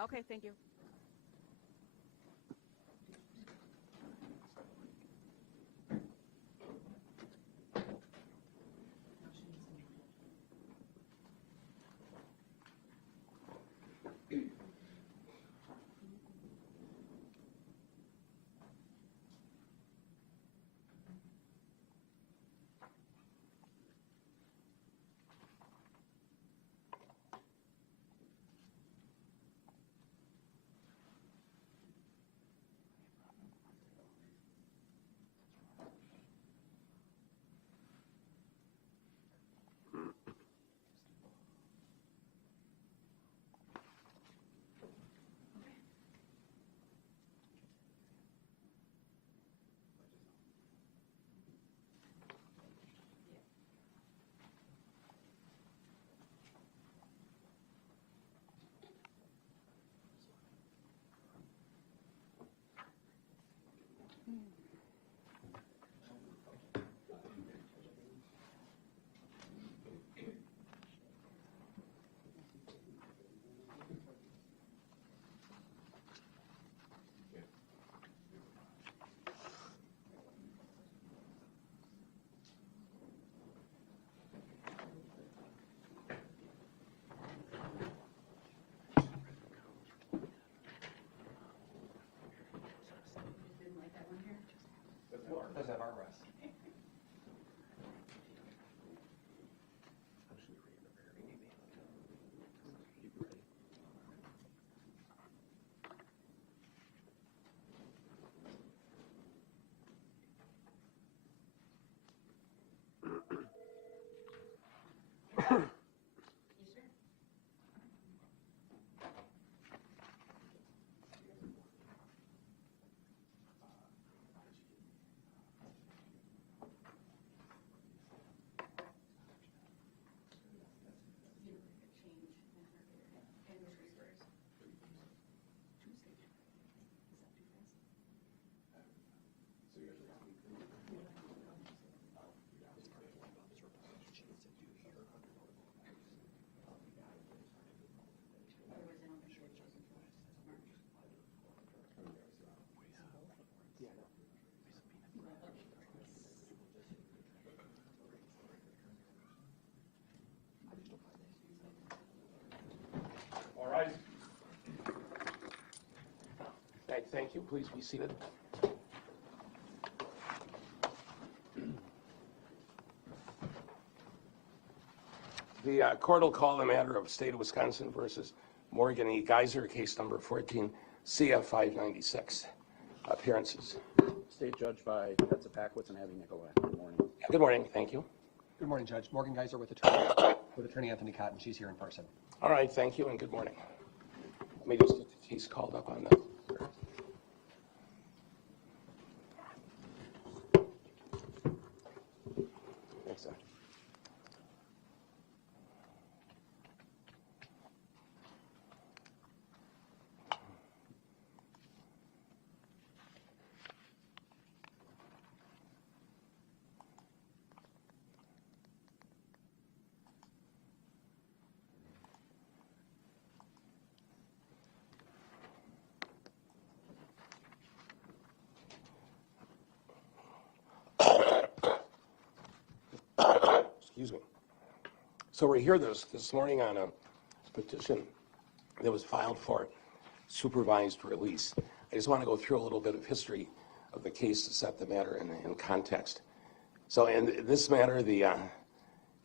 Okay, thank you. Does have armrest. All right. Thank you. Please be seated. The court will call the matter of State of Wisconsin versus Morgan E. Geyser, case number 14 CF 596. Appearances. State Judge by Hetza Packwitz and Abby Nicolai. Good morning. Good morning. Thank you. Good morning, Judge. Morgan Geyser with Attorney Anthony Cotton. She's here in person. All right. Thank you and good morning. Let me just get the case called up on the. Thanks, sir. Excuse me. So we're here this morning on a petition that was filed for supervised release. I just want to go through a little bit of history of the case to set the matter in context. So in this matter, the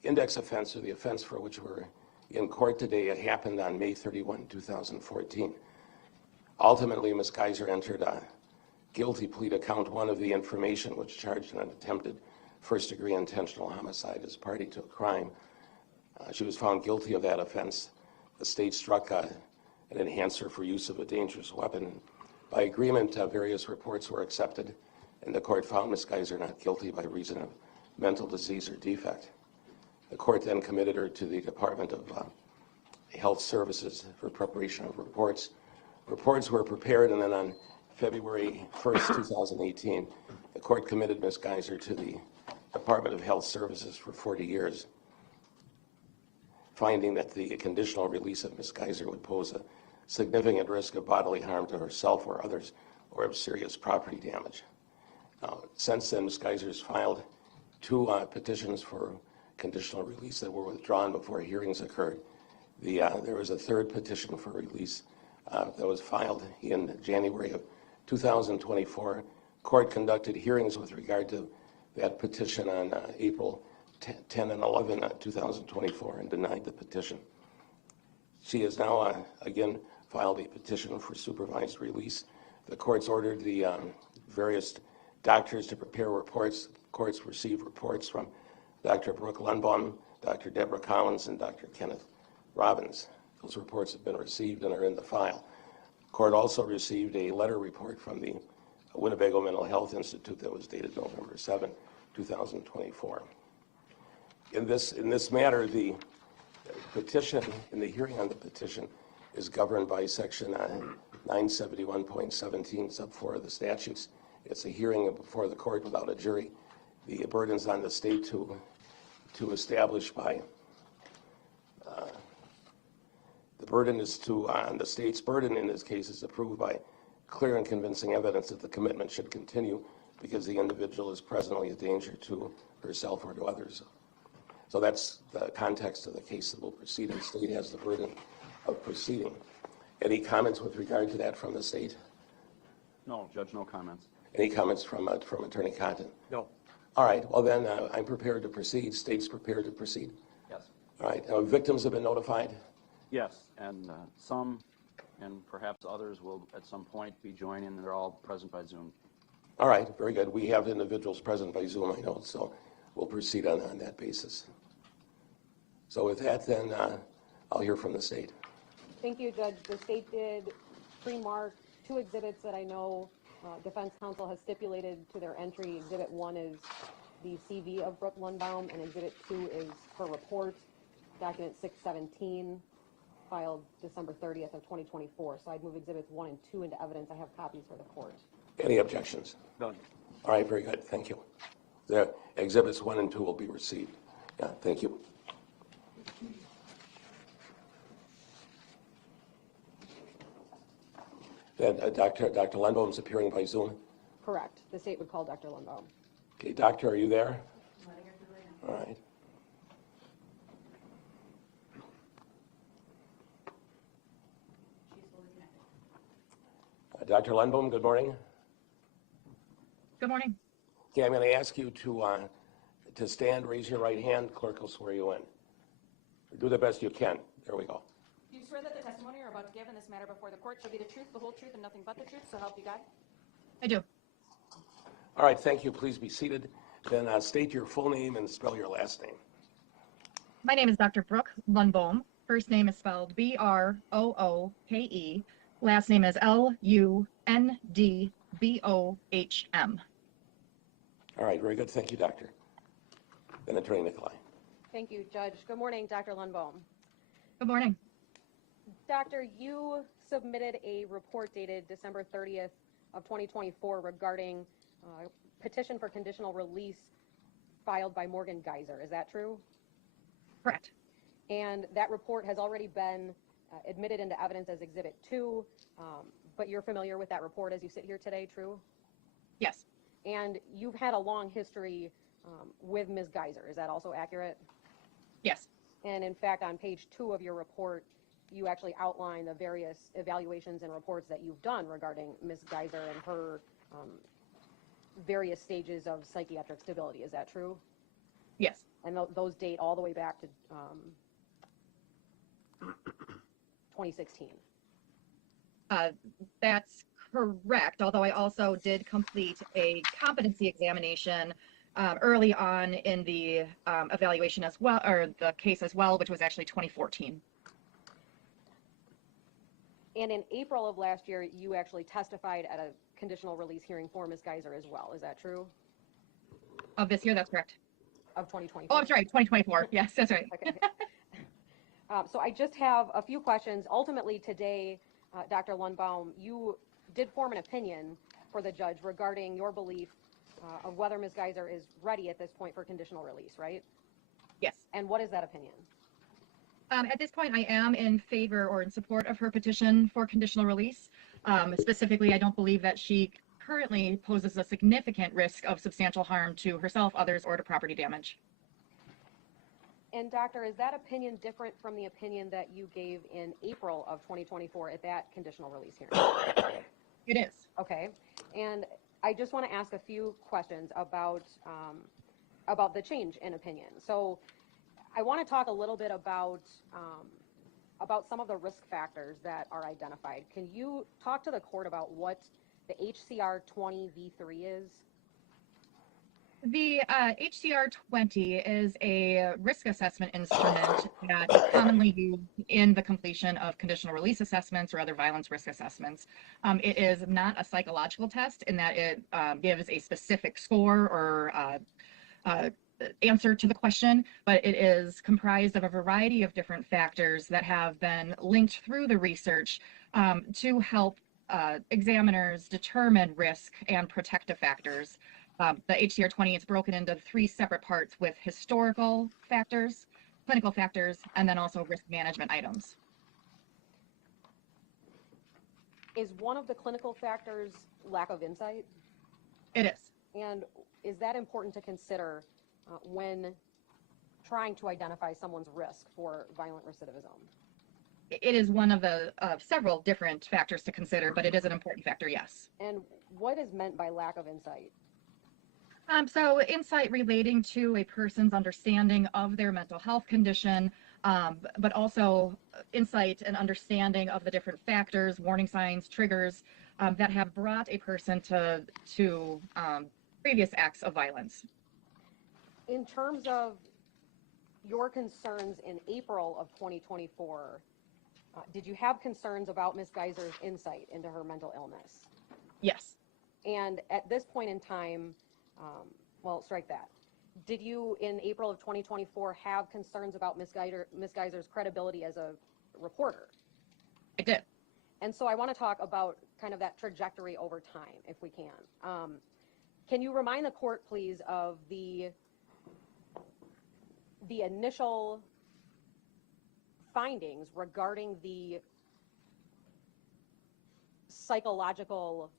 index offense, or the offense for which we're in court today, it happened on May 31, 2014. Ultimately, Ms. Geyser entered a guilty plea to count one of the information which charged an attempted first-degree intentional homicide as party to a crime. She was found guilty of that offense. The state struck an enhancer for use of a dangerous weapon. By agreement, various reports were accepted, and the court found Ms. Geyser not guilty by reason of mental disease or defect. The court then committed her to the Department of Health Services for preparation of reports. Reports were prepared, and then on February 1st, 2018, the court committed Ms. Geyser to the Department of Health Services for 40 years, finding that the conditional release of Ms. Geyser would pose a significant risk of bodily harm to herself or others or of serious property damage. Since then, Ms. Geyser has filed 2 petitions for conditional release that were withdrawn before hearings occurred. There was a 3rd petition for release that was filed in January of 2024. Court conducted hearings with regard to that petition on April 10 and 11, 2024, and denied the petition. She has now again filed a petition for supervised release. The court's ordered the various doctors to prepare reports. Courts received reports from Dr. Brooke Lundbaum, Dr. Deborah Collins, and Dr. Kenneth Robbins. Those reports have been received and are in the file. Court also received a letter report from the Winnebago Mental Health Institute that was dated November 7, 2024. In this matter, the petition, in the hearing on the petition, is governed by section 971.17 sub 4 of the statutes. It's a hearing before the court without a jury. The burden's on the state to establish by, the burden is on the state's burden in this case is to prove by clear and convincing evidence that the commitment should continue because the individual is presently a danger to herself or to others. So that's the context of the case that will proceed, and the state has the burden of proceeding. Any comments with regard to that from the state? No, Judge, no comments. Any comments from Attorney Cotton? No. All right, well then, I'm prepared to proceed. State's prepared to proceed. Yes. All right, victims have been notified? Yes, and some and perhaps others will at some point be joining, and they're all present by Zoom. All right, very good. We have individuals present by Zoom, I know, so we'll proceed on that basis. So with that, then, I'll hear from the state. Thank you, Judge. The state did pre-mark 2 exhibits that I know defense counsel has stipulated to their entry. Exhibit 1 is the CV of Brooke Lundbaum, and Exhibit 2 is her report, document 617, filed December 30th of 2024. So I'd move Exhibits 1 and 2 into evidence. I have copies for the court. Any objections? None. All right, very good. Thank you. The exhibits 1 and 2 will be received. Yeah, thank you. Then Dr. Lundbaum's appearing by Zoom. Correct. The state would call Dr. Lundbaum. Okay, doctor, are you there? All right. Dr. Lundbaum, good morning. Good morning. Okay, I'm going to ask you to stand, raise your right hand. Clerk will swear you in. Do the best you can. There we go. Do you swear that the testimony you're about to give in this matter before the court shall be the truth, the whole truth, and nothing but the truth, so help you God? I do. All right, thank you. Please be seated. Then state your full name and spell your last name. My name is Dr. Brooke Lundbaum. First name is spelled B-R-O-O-K-E. Last name is L-U-N-D-B-O-H-M. All right, very good. Thank you, doctor. Then Attorney Nicolai. Thank you, Judge. Good morning, Dr. Lundbaum. Good morning. Doctor, you submitted a report dated December 30th of 2024 regarding petition for conditional release filed by Morgan Geyser. Is that true? Correct. And that report has already been admitted into evidence as Exhibit 2, but you're familiar with that report as you sit here today, true? Yes. And you've had a long history with Ms. Geyser. Is that also accurate? Yes. And in fact, on page 2 of your report, you actually outline the various evaluations and reports that you've done regarding Ms. Geyser and her various stages of psychiatric stability. Is that true? Yes. And those date all the way back to 2016. That's correct, although I also did complete a competency examination early on in the evaluation as well, or the case as well, which was actually 2014. And in April of last year, you actually testified at a conditional release hearing for Ms. Geyser as well. Is that true? Of this year, that's correct. Of 2024. Oh, I'm sorry, 2024. Yes, that's right. Okay. So I just have a few questions. Ultimately today, Dr. Lundbaum, you did form an opinion for the judge regarding your belief of whether Ms. Geyser is ready at this point for conditional release, right? Yes. And what is that opinion? At this point, I am in favor or in support of her petition for conditional release. Specifically, I don't believe that she currently poses a significant risk of substantial harm to herself, others, or to property damage. And doctor, is that opinion different from the opinion that you gave in April of 2024 at that conditional release hearing? It is. Okay. And I just want to ask a few questions about the change in opinion. So I want to talk a little bit about some of the risk factors that are identified. Can you talk to the court about what the HCR 20v3 is? The HCR 20 is a risk assessment instrument that is commonly used in the completion of conditional release assessments or other violence risk assessments. It is not a psychological test in that it gives a specific score or answer to the question, but it is comprised of a variety of different factors that have been linked through the research to help examiners determine risk and protective factors. The HCR 20 is broken into 3 separate parts with historical factors, clinical factors, and then also risk management items. Is one of the clinical factors lack of insight? It is. And is that important to consider when trying to identify someone's risk for violent recidivism? It is one of the several different factors to consider, but it is an important factor, yes. And what is meant by lack of insight? So insight relating to a person's understanding of their mental health condition, but also insight and understanding of the different factors, warning signs, triggers that have brought a person to previous acts of violence. In terms of your concerns in April of 2024, did you have concerns about Ms. Geyser's insight into her mental illness? Yes. And at this point in time, well, strike that. Did you, in April of 2024, have concerns about Ms. Geyser's credibility as a reporter? I did. And so I want to talk about kind of that trajectory over time, if we can. Can you remind the court, please, of the initial findings regarding the psychological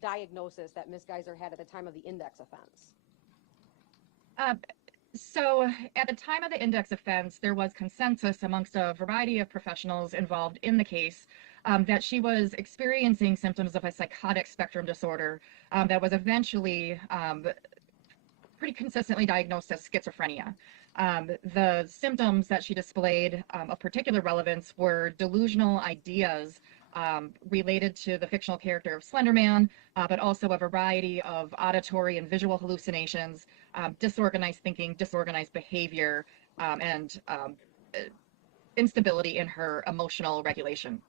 diagnosis that Ms. Geyser had at the time of the index offense? So at the time of the index offense, there was consensus amongst a variety of professionals involved in the case that she was experiencing symptoms of a psychotic spectrum disorder that was eventually pretty consistently diagnosed as schizophrenia. The symptoms that she displayed of particular relevance were delusional ideas related to the fictional character of Slender Man, but also a variety of auditory and visual hallucinations, disorganized thinking, disorganized behavior, and instability in her emotional regulation.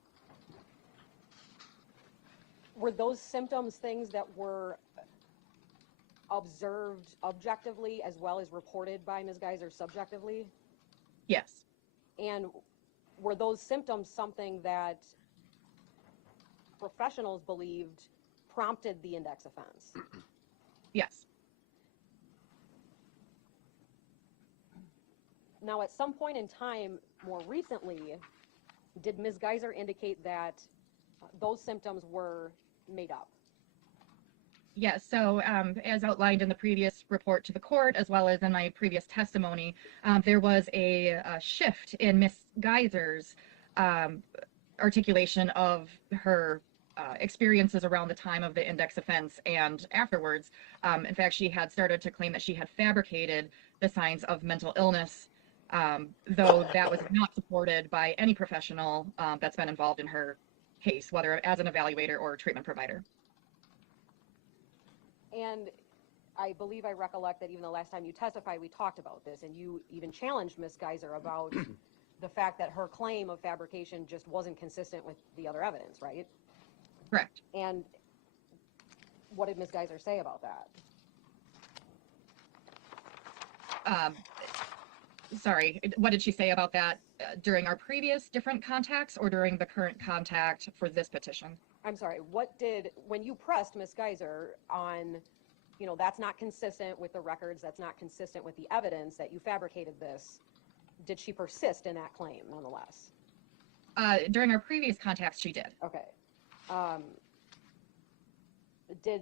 Were those symptoms things that were observed objectively as well as reported by Ms. Geyser subjectively? Yes. And were those symptoms something that professionals believed prompted the index offense? Yes. Now, at some point in time, more recently, did Ms. Geyser indicate that those symptoms were made up? Yes, so as outlined in the previous report to the court, as well as in my previous testimony, there was a shift in Ms. Geyser's articulation of her experiences around the time of the index offense and afterwards. In fact, she had started to claim that she had fabricated the signs of mental illness, though that was not supported by any professional that's been involved in her case, whether as an evaluator or treatment provider. And I believe I recollect that even the last time you testified, we talked about this, and you even challenged Ms. Geyser about the fact that her claim of fabrication just wasn't consistent with the other evidence, right? Correct. And what did Ms. Geyser say about that? Sorry, what did she say about that during our previous different contacts or during the current contact for this petition? I'm sorry, when you pressed Ms. Geyser on, that's not consistent with the records, that's not consistent with the evidence, that you fabricated this, did she persist in that claim nonetheless? During our previous contacts, she did. Okay. Did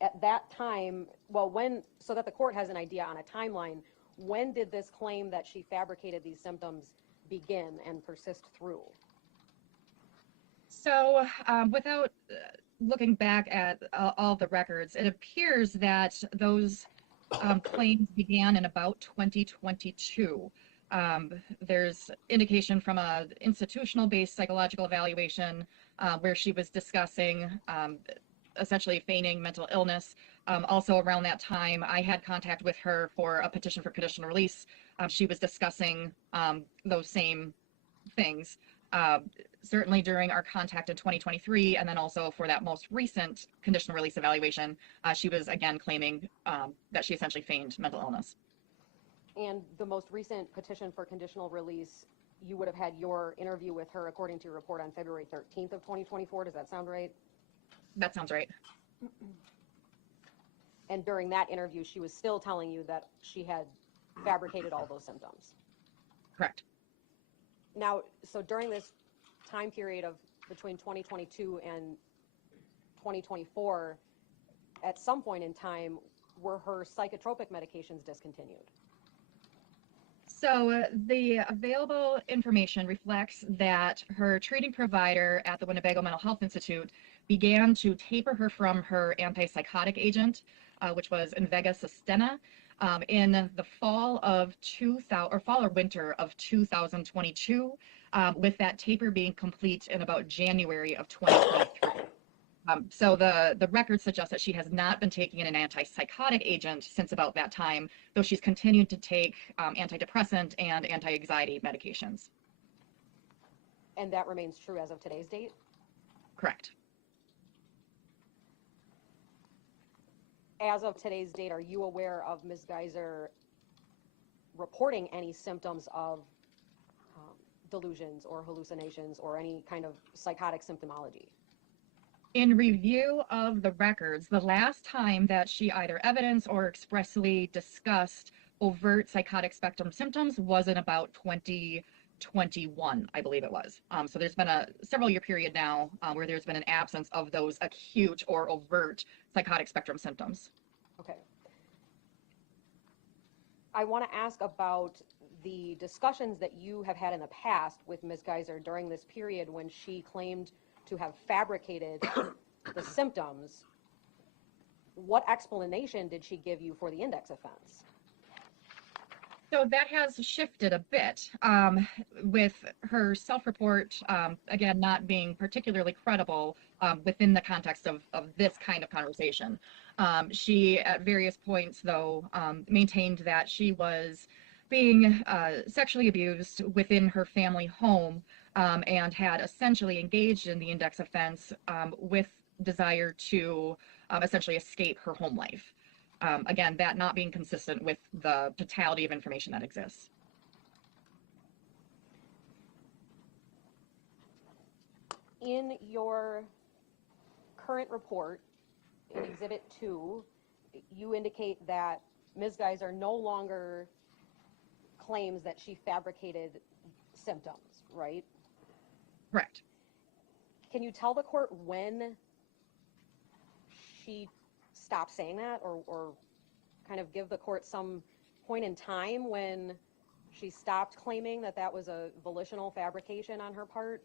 at that time, well, when, so that the court has an idea on a timeline, when did this claim that she fabricated these symptoms begin and persist through? So without looking back at all the records, it appears that those claims began in about 2022. There's indication from an institutional-based psychological evaluation where she was discussing essentially feigning mental illness. Also around that time, I had contact with her for a petition for conditional release. She was discussing those same things. Certainly during our contact in 2023, and then also for that most recent conditional release evaluation, she was again claiming that she essentially feigned mental illness. And the most recent petition for conditional release, you would have had your interview with her according to your report on February 13th of 2024. Does that sound right? That sounds right. And during that interview, she was still telling you that she had fabricated all those symptoms. Correct. Now, so during this time period of between 2022 and 2024, at some point in time, were her psychotropic medications discontinued? So the available information reflects that her treating provider at the Winnebago Mental Health Institute began to taper her from her antipsychotic agent, which was Invega Sustenna, in the fall of fall or winter of 2022, with that taper being complete in about January of 2023. So the record suggests that she has not been taking an antipsychotic agent since about that time, though she's continued to take antidepressant and anti-anxiety medications. And that remains true as of today's date? Correct. As of today's date, are you aware of Ms. Geyser reporting any symptoms of delusions or hallucinations or any kind of psychotic symptomology? In review of the records, the last time that she either evidenced or expressly discussed overt psychotic spectrum symptoms was in about 2021, I believe it was. So there's been a several-year period now where there's been an absence of those acute or overt psychotic spectrum symptoms. Okay. I want to ask about the discussions that you have had in the past with Ms. Geyser during this period when she claimed to have fabricated the symptoms. What explanation did she give you for the index offense? So that has shifted a bit with her self-report, again, not being particularly credible within the context of this kind of conversation. She, at various points, though, maintained that she was being sexually abused within her family home and had essentially engaged in the index offense with desire to essentially escape her home life. Again, that not being consistent with the totality of information that exists. In your current report, in Exhibit 2, you indicate that Ms. Geyser no longer claims that she fabricated symptoms, right? Correct. Can you tell the court when she stopped saying that, or kind of give the court some point in time when she stopped claiming that that was a volitional fabrication on her part?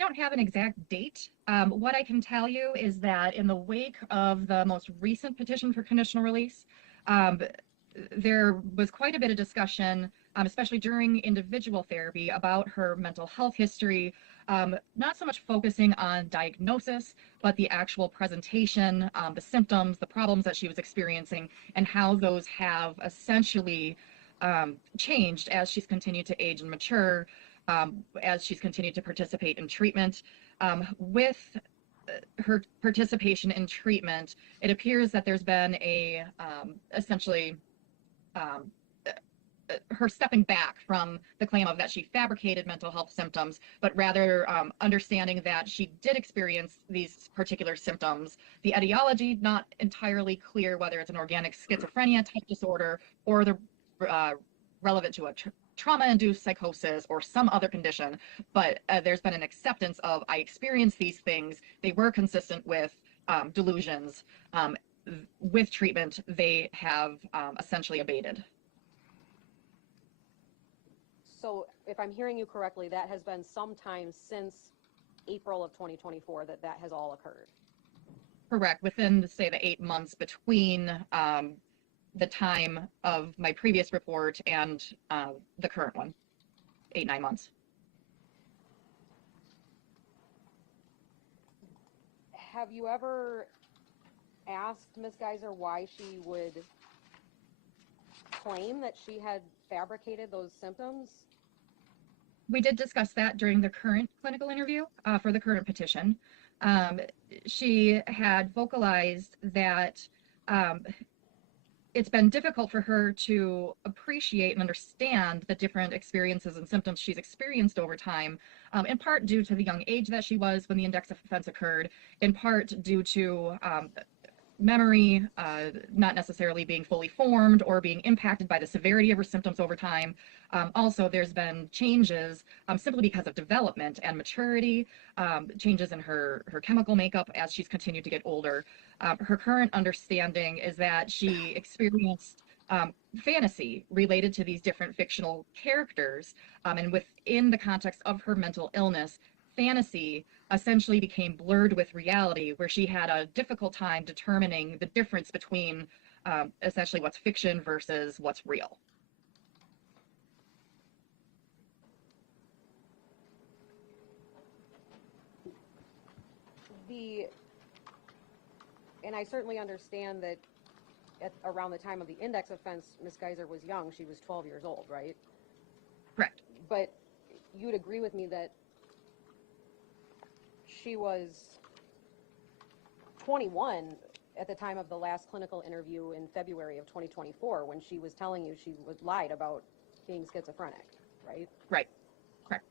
I don't have an exact date. What I can tell you is that in the wake of the most recent petition for conditional release, there was quite a bit of discussion, especially during individual therapy, about her mental health history, not so much focusing on diagnosis, but the actual presentation, the symptoms, the problems that she was experiencing, and how those have essentially changed as she's continued to age and mature, as she's continued to participate in treatment. With her participation in treatment, it appears that there's been a essentially her stepping back from the claim of that she fabricated mental health symptoms, but rather understanding that she did experience these particular symptoms. The etiology, not entirely clear whether it's an organic schizophrenia type disorder or the relevant to a trauma-induced psychosis or some other condition, but there's been an acceptance of, I experienced these things, they were consistent with delusions. With treatment, they have essentially abated. So if I'm hearing you correctly, that has been sometime since April of 2024 that has all occurred. Correct. Within, say, the 8 months between the time of my previous report and the current one, 8-9 months. Have you ever asked Ms. Geyser why she would claim that she had fabricated those symptoms? We did discuss that during the current clinical interview for the current petition. She had vocalized that it's been difficult for her to appreciate and understand the different experiences and symptoms she's experienced over time, in part due to the young age that she was when the index offense occurred, in part due to memory not necessarily being fully formed or being impacted by the severity of her symptoms over time. Also, there's been changes simply because of development and maturity, changes in her chemical makeup as she's continued to get older. Her current understanding is that she experienced fantasy related to these different fictional characters, and within the context of her mental illness, fantasy essentially became blurred with reality, where she had a difficult time determining the difference between essentially what's fiction versus what's real. And I certainly understand that around the time of the index offense, Ms. Geyser was young. She was 12 years old, right? Correct. But you would agree with me that she was 21 at the time of the last clinical interview in February of 2024 when she was telling you she lied about being schizophrenic, right? Right. Correct.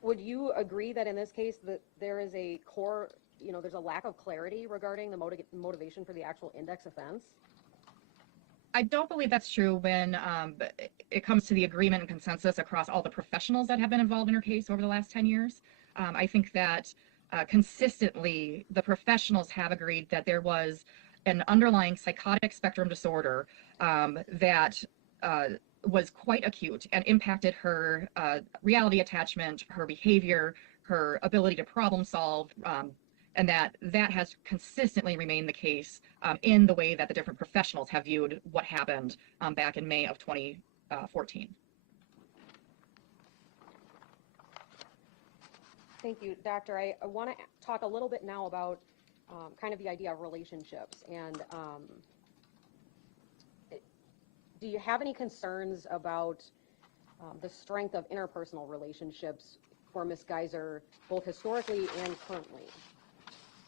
Would you agree that in this case that there is a core, there's a lack of clarity regarding the motivation for the actual index offense? I don't believe that's true when it comes to the agreement and consensus across all the professionals that have been involved in her case over the last 10 years. I think that consistently the professionals have agreed that there was an underlying psychotic spectrum disorder that was quite acute and impacted her reality attachment, her behavior, her ability to problem solve, and that has consistently remained the case in the way that the different professionals have viewed what happened back in May of 2014. Thank you, Doctor. I want to talk a little bit now about kind of the idea of relationships. And do you have any concerns about the strength of interpersonal relationships for Ms. Geyser, both historically and currently?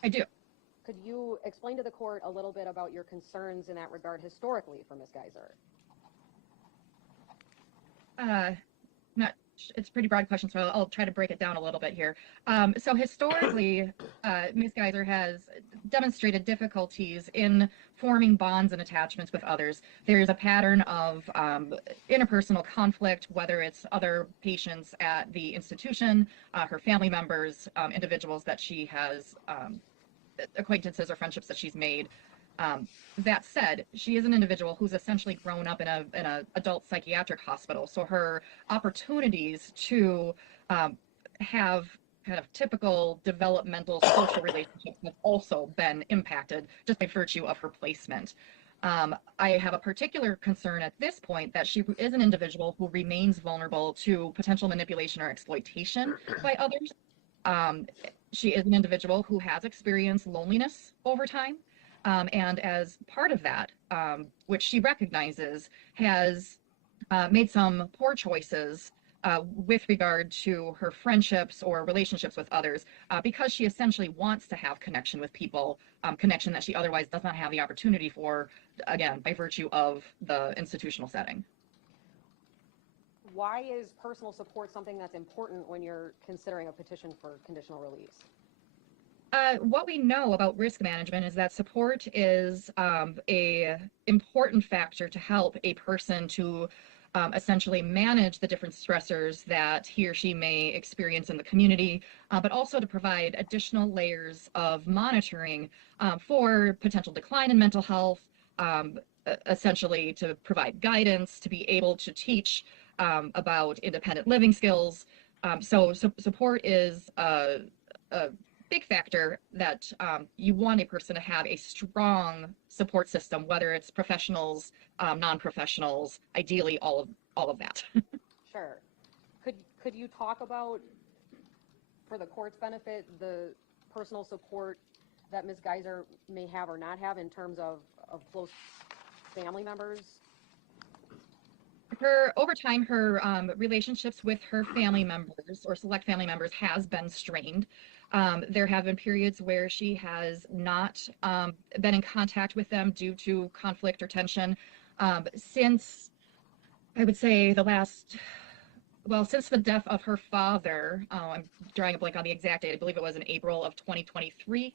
I do. Could you explain to the court a little bit about your concerns in that regard historically for Ms. Geyser? It's a pretty broad question, so I'll try to break it down a little bit here. So historically, Ms. Geyser has demonstrated difficulties in forming bonds and attachments with others. There's a pattern of interpersonal conflict, whether it's other patients at the institution, her family members, individuals that she has, acquaintances or friendships that she's made. That said, she is an individual who's essentially grown up in a adult psychiatric hospital. So her opportunities to have kind of typical developmental social relationships have also been impacted just by virtue of her placement. I have a particular concern at this point that she is an individual who remains vulnerable to potential manipulation or exploitation by others. She is an individual who has experienced loneliness over time. And as part of that, which she recognizes, has made some poor choices with regard to her friendships or relationships with others, because she essentially wants to have connection with people, connection that she otherwise does not have the opportunity for, again, by virtue of the institutional setting. Why is personal support something that's important when you're considering a petition for conditional release? What we know about risk management is that support is a important factor to help a person to essentially manage the different stressors that he or she may experience in the community, but also to provide additional layers of monitoring for potential decline in mental health, essentially to provide guidance, to be able to teach about independent living skills. So support is a big factor that you want a person to have a strong support system, whether it's professionals, non-professionals, ideally all of that. Sure. Could you talk about, for the court's benefit, the personal support that Ms. Geyser may have or not have in terms of close family members? Over time, her relationships with her family members or select family members has been strained. There have been periods where she has not been in contact with them due to conflict or tension. Since, I would say, since the death of her father, I'm drawing a blank on the exact date, I believe it was in April of 2023.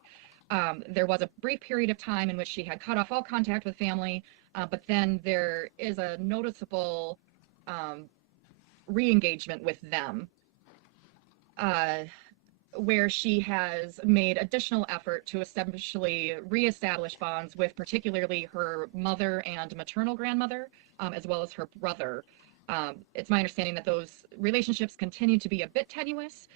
There was a brief period of time in which she had cut off all contact with family, but then there is a noticeable re-engagement with them, where she has made additional effort to essentially reestablish bonds with particularly her mother and maternal grandmother, as well as her brother. It's my understanding that those relationships continue to be a bit tenuous,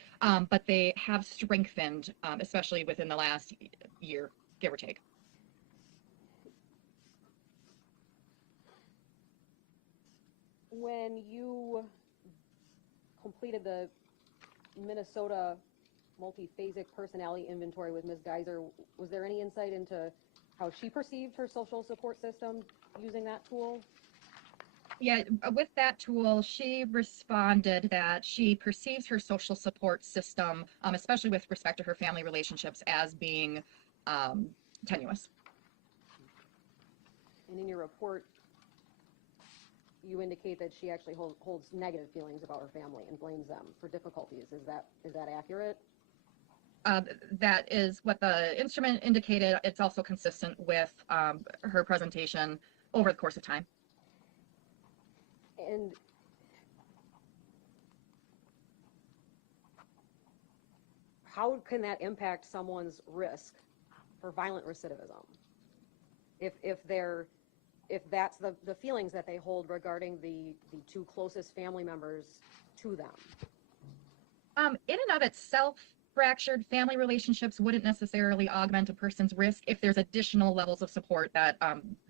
but they have strengthened, especially within the last year, give or take. When you completed the Minnesota multiphasic personality inventory with Ms. Geyser, was there any insight into how she perceived her social support system using that tool? Yeah, with that tool, she responded that she perceives her social support system, especially with respect to her family relationships, as being tenuous. And in your report, you indicate that she actually holds negative feelings about her family and blames them for difficulties. Is that accurate? That is what the instrument indicated. It's also consistent with her presentation over the course of time. And how can that impact someone's risk for violent recidivism? If that's the feelings that they hold regarding the two closest family members to them? In and of itself, fractured family relationships wouldn't necessarily augment a person's risk if there's additional levels of support that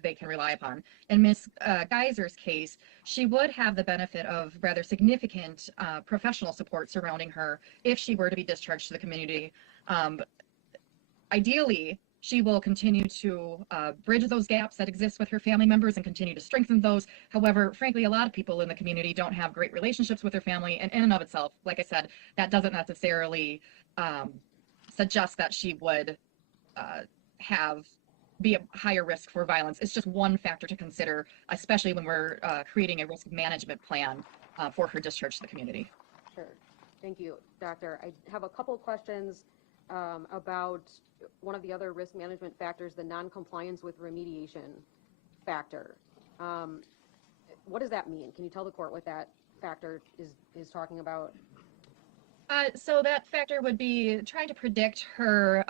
they can rely upon. In Ms. Geyser's case, she would have the benefit of rather significant professional support surrounding her if she were to be discharged to the community. Ideally, she will continue to bridge those gaps that exist with her family members and continue to strengthen those. However, frankly, a lot of people in the community don't have great relationships with their family, and in and of itself, like I said, that doesn't necessarily suggest that she would be a higher risk for violence. It's just one factor to consider, especially when we're creating a risk management plan for her discharge to the community. Sure. Thank you, Doctor. I have a couple of questions about one of the other risk management factors, the non-compliance with remediation factor. What does that mean? Can you tell the court what that factor is talking about? So that factor would be trying to predict her,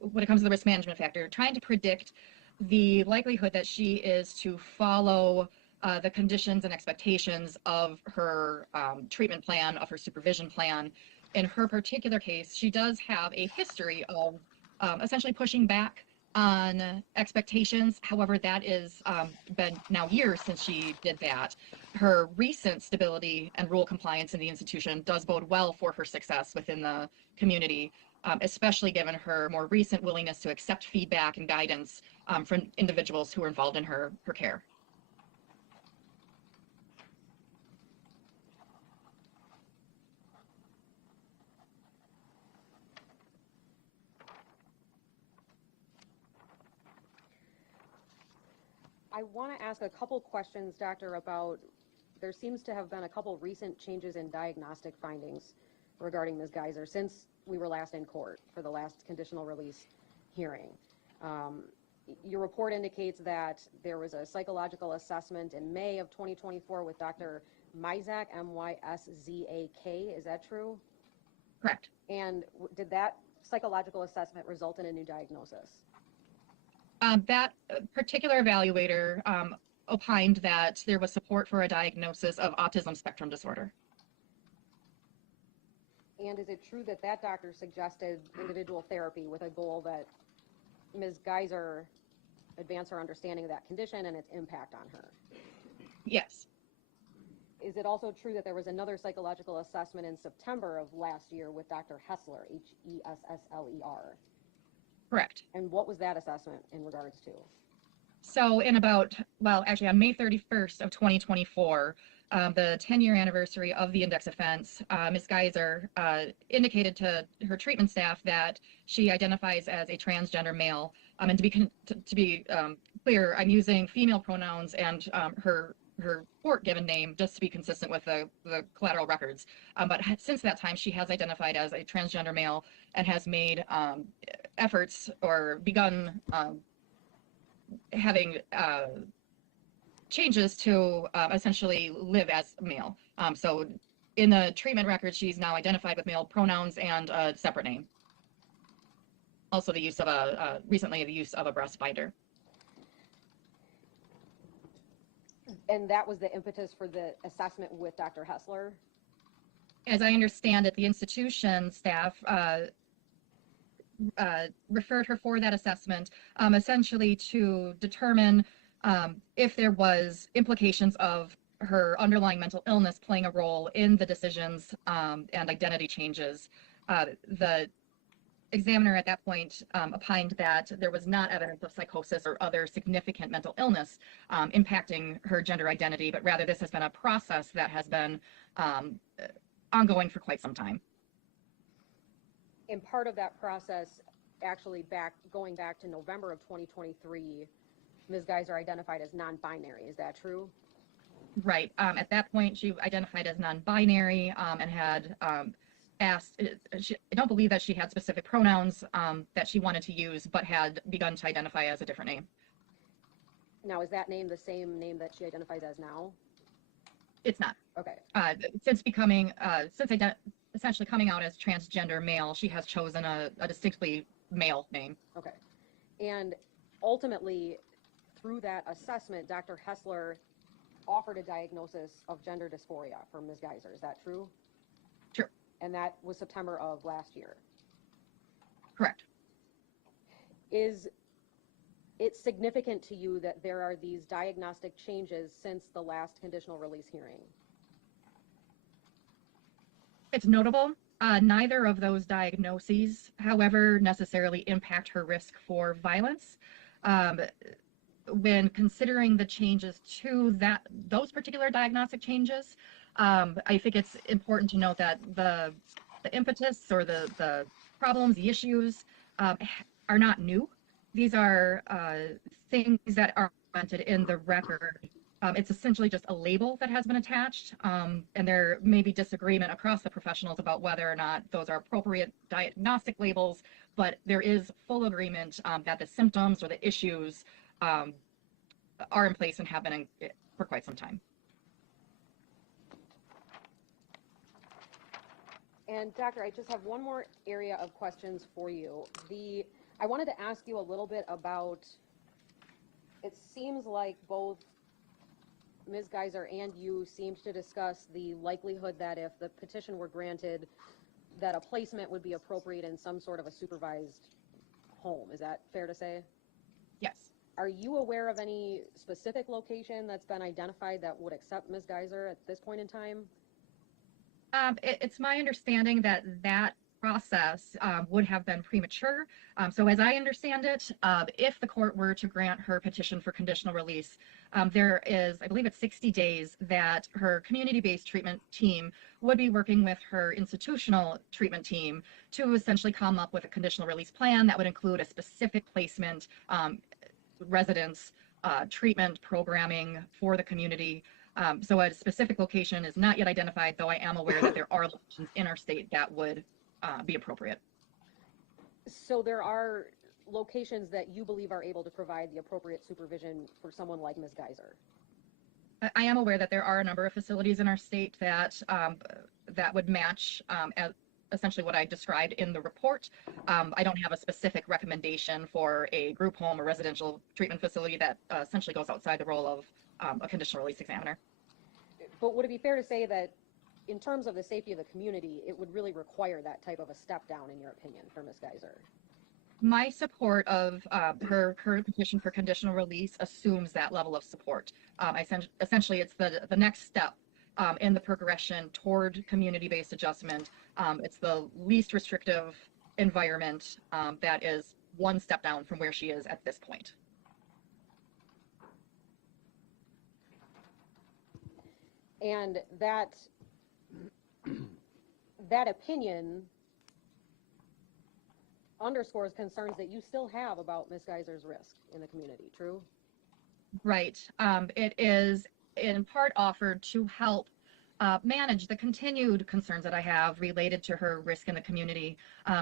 when it comes to the risk management factor, trying to predict the likelihood that she is to follow the conditions and expectations of her treatment plan, of her supervision plan. In her particular case, she does have a history of essentially pushing back on expectations. However, that is been now years since she did that. Her recent stability and rule compliance in the institution does bode well for her success within the community, especially given her more recent willingness to accept feedback and guidance from individuals who are involved in her care. I want to ask a couple questions, Doctor, about there seems to have been a couple recent changes in diagnostic findings regarding Ms. Geyser since we were last in court for the last conditional release hearing. Your report indicates that there was a psychological assessment in May of 2024 with Dr. Myszak, Myszak. Is that true? Correct. And did that psychological assessment result in a new diagnosis? That particular evaluator opined that there was support for a diagnosis of autism spectrum disorder. And is it true that that doctor suggested individual therapy with a goal that Ms. Geyser advance her understanding of that condition and its impact on her? Yes. Is it also true that there was another psychological assessment in September of last year with Dr. Hessler, Hessler? Correct. And what was that assessment in regards to? So on May 31st of 2024, the 10-year anniversary of the index offense, Ms. Geyser indicated to her treatment staff that she identifies as a transgender male. And to be clear, I'm using female pronouns and her court-given name just to be consistent with the collateral records. But since that time, she has identified as a transgender male and has made efforts or begun having changes to essentially live as male. So in the treatment record, she's now identified with male pronouns and a separate name. Also the use of recently the use of a breast binder. And that was the impetus for the assessment with Dr. Hessler? As I understand it, the institution staff referred her for that assessment, essentially to determine if there was implications of her underlying mental illness playing a role in the decisions and identity changes. The examiner at that point opined that there was not evidence of psychosis or other significant mental illness impacting her gender identity, but rather this has been a process that has been ongoing for quite some time. And part of that process, actually going back to November of 2023, Ms. Geyser identified as non-binary. Is that true? Right. At that point, she identified as non-binary and had asked, I don't believe that she had specific pronouns that she wanted to use, but had begun to identify as a different name. Now, is that name the same name that she identifies as now? It's not. Okay. Since essentially coming out as transgender male, she has chosen a distinctly male name. Okay. And ultimately, through that assessment, Dr. Hessler offered a diagnosis of gender dysphoria for Ms. Geyser. Is that true? True. And that was September of last year. Correct. Is it significant to you that there are these diagnostic changes since the last conditional release hearing? It's notable. Neither of those diagnoses, however, necessarily impact her risk for violence. When considering the changes to those particular diagnostic changes, I think it's important to note that the impetus or the problems, the issues are not new. These are things that are documented in the record. It's essentially just a label that has been attached, and there may be disagreement across the professionals about whether or not those are appropriate diagnostic labels, but there is full agreement that the symptoms or the issues are in place and have been for quite some time. And Doctor, I just have one more area of questions for you. I wanted to ask you a little bit about, it seems like both Ms. Geyser and you seemed to discuss the likelihood that if the petition were granted, that a placement would be appropriate in some sort of a supervised home. Is that fair to say? Yes. Are you aware of any specific location that's been identified that would accept Ms. Geyser at this point in time? It's my understanding that that process would have been premature. So as I understand it, if the court were to grant her petition for conditional release, there is, I believe it's 60 days that her community-based treatment team would be working with her institutional treatment team to essentially come up with a conditional release plan that would include a specific placement, residence, treatment programming for the community. So a specific location is not yet identified, though I am aware that there are locations in our state that would be appropriate. So there are locations that you believe are able to provide the appropriate supervision for someone like Ms. Geyser? I am aware that there are a number of facilities in our state that that would match essentially what I described in the report. I don't have a specific recommendation for a group home or residential treatment facility that essentially goes outside the role of a conditional release examiner. But would it be fair to say that in terms of the safety of the community, it would really require that type of a step down, in your opinion, for Ms. Geyser? My support of her current petition for conditional release assumes that level of support. Essentially, it's the next step in the progression toward community-based adjustment. It's the least restrictive environment that is one step down from where she is at this point. And that opinion underscores concerns that you still have about Ms. Geyser's risk in the community, true? Right. It is in part offered to help manage the continued concerns that I have related to her risk in the community.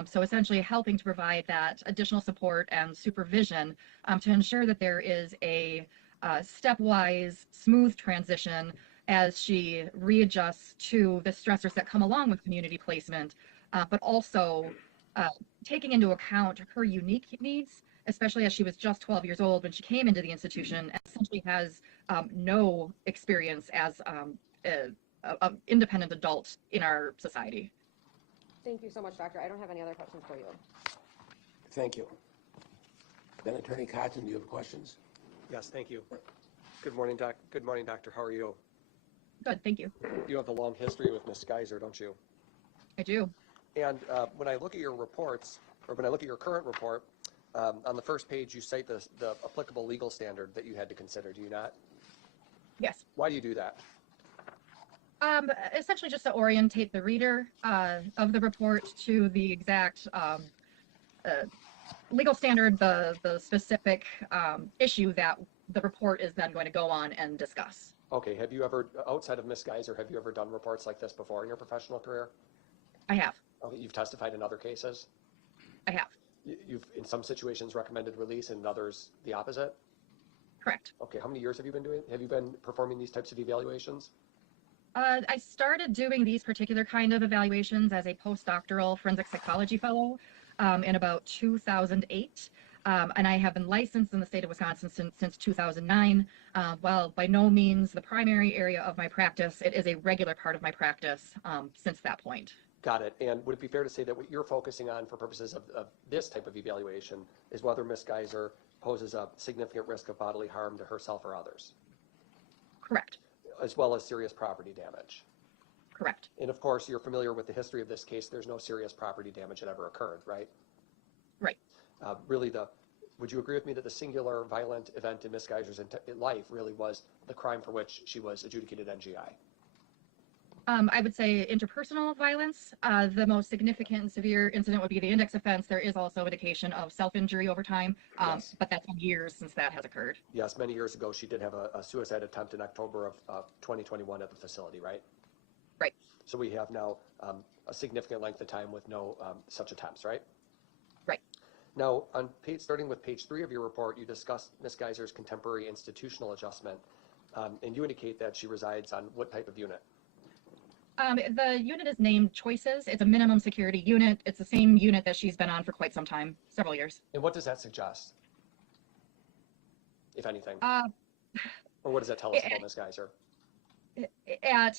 So essentially helping to provide that additional support and supervision to ensure that there is a stepwise, smooth transition as she readjusts to the stressors that come along with community placement, but also taking into account her unique needs, especially as she was just 12 years old when she came into the institution and essentially has no experience as an independent adult in our society. Thank you so much, Doctor. I don't have any other questions for you. Thank you. Then Attorney Cotton, do you have questions? Yes, thank you. Good morning, Doc. Good morning, Doctor. How are you? Good, thank you. You have a long history with Ms. Geyser, don't you? I do. And when I look at your reports, or when I look at your current report, on the first page you cite the applicable legal standard that you had to consider, do you not? Yes. Why do you do that? Essentially just to orientate the reader of the report to the exact legal standard, the specific issue that the report is then going to go on and discuss. Okay, have you ever, outside of Ms. Geyser, have you ever done reports like this before in your professional career? I have. Okay, you've testified in other cases? I have. You've, in some situations, recommended release, and in others, the opposite? Correct. Okay, how many years have you been performing these types of evaluations? I started doing these particular kind of evaluations as a postdoctoral forensic psychology fellow in about 2008. And I have been licensed in the state of Wisconsin since 2009. Well, by no means the primary area of my practice, it is a regular part of my practice since that point. Got it. And would it be fair to say that what you're focusing on for purposes of this type of evaluation is whether Ms. Geyser poses a significant risk of bodily harm to herself or others? Correct. As well as serious property damage? Correct. And of course, you're familiar with the history of this case. There's no serious property damage that ever occurred, right? Right. Really, would you agree with me that the singular violent event in Ms. Geyser's life really was the crime for which she was adjudicated NGI? I would say interpersonal violence. The most significant and severe incident would be the index offense. There is also indication of self-injury over time, Yes. but that's been years since that has occurred. Yes, many years ago, she did have a suicide attempt in October of 2021 at the facility, right? Right. So we have now a significant length of time with no such attempts, right? Right. Now, starting with page 3 of your report, you discussed Ms. Geyser's contemporary institutional adjustment, and you indicate that she resides on what type of unit? The unit is named Choices. It's a minimum security unit. It's the same unit that she's been on for quite some time, several years. And what does that suggest, if anything? Or what does that tell us about Ms. Geyser? At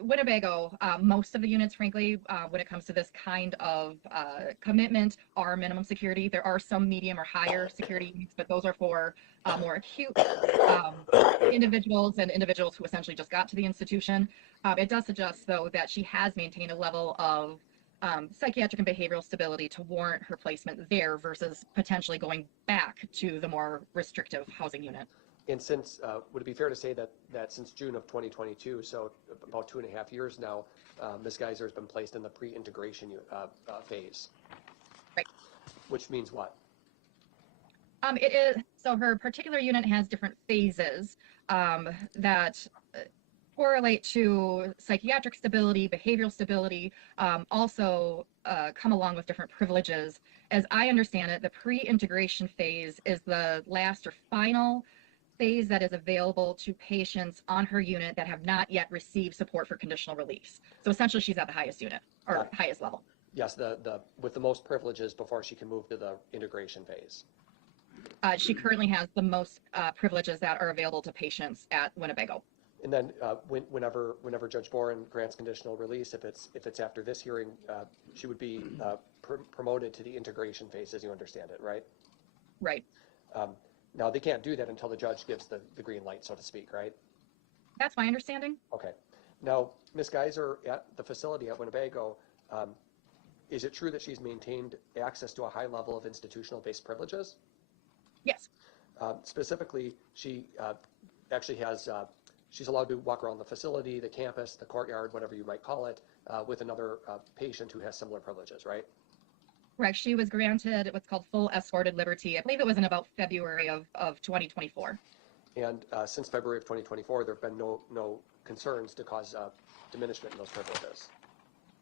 Winnebago, most of the units, frankly, when it comes to this kind of commitment, are minimum security. There are some medium or higher security units, but those are for more acute individuals and individuals who essentially just got to the institution. It does suggest, though, that she has maintained a level of psychiatric and behavioral stability to warrant her placement there versus potentially going back to the more restrictive housing unit. And since, would it be fair to say that since June of 2022, so about 2.5 years now, Ms. Geyser has been placed in the pre-integration phase? Right. Which means what? It is, so her particular unit has different phases that correlate to psychiatric stability, behavioral stability, also come along with different privileges. As I understand it, the pre-integration phase is the last or final phase that is available to patients on her unit that have not yet received support for conditional release. So essentially she's at the highest unit or highest level. Yes, with the most privileges before she can move to the integration phase. She currently has the most privileges that are available to patients at Winnebago. And then whenever Judge Boren grants conditional release, if it's after this hearing, she would be promoted to the integration phase, as you understand it, right? Right. Now, they can't do that until the judge gives the green light, so to speak, right? That's my understanding. Okay. Now, Ms. Geyser, at the facility at Winnebago, is it true that she's maintained access to a high level of institutional-based privileges? Yes. Specifically, she actually has, she's allowed to walk around the facility, the campus, the courtyard, whatever you might call it, with another patient who has similar privileges, right? Correct. She was granted what's called full escorted liberty. I believe it was in about February of 2024. And since February of 2024, there have been no concerns to cause diminishment in those privileges.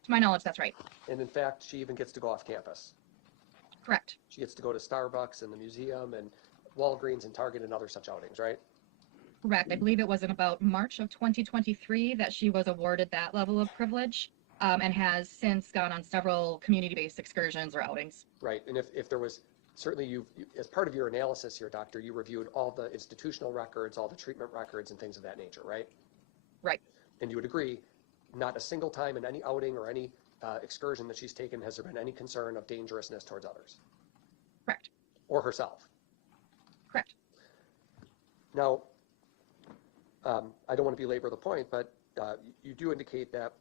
To my knowledge, that's right. And in fact, she even gets to go off campus. Correct. She gets to go to Starbucks and the museum and Walgreens and Target and other such outings, right? Correct. I believe it was in about March of 2023 that she was awarded that level of privilege, and has since gone on several community-based excursions or outings. Right. And if there was, certainly you, as part of your analysis here, doctor, you reviewed all the institutional records, all the treatment records and things of that nature, right? Right. And you would agree, not a single time in any outing or any excursion that she's taken has there been any concern of dangerousness towards others? Correct. Or herself? Correct. Now, I don't want to belabor the point, but you do indicate that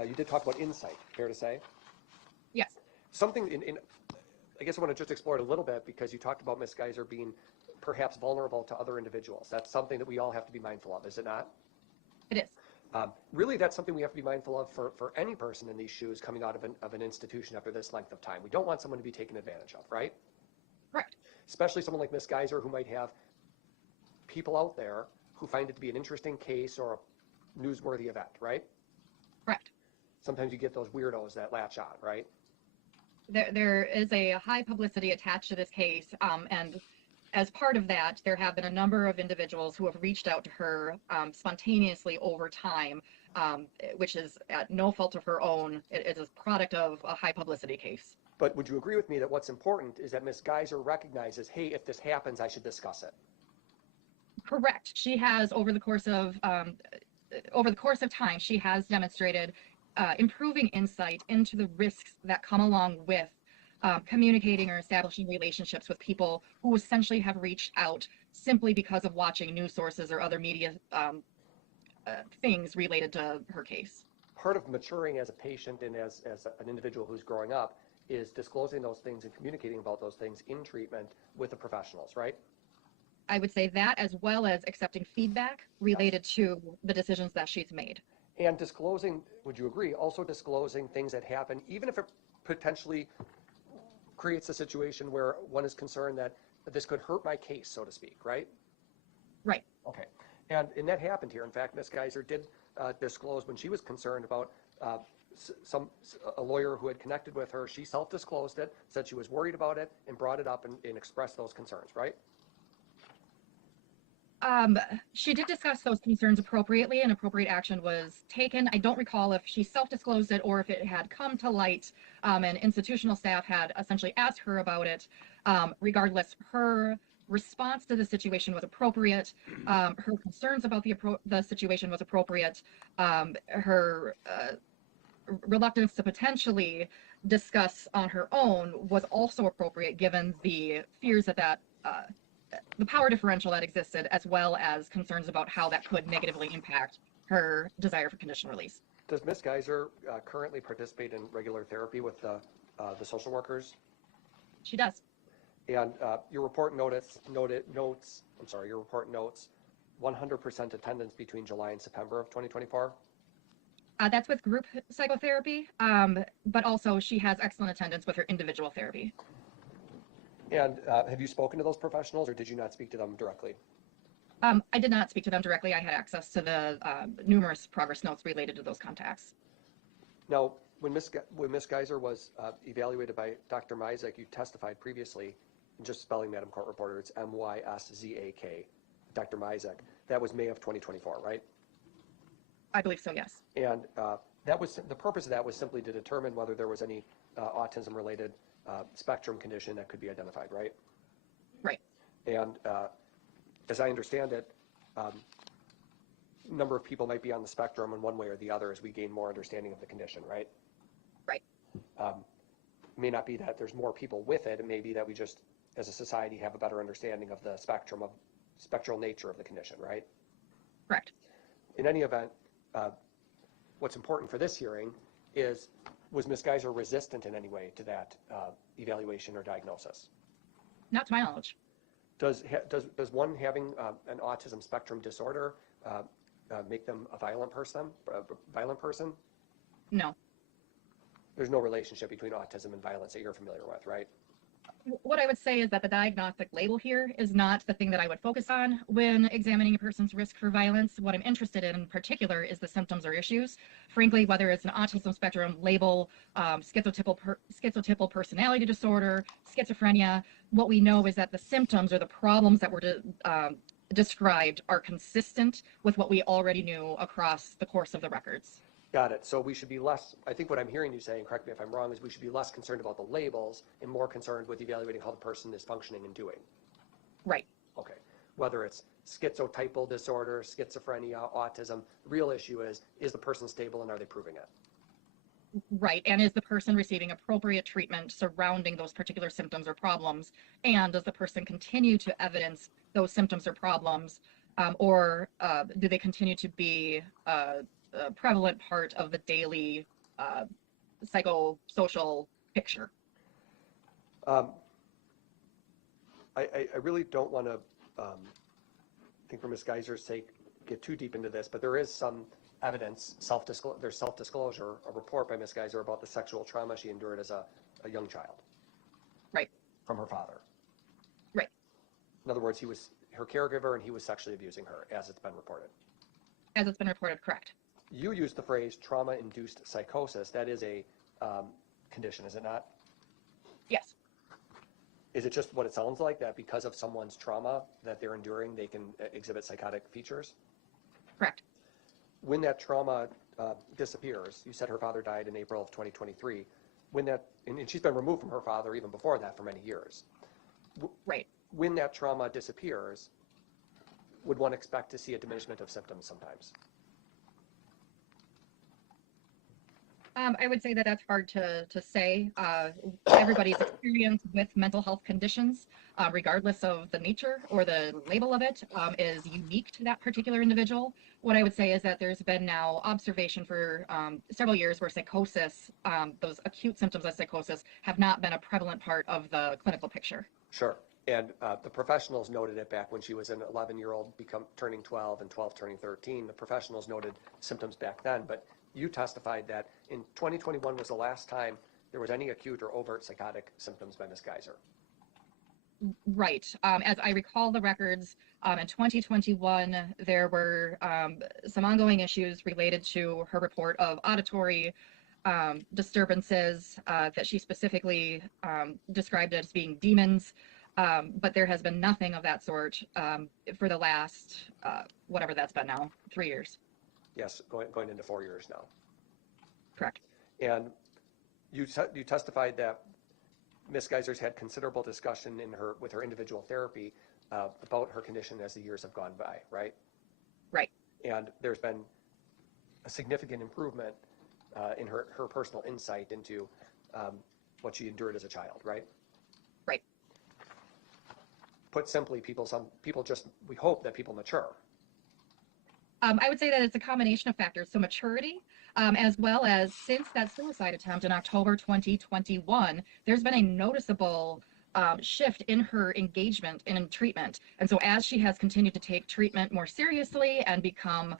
you did talk about insight, fair to say? Yes. Something I guess I want to just explore it a little bit because you talked about Ms. Geyser being perhaps vulnerable to other individuals. That's something that we all have to be mindful of, is it not? It is. Really, that's something we have to be mindful of for any person in these shoes coming out of an institution after this length of time. We don't want someone to be taken advantage of, right? Correct. Especially someone like Ms. Geyser who might have people out there who find it to be an interesting case or a newsworthy event, right? Correct. Sometimes you get those weirdos that latch on, right? There is a high publicity attached to this case, and as part of that, there have been a number of individuals who have reached out to her spontaneously over time, which is at no fault of her own. It is a product of a high publicity case. But would you agree with me that what's important is that Ms. Geyser recognizes, hey, if this happens, I should discuss it? Correct. She has, over the course of time, she has demonstrated improving insight into the risks that come along with communicating or establishing relationships with people who essentially have reached out simply because of watching news sources or other media things related to her case. Part of maturing as a patient and as an individual who's growing up is disclosing those things and communicating about those things in treatment with the professionals, right? I would say that, as well as accepting feedback related to the decisions that she's made. And disclosing, would you agree, also disclosing things that happen, even if it potentially creates a situation where one is concerned that this could hurt my case, so to speak, right? Right. Okay. And that happened here. In fact, Ms. Geyser did disclose when she was concerned about a lawyer who had connected with her. She self-disclosed it, said she was worried about it, and brought it up and expressed those concerns, right? She did discuss those concerns appropriately, and appropriate action was taken. I don't recall if she self-disclosed it or if it had come to light and institutional staff had essentially asked her about it. Regardless, her response to the situation was appropriate. Her concerns about the situation was appropriate. Her reluctance to potentially discuss on her own was also appropriate, given the fears that the power differential that existed, as well as concerns about how that could negatively impact her desire for conditional release. Does Ms. Geyser currently participate in regular therapy with the social workers? She does. And your report notes 100% attendance between July and September of 2024? That's with group psychotherapy, but also she has excellent attendance with her individual therapy. And have you spoken to those professionals, or did you not speak to them directly? I did not speak to them directly. I had access to the numerous progress notes related to those contacts. Now, when Ms. Geyser was evaluated by Dr. Myzak, you testified previously, just spelling Madam Court Reporter, it's M-Y-S-Z-A-K, Dr. Myzak. That was May of 2024, right? I believe so, yes. And that was the purpose of that was simply to determine whether there was any autism-related spectrum condition that could be identified, right? Right. And as I understand it, number of people might be on the spectrum in one way or the other as we gain more understanding of the condition, right? Right. It may not be that there's more people with it. It may be that we just, as a society, have a better understanding of the spectral nature of the condition, right? Correct. In any event, what's important for this hearing is, was Ms. Geyser resistant in any way to that evaluation or diagnosis? Not to my knowledge. Does one having an autism spectrum disorder make them a violent person? No. There's no relationship between autism and violence that you're familiar with, right? What I would say is that the diagnostic label here is not the thing that I would focus on when examining a person's risk for violence. What I'm interested in particular is the symptoms or issues. Frankly, whether it's an autism spectrum label, schizotypal personality disorder, schizophrenia, what we know is that the symptoms or the problems that were described are consistent with what we already knew across the course of the records. Got it. So we should be less, I think what I'm hearing you say, and correct me if I'm wrong, is we should be less concerned about the labels and more concerned with evaluating how the person is functioning and doing. Right. Okay. Whether it's schizotypal disorder, schizophrenia, autism, the real issue is the person stable and are they proving it? Right. And is the person receiving appropriate treatment surrounding those particular symptoms or problems? And does the person continue to evidence those symptoms or problems? Or do they continue to be a prevalent part of the daily psychosocial picture? I really don't want to, I think for Ms. Geyser's sake, get too deep into this, but there is some evidence, there's self-disclosure, a report by Ms. Geyser about the sexual trauma she endured as a young child. Right. From her father. Right. In other words, he was her caregiver and he was sexually abusing her, as it's been reported. As it's been reported, correct. You used the phrase trauma-induced psychosis. That is a condition, is it not? Yes. Is it just what it sounds like, that because of someone's trauma that they're enduring, they can exhibit psychotic features? Correct. When that trauma disappears, you said her father died in April of 2023, and she's been removed from her father even before that for many years. Right. When that trauma disappears, would one expect to see a diminishment of symptoms sometimes? I would say that that's hard to say. Everybody's experience with mental health conditions, regardless of the nature or the label of it, is unique to that particular individual. What I would say is that there's been now observation for several years where psychosis, those acute symptoms of psychosis, have not been a prevalent part of the clinical picture. Sure. And the professionals noted it back when she was an 11-year-old turning 12 and 12 turning 13. The professionals noted symptoms back then, but you testified that in 2021 was the last time there was any acute or overt psychotic symptoms by Ms. Geyser. Right. As I recall the records, in 2021, there were some ongoing issues related to her report of auditory disturbances that she specifically described as being demons. But there has been nothing of that sort for the last, whatever that's been now, 3 years. Yes, going into 4 years now. Correct. And you testified that Ms. Geyser's had considerable discussion with her individual therapy about her condition as the years have gone by, right? Right. And there's been a significant improvement in her personal insight into what she endured as a child, right? Right. Put simply, we hope that people mature. I would say that it's a combination of factors. So maturity, as well as since that suicide attempt in October 2021, there's been a noticeable shift in her engagement in treatment. And so as she has continued to take treatment more seriously and become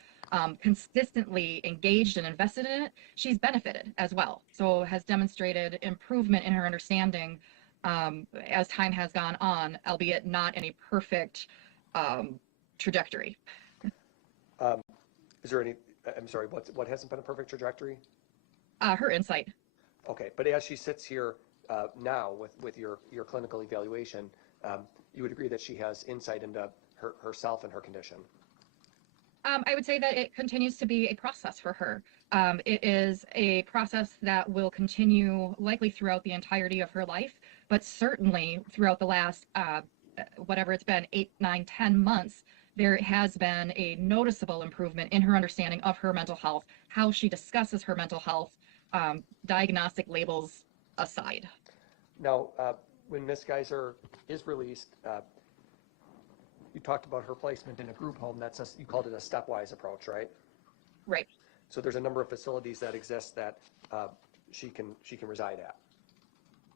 consistently engaged and invested in it, she's benefited as well. So has demonstrated improvement in her understanding as time has gone on, albeit not any perfect trajectory. Is there any, I'm sorry, what hasn't been a perfect trajectory? Her insight. Okay, but as she sits here now with your clinical evaluation, you would agree that she has insight into herself and her condition? I would say that it continues to be a process for her. It is a process that will continue likely throughout the entirety of her life, but certainly throughout the last, whatever it's been, 8, 9, 10 months, there has been a noticeable improvement in her understanding of her mental health, how she discusses her mental health, diagnostic labels aside. Now, when Ms. Geyser is released, you talked about her placement in a group home. You called it a stepwise approach, right? Right. So there's a number of facilities that exist that she can reside at.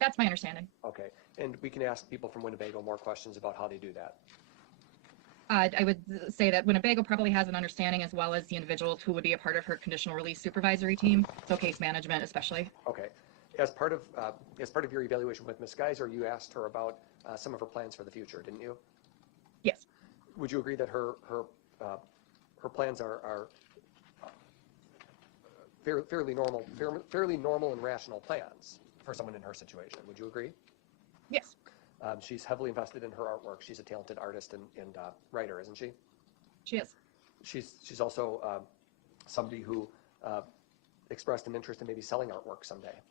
That's my understanding. Okay, and we can ask people from Winnebago more questions about how they do that. I would say that Winnebago probably has an understanding, as well as the individuals who would be a part of her conditional release supervisory team, so case management especially. Okay, as part of your evaluation with Ms. Geyser, you asked her about some of her plans for the future, didn't you? Yes. Would you agree that her plans are fairly normal and rational plans for someone in her situation? Would you agree? Yes. She's heavily invested in her artwork. She's a talented artist and writer, isn't she? She is. She's also somebody who expressed an interest in maybe selling artwork someday.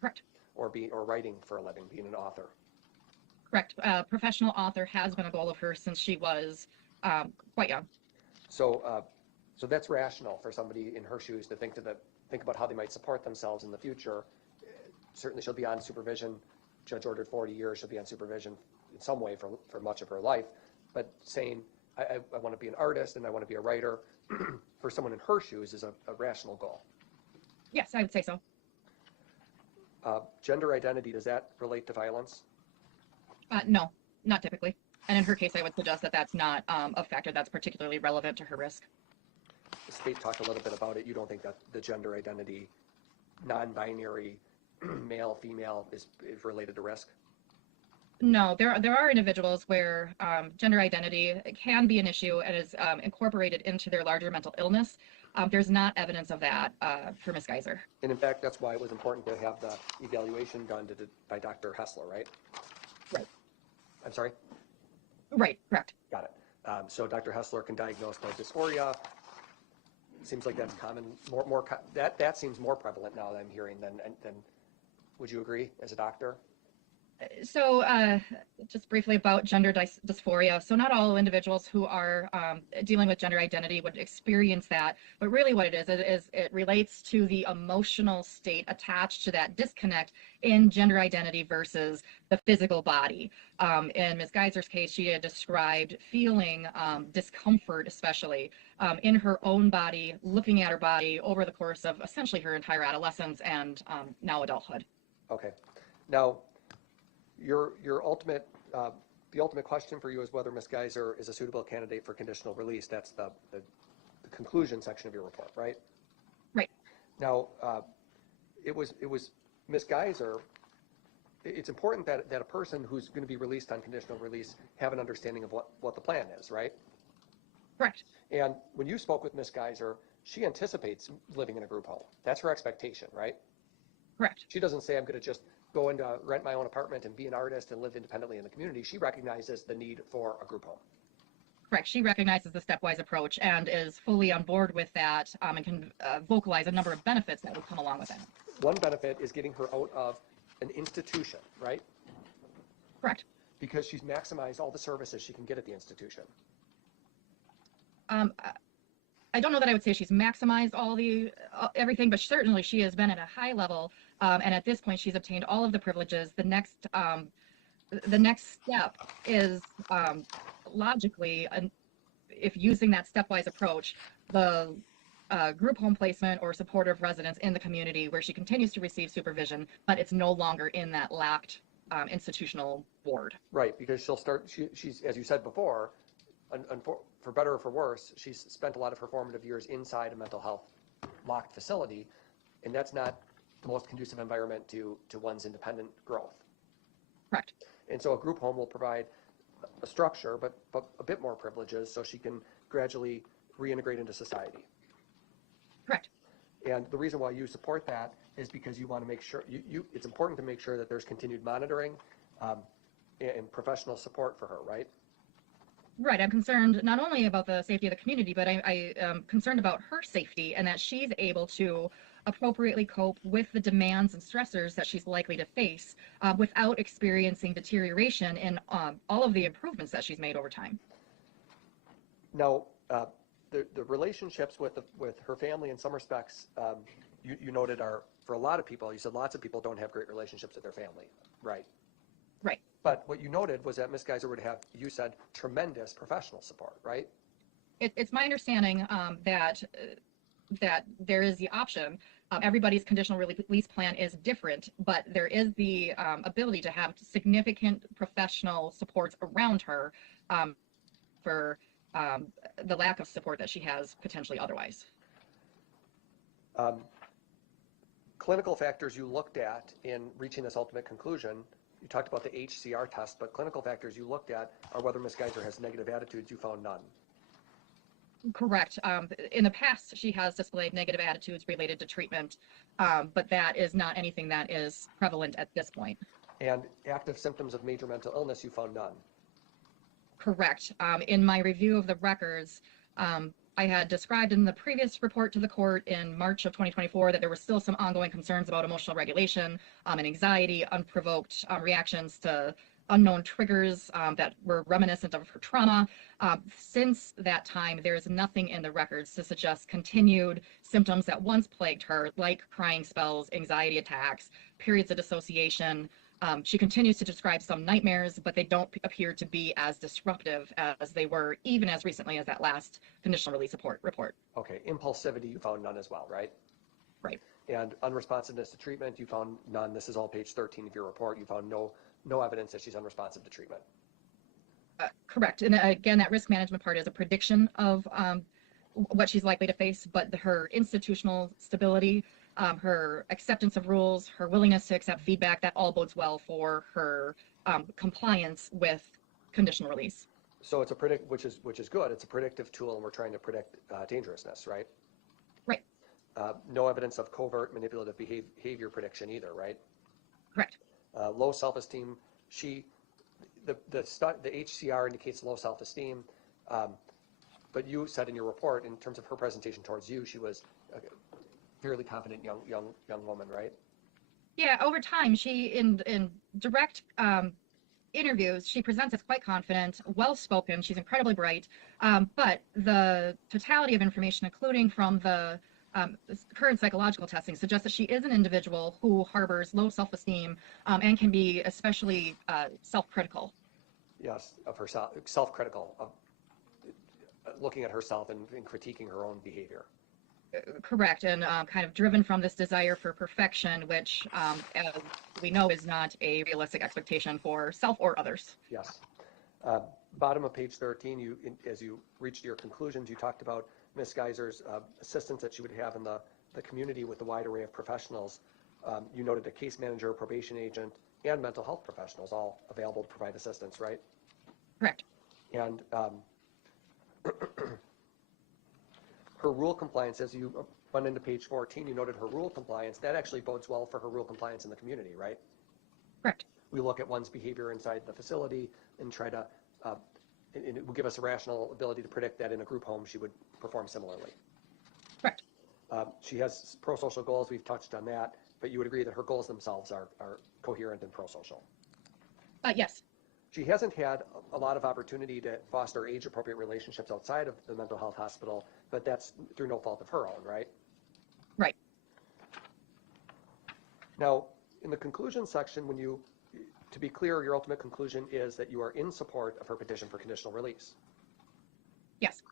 Correct. Or writing for a living, being an author. Correct. Professional author has been a goal of hers since she was quite young. So that's rational for somebody in her shoes to think about how they might support themselves in the future. Certainly, she'll be on supervision. Judge ordered 40 years. She'll be on supervision in some way for much of her life. But saying, I want to be an artist and I want to be a writer, for someone in her shoes is a rational goal. Yes, I would say so. Gender identity, does that relate to violence? No, not typically. And in her case, I would suggest that that's not a factor that's particularly relevant to her risk. The state talked a little bit about it. You don't think that the gender identity, non-binary, male, female, is related to risk? No, there are individuals where gender identity can be an issue and is incorporated into their larger mental illness. There's not evidence of that for Ms. Geyser. And in fact, that's why it was important to have the evaluation done by Dr. Hessler, right? Right. I'm sorry? Right, correct. Got it. So Dr. Hessler can diagnose both dysphoria. Seems like that's common. That seems more prevalent now that I'm hearing than. Would you agree as a doctor? So just briefly about gender dysphoria. So not all individuals who are dealing with gender identity would experience that, but really what it is it relates to the emotional state attached to that disconnect in gender identity versus the physical body. In Ms. Geyser's case, she had described feeling discomfort, especially in her own body, looking at her body over the course of essentially her entire adolescence and now adulthood. Okay. Now, your ultimate, the ultimate question for you is whether Ms. Geyser is a suitable candidate for conditional release. That's the conclusion section of your report, right? Right. Now, it was Ms. Geyser. It's important that a person who's going to be released on conditional release have an understanding of what the plan is, right? Correct. And when you spoke with Ms. Geyser, she anticipates living in a group home. That's her expectation, right? Correct. She doesn't say, I'm going to just go and rent my own apartment and be an artist and live independently in the community. She recognizes the need for a group home. Correct. She recognizes the stepwise approach and is fully on board with that and can vocalize a number of benefits that would come along with that. One benefit is getting her out of an institution, right? Correct. Because she's maximized all the services she can get at the institution. I don't know that I would say she's maximized all everything, but certainly she has been at a high level, and at this point she's obtained all of the privileges. The next step is logically, if using that stepwise approach, the group home placement or supportive residence in the community where she continues to receive supervision, but it's no longer in that lacked institutional ward. Right, because she'll start. She's, as you said before, for better or for worse, she's spent a lot of her formative years inside a mental health locked facility, and that's not the most conducive environment to one's independent growth. Correct. And so a group home will provide a structure, but a bit more privileges so she can gradually reintegrate into society. Correct. And the reason why you support that is because you want to make sure, it's important to make sure that there's continued monitoring and professional support for her, right? Right. I'm concerned not only about the safety of the community, but I am concerned about her safety and that she's able to appropriately cope with the demands and stressors that she's likely to face without experiencing deterioration in all of the improvements that she's made over time. Now, the relationships with her family in some respects, you noted are, for a lot of people, you said lots of people don't have great relationships with their family, right? Right. But what you noted was that Ms. Geyser would have, you said, tremendous professional support, right? It's my understanding that there is the option. Everybody's conditional release plan is different, but there is the ability to have significant professional supports around her for the lack of support that she has potentially otherwise. Clinical factors you looked at in reaching this ultimate conclusion, you talked about the HCR test, but clinical factors you looked at are whether Ms. Geyser has negative attitudes. You found none. Correct. In the past, she has displayed negative attitudes related to treatment, but that is not anything that is prevalent at this point. And active symptoms of major mental illness, you found none. Correct. In my review of the records, I had described in the previous report to the court in March of 2024 that there were still some ongoing concerns about emotional regulation and anxiety, unprovoked reactions to unknown triggers that were reminiscent of her trauma. Since that time, there is nothing in the records to suggest continued symptoms that once plagued her, like crying spells, anxiety attacks, periods of dissociation. She continues to describe some nightmares, but they don't appear to be as disruptive as they were even as recently as that last conditional release report. Okay, impulsivity, you found none as well, right? Right. And unresponsiveness to treatment, you found none. This is all page 13 of your report. You found no evidence that she's unresponsive to treatment. Correct. And again, that risk management part is a prediction of what she's likely to face, but her institutional stability, her acceptance of rules, her willingness to accept feedback, that all bodes well for her compliance with conditional release. So it's which is good. It's a predictive tool, and we're trying to predict dangerousness, right? Right. No evidence of covert manipulative behavior prediction either, right? Correct. Low self-esteem. The HCR indicates low self-esteem, but you said in your report, in terms of her presentation towards you, she was a fairly confident young woman, right? Yeah. Over time, she in direct interviews, she presents as quite confident, well-spoken. She's incredibly bright, but the totality of information, including from the current psychological testing, suggests that she is an individual who harbors low self-esteem and can be especially self-critical. Yes, of herself, self-critical, of looking at herself and critiquing her own behavior. Correct, and kind of driven from this desire for perfection, which, as we know, is not a realistic expectation for self or others. Yes. Bottom of page 13, as you reached your conclusions, you talked about Ms. Geyser's assistance that she would have in the community with the wide array of professionals. You noted a case manager, probation agent, and mental health professionals all available to provide assistance, right? Correct. And her rule compliance, as you went into page 14, you noted her rule compliance. That actually bodes well for her rule compliance in the community, right? Correct. We look at one's behavior inside the facility and try to, and it will give us a rational ability to predict that in a group home she would perform similarly. Correct. She has pro-social goals. We've touched on that, but you would agree that her goals themselves are coherent and pro-social. Yes. She hasn't had a lot of opportunity to foster age-appropriate relationships outside of the mental health hospital, but that's through no fault of her own, right? Right. Now, in the conclusion section, to be clear, your ultimate conclusion is that you are in support of her petition for conditional release. Yes.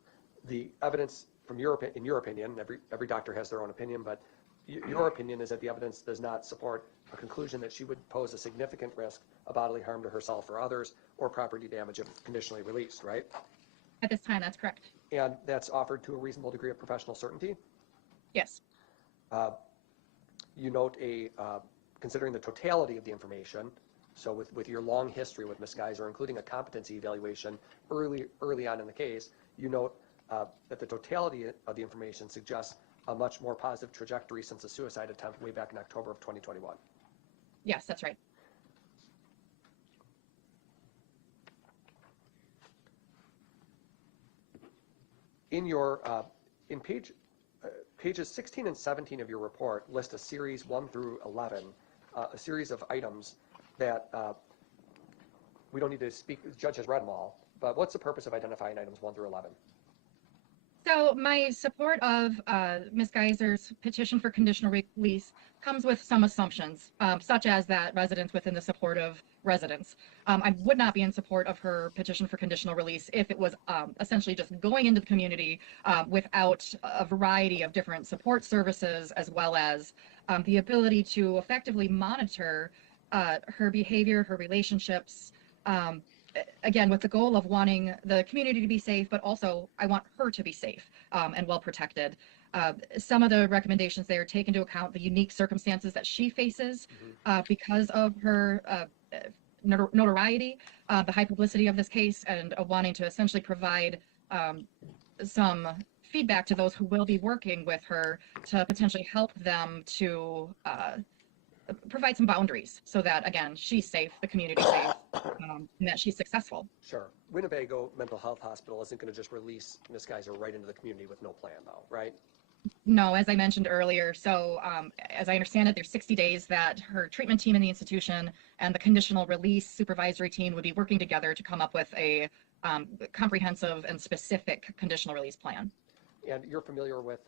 The evidence in your opinion, every doctor has their own opinion, but your opinion is that the evidence does not support a conclusion that she would pose a significant risk of bodily harm to herself or others or property damage if conditionally released, right? At this time, that's correct. And that's offered to a reasonable degree of professional certainty? Yes. You note considering the totality of the information, So with your long history with Ms. Geyser, including a competency evaluation early on in the case, you note that the totality of the information suggests a much more positive trajectory since the suicide attempt way back in October of 2021. Yes, that's right. In your pages 16 and 17 of your report list a series 1 through 11, a series of items that we don't need to speak. The judge has read them all, but what's the purpose of identifying items 1 through 11? So my support of Ms. Geyser's petition for conditional release comes with some assumptions, such as that residents within the supportive residence. I would not be in support of her petition for conditional release if it was essentially just going into the community without a variety of different support services, as well as the ability to effectively monitor her behavior, her relationships, again, with the goal of wanting the community to be safe, but also I want her to be safe and well protected. Some of the recommendations there take into account the unique circumstances that she faces because of her notoriety, the high publicity of this case, and wanting to essentially provide some feedback to those who will be working with her to potentially help them to provide some boundaries so that, again, she's safe, the community's safe, and that she's successful. Sure. Winnebago Mental Health Hospital isn't going to just release Ms. Geyser right into the community with no plan, though, right? No, as I mentioned earlier, so as I understand it, there's 60 days that her treatment team in the institution and the conditional release supervisory team would be working together to come up with a comprehensive and specific conditional release plan. And you're familiar with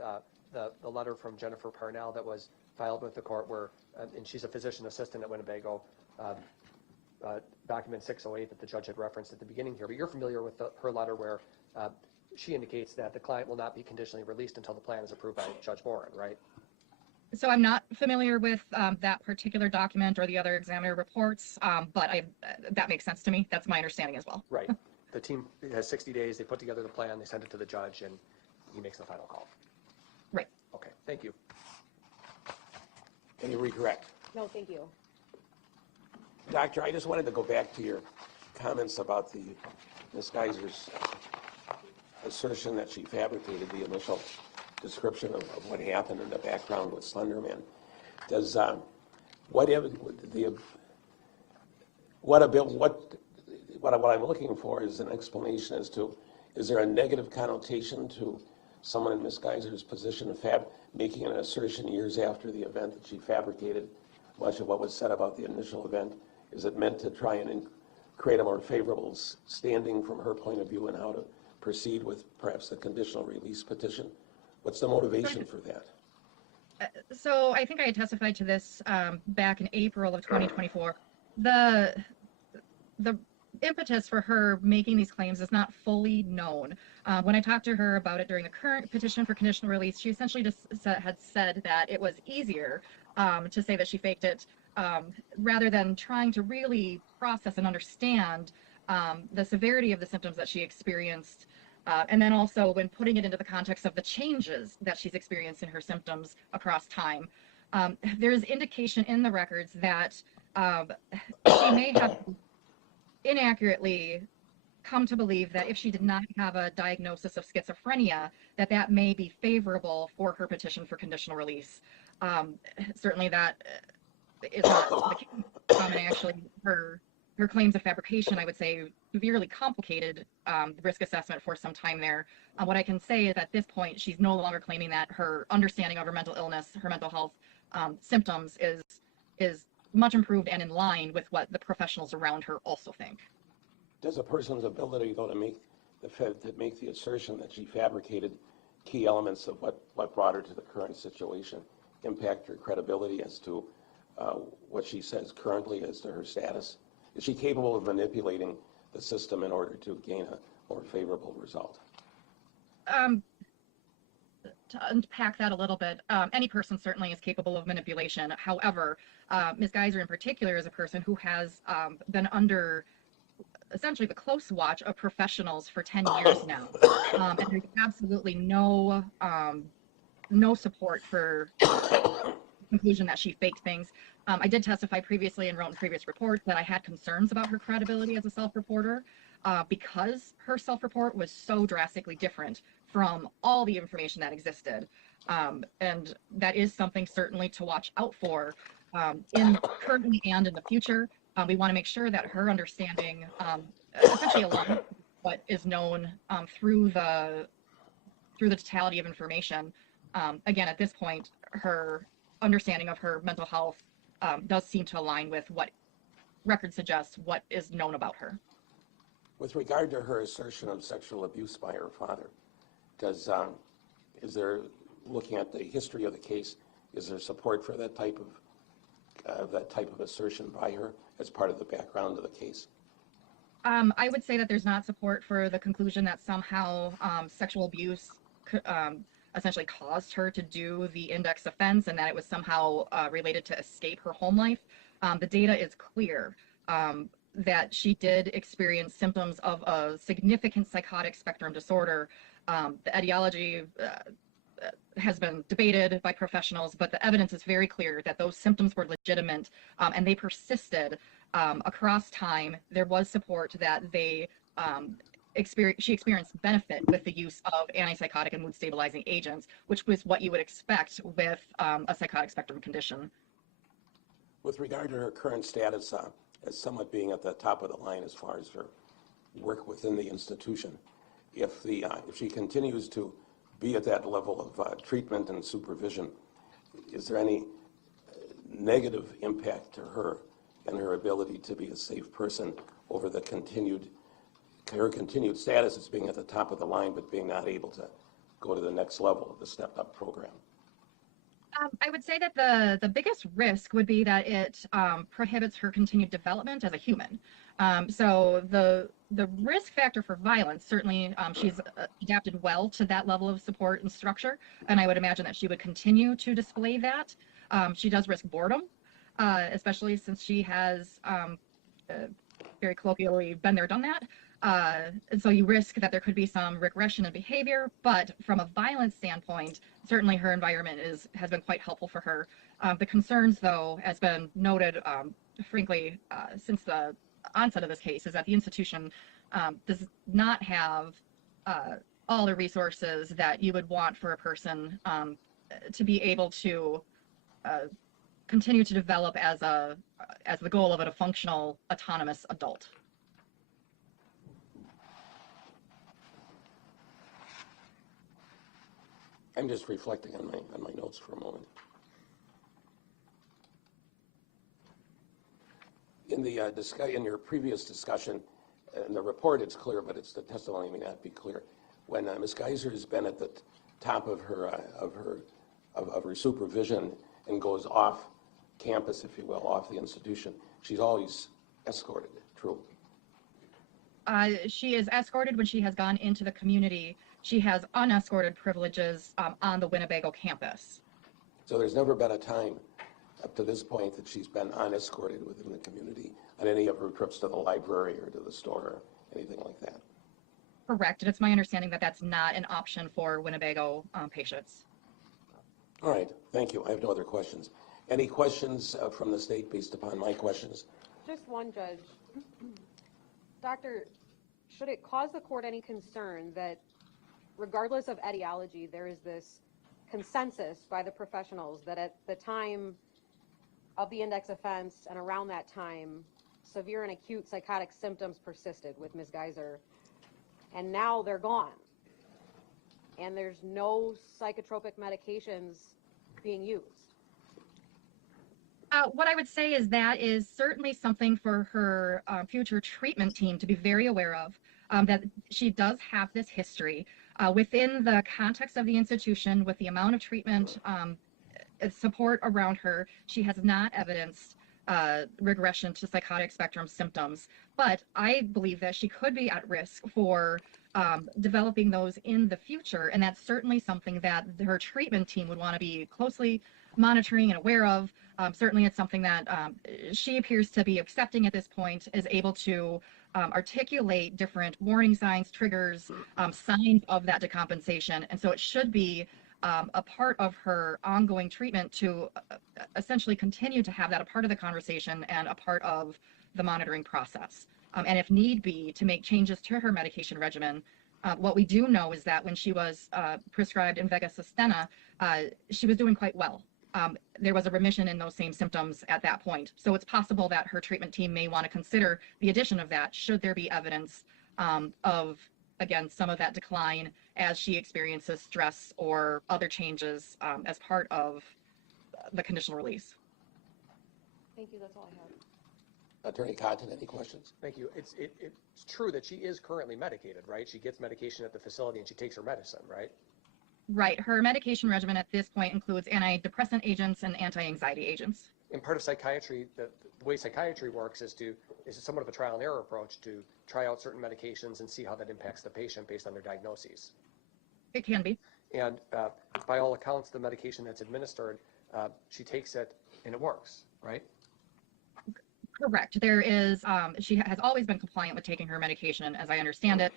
the letter from Jennifer Parnell that was filed with the court where, and she's a physician assistant at Winnebago, document 608 that the judge had referenced at the beginning here, but you're familiar with her letter where she indicates that the client will not be conditionally released until the plan is approved by Judge Boren, right? So I'm not familiar with that particular document or the other examiner reports, but that makes sense to me. That's my understanding as well. Right. The team has 60 days, they put together the plan, they send it to the judge, and he makes the final call. Right. Okay, thank you. Any recorrect? No, thank you. Doctor, I just wanted to go back to your comments about the Ms. Geyser's assertion that she fabricated the initial description of what happened in the background with Slender Man. Does what I'm looking for is an explanation as to, is there a negative connotation to someone in Ms. Geyser's position of making an assertion years after the event that she fabricated much of what was said about the initial event? Is it meant to try and create a more favorable standing from her point of view and how to proceed with perhaps a conditional release petition? What's the motivation for that? So I think I had testified to this back in April of 2024. The impetus for her making these claims is not fully known. When I talked to her about it during the current petition for conditional release, she essentially just had said that it was easier to say that she faked it rather than trying to really process and understand the severity of the symptoms that she experienced. And then also when putting it into the context of the changes that she's experienced in her symptoms across time. There's indication in the records that she may have inaccurately come to believe that if she did not have a diagnosis of schizophrenia, that may be favorable for her petition for conditional release. Certainly that is not the case. And actually her claims of fabrication, I would say, severely complicated the risk assessment for some time there. What I can say is at this point, she's no longer claiming that her understanding of her mental illness, her mental health symptoms is much improved and in line with what the professionals around her also think. Does a person's ability, though, to make the assertion that she fabricated key elements of what brought her to the current situation impact her credibility as to what she says currently as to her status? Is she capable of manipulating the system in order to gain a more favorable result? To unpack that a little bit, any person certainly is capable of manipulation. However, Ms. Geyser in particular is a person who has been under essentially the close watch of professionals for 10 years now. And there's absolutely no support for the conclusion that she faked things. I did testify previously and wrote in previous reports that I had concerns about her credibility as a self-reporter because her self-report was so drastically different from all the information that existed. And that is something certainly to watch out for in currently and in the future. We want to make sure that her understanding essentially aligns with what is known through the totality of information. Again, at this point, her understanding of her mental health does seem to align with what record suggests what is known about her. With regard to her assertion of sexual abuse by her father, is there, looking at the history of the case, is there support for that type of assertion by her as part of the background of the case? I would say that there's not support for the conclusion that somehow sexual abuse essentially caused her to do the index offense and that it was somehow related to escape her home life. The data is clear that she did experience symptoms of a significant psychotic spectrum disorder. The etiology has been debated by professionals, but the evidence is very clear that those symptoms were legitimate and they persisted across time. There was support that she experienced benefit with the use of antipsychotic and mood stabilizing agents, which was what you would expect with a psychotic spectrum condition. With regard to her current status as somewhat being at the top of the line as far as her work within the institution, if she continues to be at that level of treatment and supervision, is there any negative impact to her and her ability to be a safe person over her continued status as being at the top of the line, but being not able to go to the next level of the stepped up program? I would say that the biggest risk would be that it prohibits her continued development as a human. So the risk factor for violence, certainly she's adapted well to that level of support and structure, and I would imagine that she would continue to display that. She does risk boredom, especially since she has very colloquially been there, done that. And so you risk that there could be some regression in behavior, but from a violence standpoint, certainly her environment has been quite helpful for her. The concerns, though, has been noted, frankly, since the onset of this case, is that the institution does not have all the resources that you would want for a person to be able to continue to develop as the goal of a functional, autonomous adult. I'm just reflecting on my notes for a moment. In your previous discussion, in the report it's clear, but the testimony may not be clear. When Ms. Geyser has been at the top of her supervision and goes off campus, if you will, off the institution, she's always escorted. True. She is escorted when she has gone into the community. She has unescorted privileges on the Winnebago campus. So there's never been a time up to this point that she's been unescorted within the community on any of her trips to the library or to the store or anything like that? Correct, and it's my understanding that that's not an option for Winnebago patients. All right, thank you. I have no other questions. Any questions from the state based upon my questions? Just one, Judge. Doctor, should it cause the court any concern that regardless of etiology, there is this consensus by the professionals that at the time of the index offense and around that time, severe and acute psychotic symptoms persisted with Ms. Geyser, and now they're gone, and there's no psychotropic medications being used? What I would say is that is certainly something for her future treatment team to be very aware of, that she does have this history. Within the context of the institution, with the amount of treatment support around her, she has not evidenced regression to psychotic spectrum symptoms. But I believe that she could be at risk for developing those in the future, and that's certainly something that her treatment team would want to be closely monitoring and aware of. Certainly it's something that she appears to be accepting at this point, is able to articulate different warning signs, triggers, signs of that decompensation. And so it should be a part of her ongoing treatment to essentially continue to have that a part of the conversation and a part of the monitoring process. And if need be, to make changes to her medication regimen. What we do know is that when she was prescribed Invega Sustenna, she was doing quite well. There was a remission in those same symptoms at that point. So it's possible that her treatment team may want to consider the addition of that should there be evidence of, again, some of that decline as she experiences stress or other changes as part of the conditional release. Thank you, that's all I have. Attorney Cotton, any questions? Thank you. It's true that she is currently medicated, right? She gets medication at the facility and she takes her medicine, right? Right. Her medication regimen at this point includes antidepressant agents and anti-anxiety agents. In part of psychiatry, the way psychiatry works is somewhat of a trial and error approach to try out certain medications and see how that impacts the patient based on their diagnoses. It can be. And by all accounts, the medication that's administered, she takes it and it works, right? Correct. There is, she has always been compliant with taking her medication, as I understand it,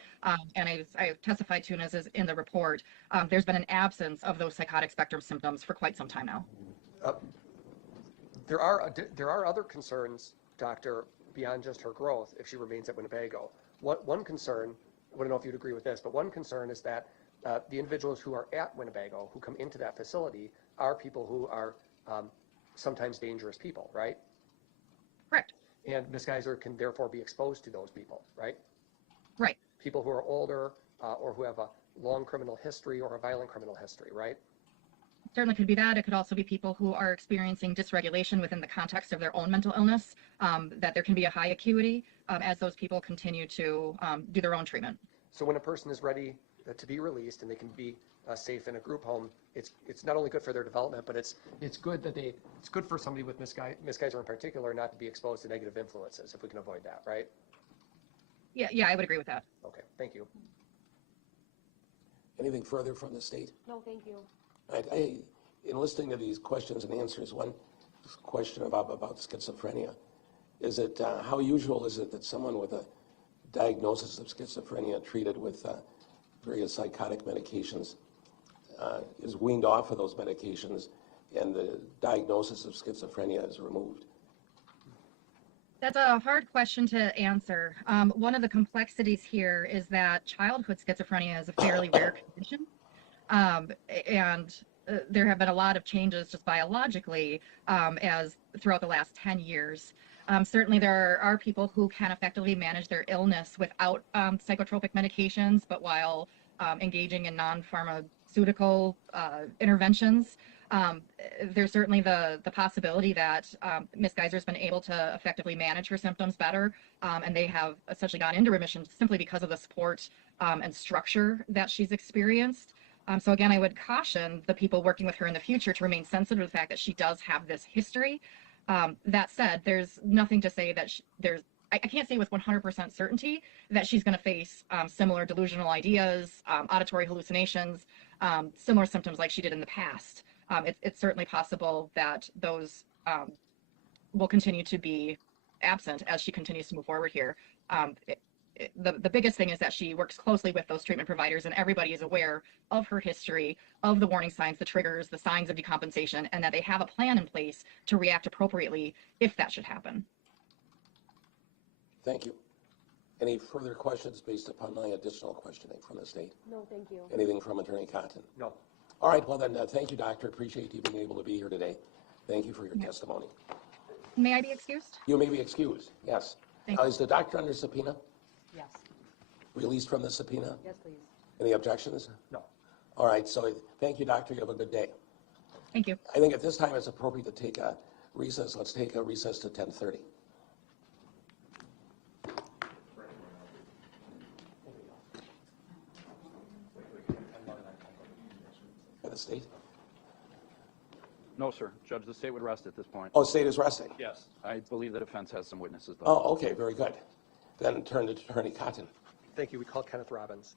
and I've testified to, and as is in the report, there's been an absence of those psychotic spectrum symptoms for quite some time now. There are other concerns, doctor, beyond just her growth if she remains at Winnebago. One concern, I don't know if you'd agree with this, but one concern is that the individuals who are at Winnebago, who come into that facility, are people who are sometimes dangerous people, right? Correct. And Ms. Geyser can therefore be exposed to those people, right? Right. People who are older or who have a long criminal history or a violent criminal history, right? Certainly could be that. It could also be people who are experiencing dysregulation within the context of their own mental illness, that there can be a high acuity as those people continue to do their own treatment. So when a person is ready to be released and they can be safe in a group home, it's not only good for their development, but it's good that it's good for somebody with Ms. Geyser in particular not to be exposed to negative influences if we can avoid that, right? Yeah, I would agree with that. Okay, thank you. Anything further from the state? No, thank you. In listening to these questions and answers, one question about schizophrenia, is it, how usual is it that someone with a diagnosis of schizophrenia treated with various psychotic medications is weaned off of those medications and the diagnosis of schizophrenia is removed? That's a hard question to answer. One of the complexities here is that childhood schizophrenia is a fairly rare condition. And there have been a lot of changes just biologically as throughout the last 10 years. Certainly there are people who can effectively manage their illness without psychotropic medications, but while engaging in non-pharmaceutical interventions. There's certainly the possibility that Ms. Geyser's been able to effectively manage her symptoms better, and they have essentially gone into remission simply because of the support and structure that she's experienced. So again, I would caution the people working with her in the future to remain sensitive to the fact that she does have this history. That said, there's nothing to say that I can't say with 100% certainty that she's going to face similar delusional ideas, auditory hallucinations, similar symptoms like she did in the past. It's certainly possible that those will continue to be absent as she continues to move forward here. The biggest thing is that she works closely with those treatment providers and everybody is aware of her history, of the warning signs, the triggers, the signs of decompensation, and that they have a plan in place to react appropriately if that should happen. Thank you. Any further questions based upon my additional questioning from the state? No, thank you. Anything from Attorney Cotton? No. All right, well then, thank you, doctor. Appreciate you being able to be here today. Thank you for your testimony. May I be excused? You may be excused, yes. Thank you. Is the doctor under subpoena? Yes. Released from the subpoena? Yes, please. Any objections? No. All right, so thank you, doctor. You have a good day. Thank you. I think at this time it's appropriate to take a recess. Let's take a recess to 10:30. By the state? No, sir. Judge, the state would rest at this point. Oh, state is resting. Yes. I believe the defense has some witnesses, though. Oh, okay, very good. Then turn to Attorney Cotton. Thank you. We call Kenneth Robbins.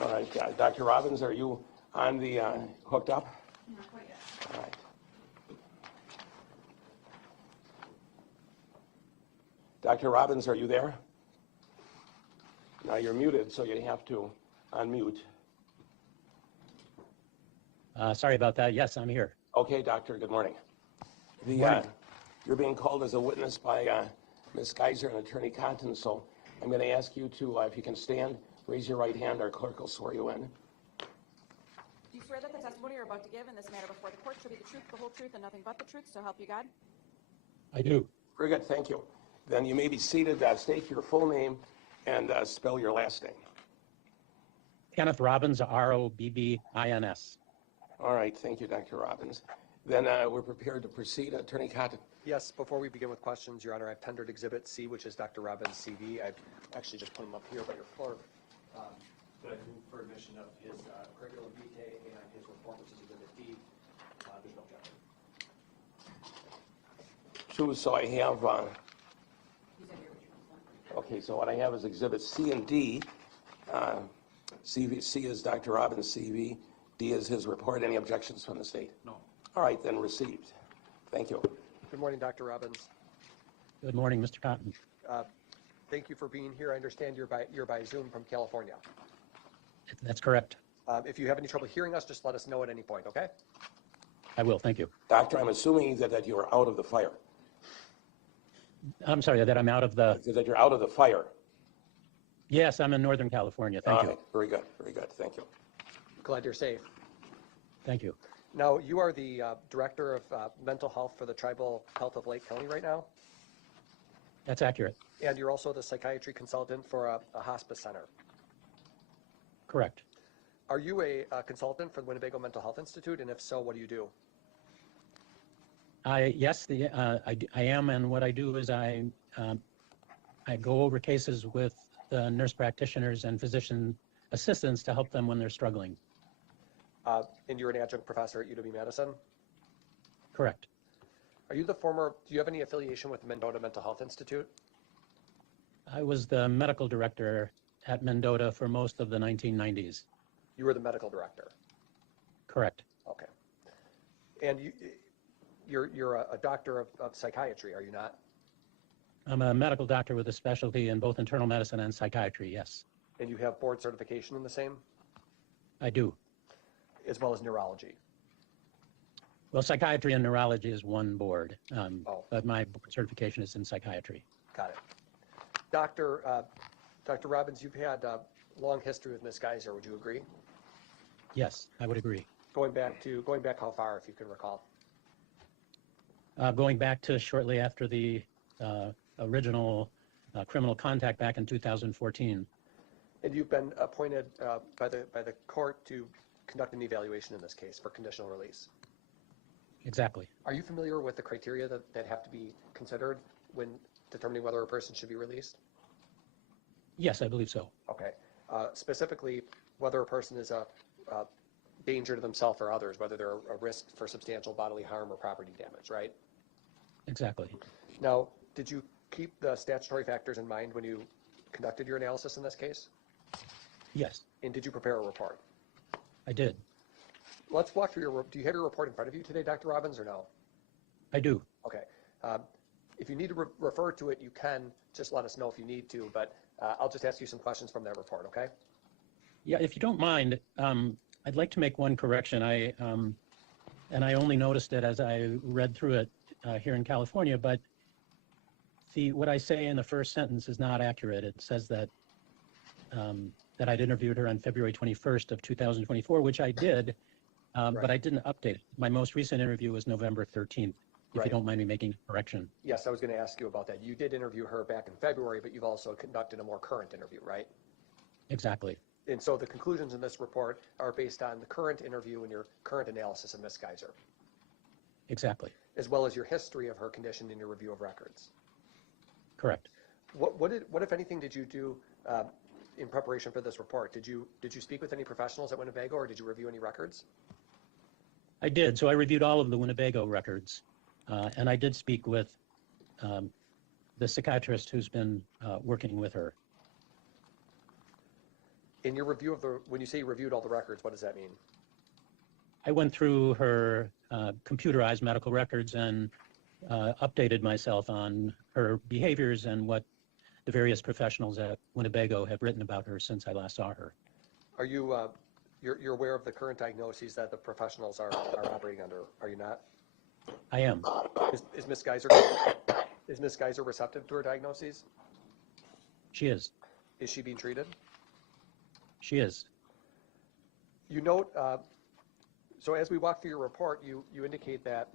All right, Dr. Robbins, are you on the hooked up? Not quite yet. All right. Dr. Robbins, are you there? Now you're muted, so you have to unmute. Sorry about that. Yes, I'm here. Okay, doctor, good morning. You're being called as a witness by Ms. Geyser and Attorney Cotton, so I'm going to ask you to, if you can stand, raise your right hand. Our clerk will swear you in. Do you swear that the testimony you're about to give in this matter before the court shall be the truth, the whole truth, and nothing but the truth, so help you God? I do. Very good, thank you. Then you may be seated. State your full name and spell your last name. Kenneth Robbins, Robbins. All right, thank you, Dr. Robbins. Then we're prepared to proceed. Attorney Cotton. Yes, before we begin with questions, Your Honor, I've tendered Exhibit C, which is Dr. Robbins' CV. I've actually just put him up here by your clerk. But I've moved for admission of his curriculum vitae and his report, which is Exhibit D. There's no objection. So I have, okay, so what I have is Exhibit C and D. C is Dr. Robbins' CV. D is his report. Any objections from the state? No. All right, then received. Thank you. Good morning, Dr. Robbins. Good morning, Mr. Cotton. Thank you for being here. I understand you're by Zoom from California. That's correct. If you have any trouble hearing us, just let us know at any point, okay? I will. Thank you. Doctor, I'm assuming that you are out of the fire. I'm sorry that I'm out of the. That you're out of the fire. Yes, I'm in Northern California. Thank All you. right, very good, very good. Thank you. Glad you're safe. Thank you. Now, you are the Director of Mental Health for the Tribal Health of Lake County right now, That's accurate. and you're also the psychiatry consultant for a hospice center. Correct. Are you a consultant for the Winnebago Mental Health Institute, and if so, what do you do? Yes, I am, and what I do is I go over cases with the nurse practitioners and physician assistants to help them when they're struggling. And you're an adjunct professor at UW-Madison? Correct. Do you have any affiliation with the Mendota Mental Health Institute? I was the medical director at Mendota for most of the 1990s. You were the medical director? Correct. Okay. And you're a doctor of psychiatry, are you not? I'm a medical doctor with a specialty in both internal medicine and psychiatry, yes. And you have board certification in the same, I do. as well as neurology? Well, psychiatry and neurology is one board, Oh. but my board certification is in psychiatry. Got it. Dr. Robbins, you've had a long history with Ms. Geyser, would you agree? Yes, I would agree. Going back how far, if you can recall? Going back to shortly after the original criminal contact back in 2014. And you've been appointed by the court to conduct an evaluation in this case for conditional release. Exactly. Are you familiar with the criteria that have to be considered when determining whether a person should be released? Yes, I believe so. Okay. Specifically, whether a person is a danger to themselves or others, whether they're a risk for substantial bodily harm or property damage, right? Exactly. Now, did you keep the statutory factors in mind when you conducted your analysis in this case? Yes, And did you prepare a report? I did. Let's walk through do you have your report in front of you today, Dr. Robbins, or no? I do. Okay. If you need to refer to it, you can. Just let us know if you need to, but I'll just ask you some questions from that report, okay? Yeah, if you don't mind, I'd like to make one correction. And I only noticed it as I read through it here in California, but what I say in the first sentence is not accurate. It says that that I'd interviewed her on February 21st of 2024, which I did, but I didn't update it. My most recent interview was November 13th, if Right. you don't mind me making a correction. Yes, I was going to ask you about that. You did interview her back in February, but you've also conducted a more current interview, right? Exactly. And so the conclusions in this report are based on the current interview and your current analysis of Ms. Geyser, Exactly. as well as your history of her condition and your review of records. Correct. What if anything, did you do in preparation for this report? Did you speak with any professionals at Winnebago, or did you review any records? I did. So I reviewed all of the Winnebago records, and I did speak with the psychiatrist who's been working with her. In your review of when you say you reviewed all the records, what does that mean? I went through her computerized medical records and updated myself on her behaviors and what the various professionals at Winnebago have written about her since I last saw her. Are you You're aware of the current diagnoses that the professionals are operating under, are you not? I am. Is Ms. Geyser receptive to her diagnoses? She is. Is she being treated? She is. You note, so as we walk through your report, you indicate that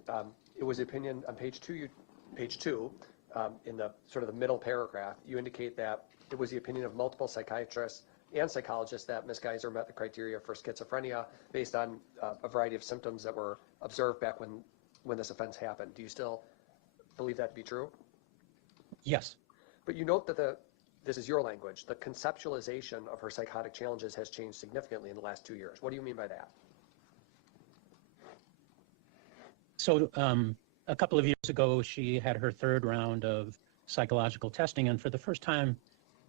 it was the opinion on page two, in the sort of the middle paragraph, you indicate that it was the opinion of multiple psychiatrists and psychologists that Ms. Geyser met the criteria for schizophrenia based on a variety of symptoms that were observed back when this offense happened. Do you still believe that to be true? Yes. But you note that this is your language, the conceptualization of her psychotic challenges has changed significantly in the last 2 years. What do you mean by that? So a couple of years ago, she had her third round of psychological testing, and for the first time,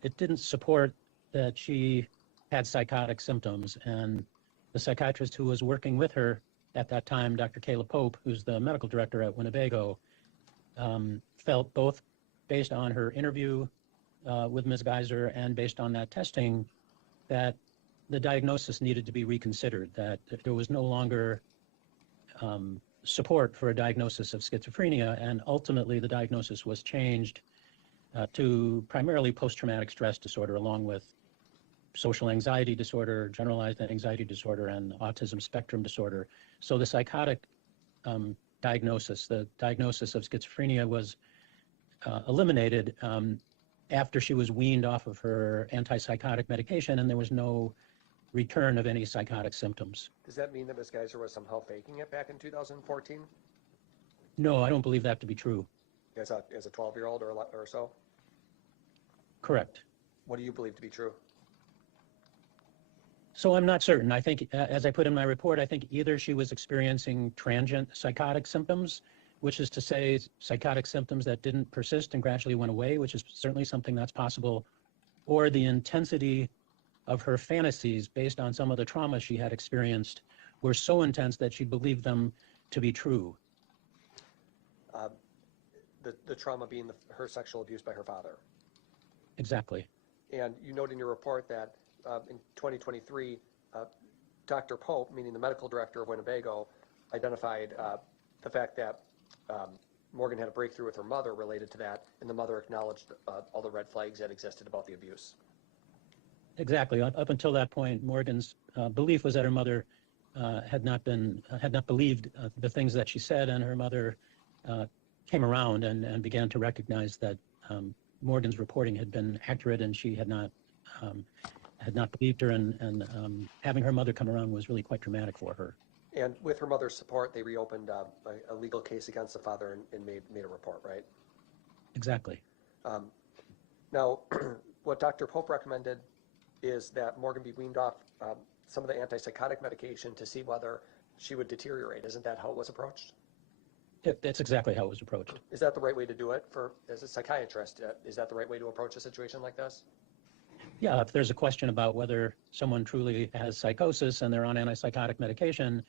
it didn't support that she had psychotic symptoms. And the psychiatrist who was working with her at that time, Dr. Kayla Pope, who's the medical director at Winnebago, felt both based on her interview with Ms. Geyser and based on that testing that the diagnosis needed to be reconsidered, that there was no longer support for a diagnosis of schizophrenia, and ultimately the diagnosis was changed to primarily post-traumatic stress disorder, along with social anxiety disorder, generalized anxiety disorder, and autism spectrum disorder. So the psychotic diagnosis, the diagnosis of schizophrenia, was eliminated after she was weaned off of her antipsychotic medication, and there was no return of any psychotic symptoms. Does that mean that Ms. Geyser was somehow faking it back in 2014 No, I don't believe that to be true. as a 12-year-old or so? Correct. What do you believe to be true? So I'm not certain. I think, as I put in my report, I think either she was experiencing transient psychotic symptoms, which is to say psychotic symptoms that didn't persist and gradually went away, which is certainly something that's possible, or the intensity of her fantasies based on some of the trauma she had experienced were so intense that she believed them to be true. The trauma being her sexual abuse by her father. Exactly. And you note in your report that in 2023, Dr. Pope, meaning the medical director of Winnebago, identified the fact that Morgan had a breakthrough with her mother related to that, and the mother acknowledged all the red flags that existed about the abuse. Exactly. Up until that point, Morgan's belief was that her mother had not believed the things that she said, and her mother came around and began to recognize that Morgan's reporting had been accurate, and she had not believed her, and having her mother come around was really quite traumatic for her. And with her mother's support, they reopened a legal case against the father and made a report, right? Exactly. Now, what Dr. Pope recommended is that Morgan be weaned off some of the antipsychotic medication to see whether she would deteriorate. Isn't that how it was approached? That's exactly how it was approached. Is that the right way to do it as a psychiatrist? Is that the right way to approach a situation like this? Yeah, if there's a question about whether someone truly has psychosis and they're on antipsychotic medication,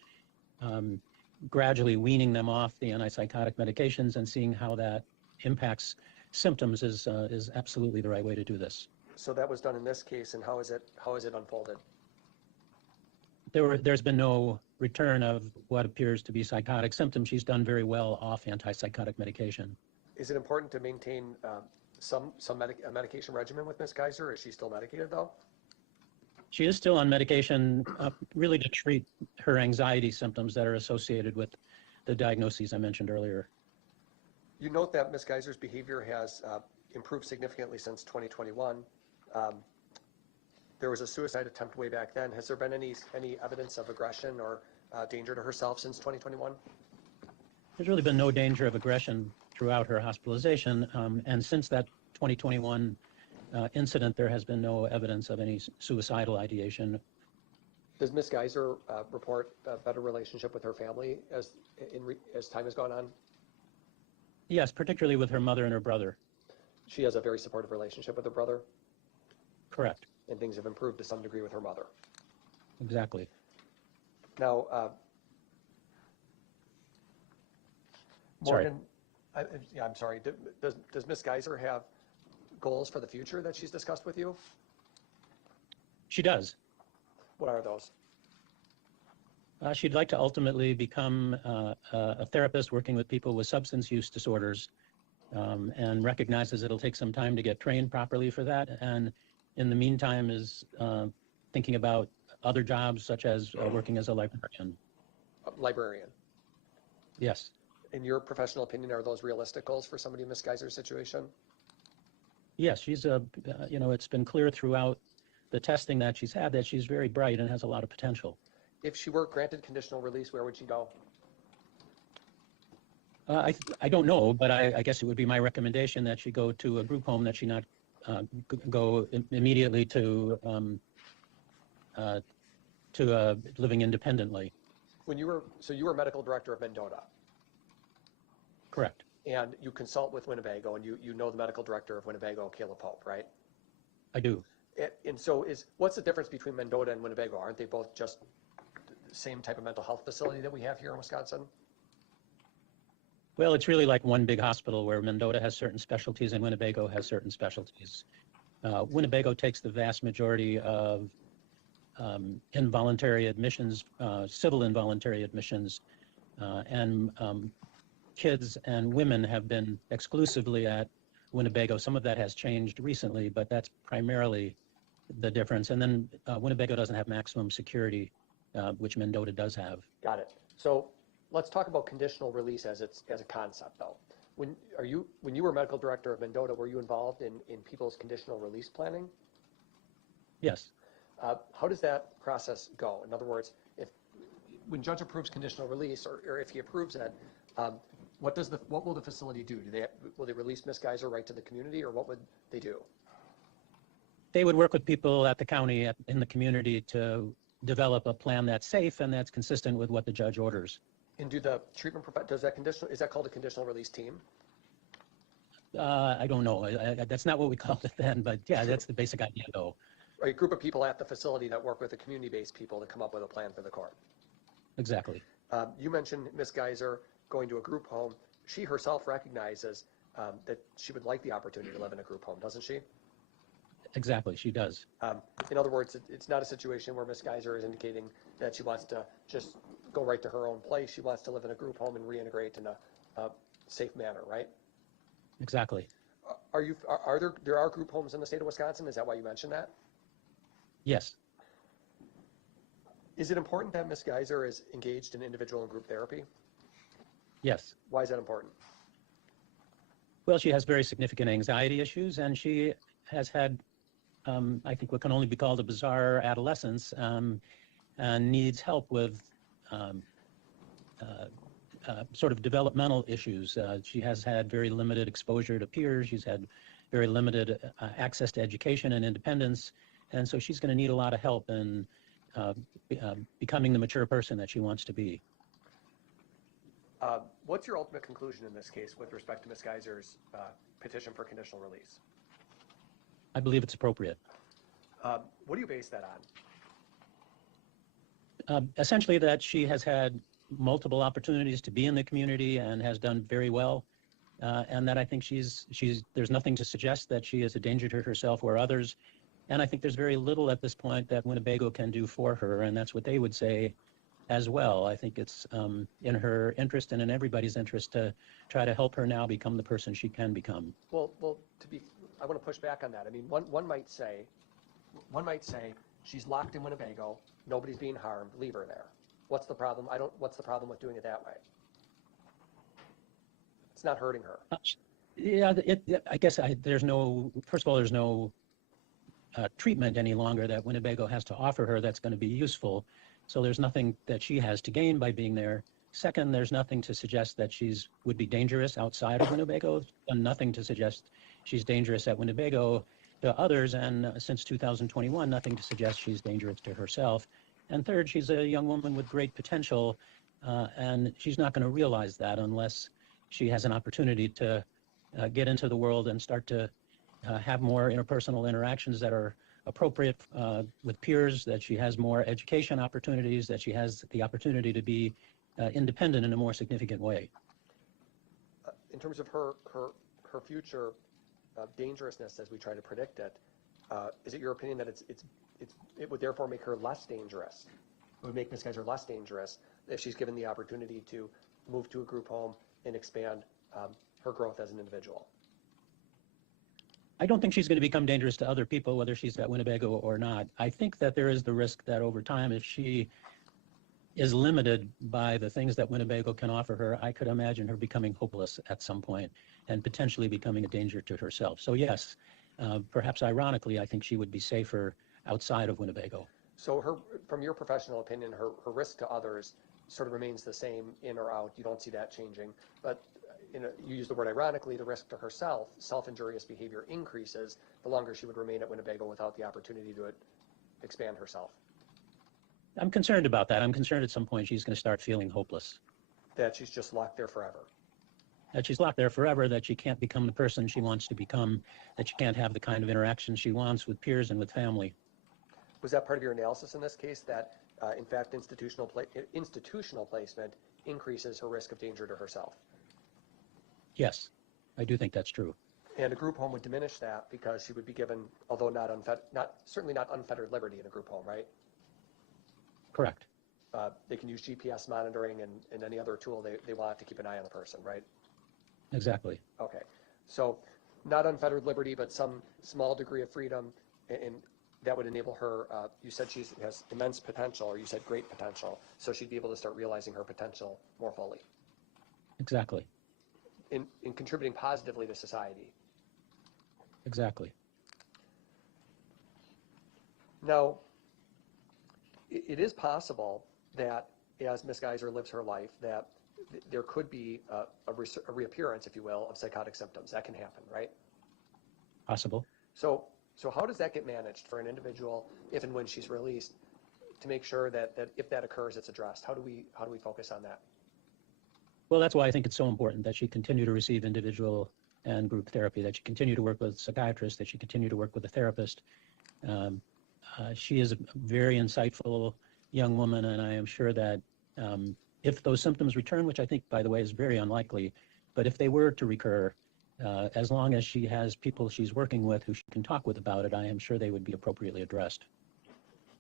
gradually weaning them off the antipsychotic medications and seeing how that impacts symptoms is absolutely the right way to do this. So that was done in this case, and how is it unfolded? There's been no return of what appears to be psychotic symptoms. She's done very well off antipsychotic medication. Is it important to maintain a medication regimen with Ms. Geyser? Is she still medicated, though? She is still on medication, really to treat her anxiety symptoms that are associated with the diagnoses I mentioned earlier. You note that Ms. Geyser's behavior has improved significantly since 2021. There was a suicide attempt way back then. Has there been any evidence of aggression or danger to herself since 2021? There's really been no danger of aggression throughout her hospitalization, and since that 2021 incident, there has been no evidence of any suicidal ideation. Does Ms. Geyser report a better relationship with her family as time has gone on? Yes, particularly with her mother and her brother. She has a very supportive relationship with her brother? Correct. And things have improved to some degree with her mother? Exactly. Now, Morgan, I'm sorry. Does Ms. Geyser have goals for the future that she's discussed with you? She does. What are those? She'd like to ultimately become a therapist working with people with substance use disorders, and recognizes it'll take some time to get trained properly for that. And in the meantime is thinking about other jobs such as working as a librarian. Librarian. Yes. In your professional opinion, are those realistic goals for somebody in Ms. Geyser's situation? Yes, she's it's been clear throughout the testing that she's had that she's very bright and has a lot of potential. If she were granted conditional release, where would she go? I don't know, but I guess it would be my recommendation that she go to a group home, that she not go immediately to living independently. So you were medical director of Mendota, Correct. and you consult with Winnebago, and you know the medical director of Winnebago, Caleb Pope, right? I do. And so what's the difference between Mendota and Winnebago? Aren't they both just the same type of mental health facility that we have here in Wisconsin? Well, it's really like one big hospital where Mendota has certain specialties and Winnebago has certain specialties. Winnebago takes the vast majority of involuntary admissions, civil involuntary admissions, and kids and women have been exclusively at Winnebago. Some of that has changed recently, but that's primarily the difference. And then Winnebago doesn't have maximum security, which Mendota does have. Got it. So let's talk about conditional release as a concept, though. When you were medical director of Mendota, were you involved in people's conditional release planning? Yes. How does that process go? In other words, when judge approves conditional release, or if he approves it, what will the facility do? Will they release Ms. Geyser right to the community, or what would they do? They would work with people at the county, in the community, to develop a plan that's safe and that's consistent with what the judge orders. And do the treatment, is that called a conditional release team? I don't know. That's not what we called it then, but yeah, that's the basic idea, though. Or a group of people at the facility that work with the community-based people to come up with a plan for the court? Exactly. You mentioned Ms. Geyser going to a group home. She herself recognizes that she would like the opportunity to live in a group home, doesn't she? Exactly, she does. In other words, it's not a situation where Ms. Geyser is indicating that she wants to just go right to her own place. She wants to live in a group home and reintegrate in a safe manner, right? Exactly. There are group homes in the state of Wisconsin? Is that why you mentioned that? Yes. Is it important that Ms. Geyser is engaged in individual and group therapy? Yes. Why is that important? Well, she has very significant anxiety issues, and she has had, I think, what can only be called a bizarre adolescence, and needs help with sort of developmental issues. She has had very limited exposure to peers. She's had very limited access to education and independence, and so she's going to need a lot of help in becoming the mature person that she wants to be. What's your ultimate conclusion in this case with respect to Ms. Geyser's petition for conditional release? I believe it's appropriate. What do you base that on? Essentially that she has had multiple opportunities to be in the community and has done very well, and that I think there's nothing to suggest that she is a danger to herself or others, and I think there's very little at this point that Winnebago can do for her, and that's what they would say as well. I think it's in her interest and in everybody's interest to try to help her now become the person she can become. Well, I want to push back on that. I mean, one might say she's locked in Winnebago, nobody's being harmed, leave her there. What's the problem? What's the problem with doing it that way? It's not hurting her. Yeah, I guess there's no treatment any longer that Winnebago has to offer her that's going to be useful. So there's nothing that she has to gain by being there. Second, there's nothing to suggest that would be dangerous outside of Winnebago, and nothing to suggest she's dangerous at Winnebago to others, and since 2021, nothing to suggest she's dangerous to herself. And third, she's a young woman with great potential, and she's not going to realize that unless she has an opportunity to get into the world and start to have more interpersonal interactions that are appropriate with peers, that she has more education opportunities, that she has the opportunity to be independent in a more significant way. In terms of her future dangerousness as we try to predict it, is it your opinion that it would therefore make her less dangerous it would make Ms. Geyser less dangerous if she's given the opportunity to move to a group home and expand her growth as an individual. I don't think she's going to become dangerous to other people, whether she's at Winnebago or not. I think that there is the risk that over time, if she is limited by the things that Winnebago can offer her, I could imagine her becoming hopeless at some point and potentially becoming a danger to herself. So yes, perhaps ironically, I think she would be safer outside of Winnebago. So from your professional opinion, her risk to others sort of remains the same in or out. You don't see that changing. But you use the word ironically, the risk to herself, self-injurious behavior increases the longer she would remain at Winnebago without the opportunity to expand herself. I'm concerned about that. I'm concerned at some point she's going to start feeling hopeless. That she's just locked there forever. That she's locked there forever, that she can't become the person she wants to become, that she can't have the kind of interaction she wants with peers and with family. Was that part of your analysis in this case, that in fact institutional placement increases her risk of danger to herself? Yes, I do think that's true. And a group home would diminish that because she would be given, although certainly not unfettered liberty in a group home, right? Correct. They can use GPS monitoring and any other tool they want to keep an eye on the person, right? Exactly. Okay. So not unfettered liberty, but some small degree of freedom, and that would enable her, you said she has immense potential, or you said great potential, so she'd be able to start realizing her potential more fully. Exactly. In contributing positively to society. Exactly. Now, it is possible that as Ms. Geyser lives her life, that there could be a reappearance, if you will, of psychotic symptoms. That can happen, right? Possible. So how does that get managed for an individual if and when she's released to make sure that if that occurs, it's addressed? How do we focus on that? Well, that's why I think it's so important that she continue to receive individual and group therapy, that she continue to work with psychiatrists, that she continue to work with a therapist. She is a very insightful young woman, and I am sure that if those symptoms return, which I think, by the way, is very unlikely, but if they were to recur, as long as she has people she's working with who she can talk with about it, I am sure they would be appropriately addressed.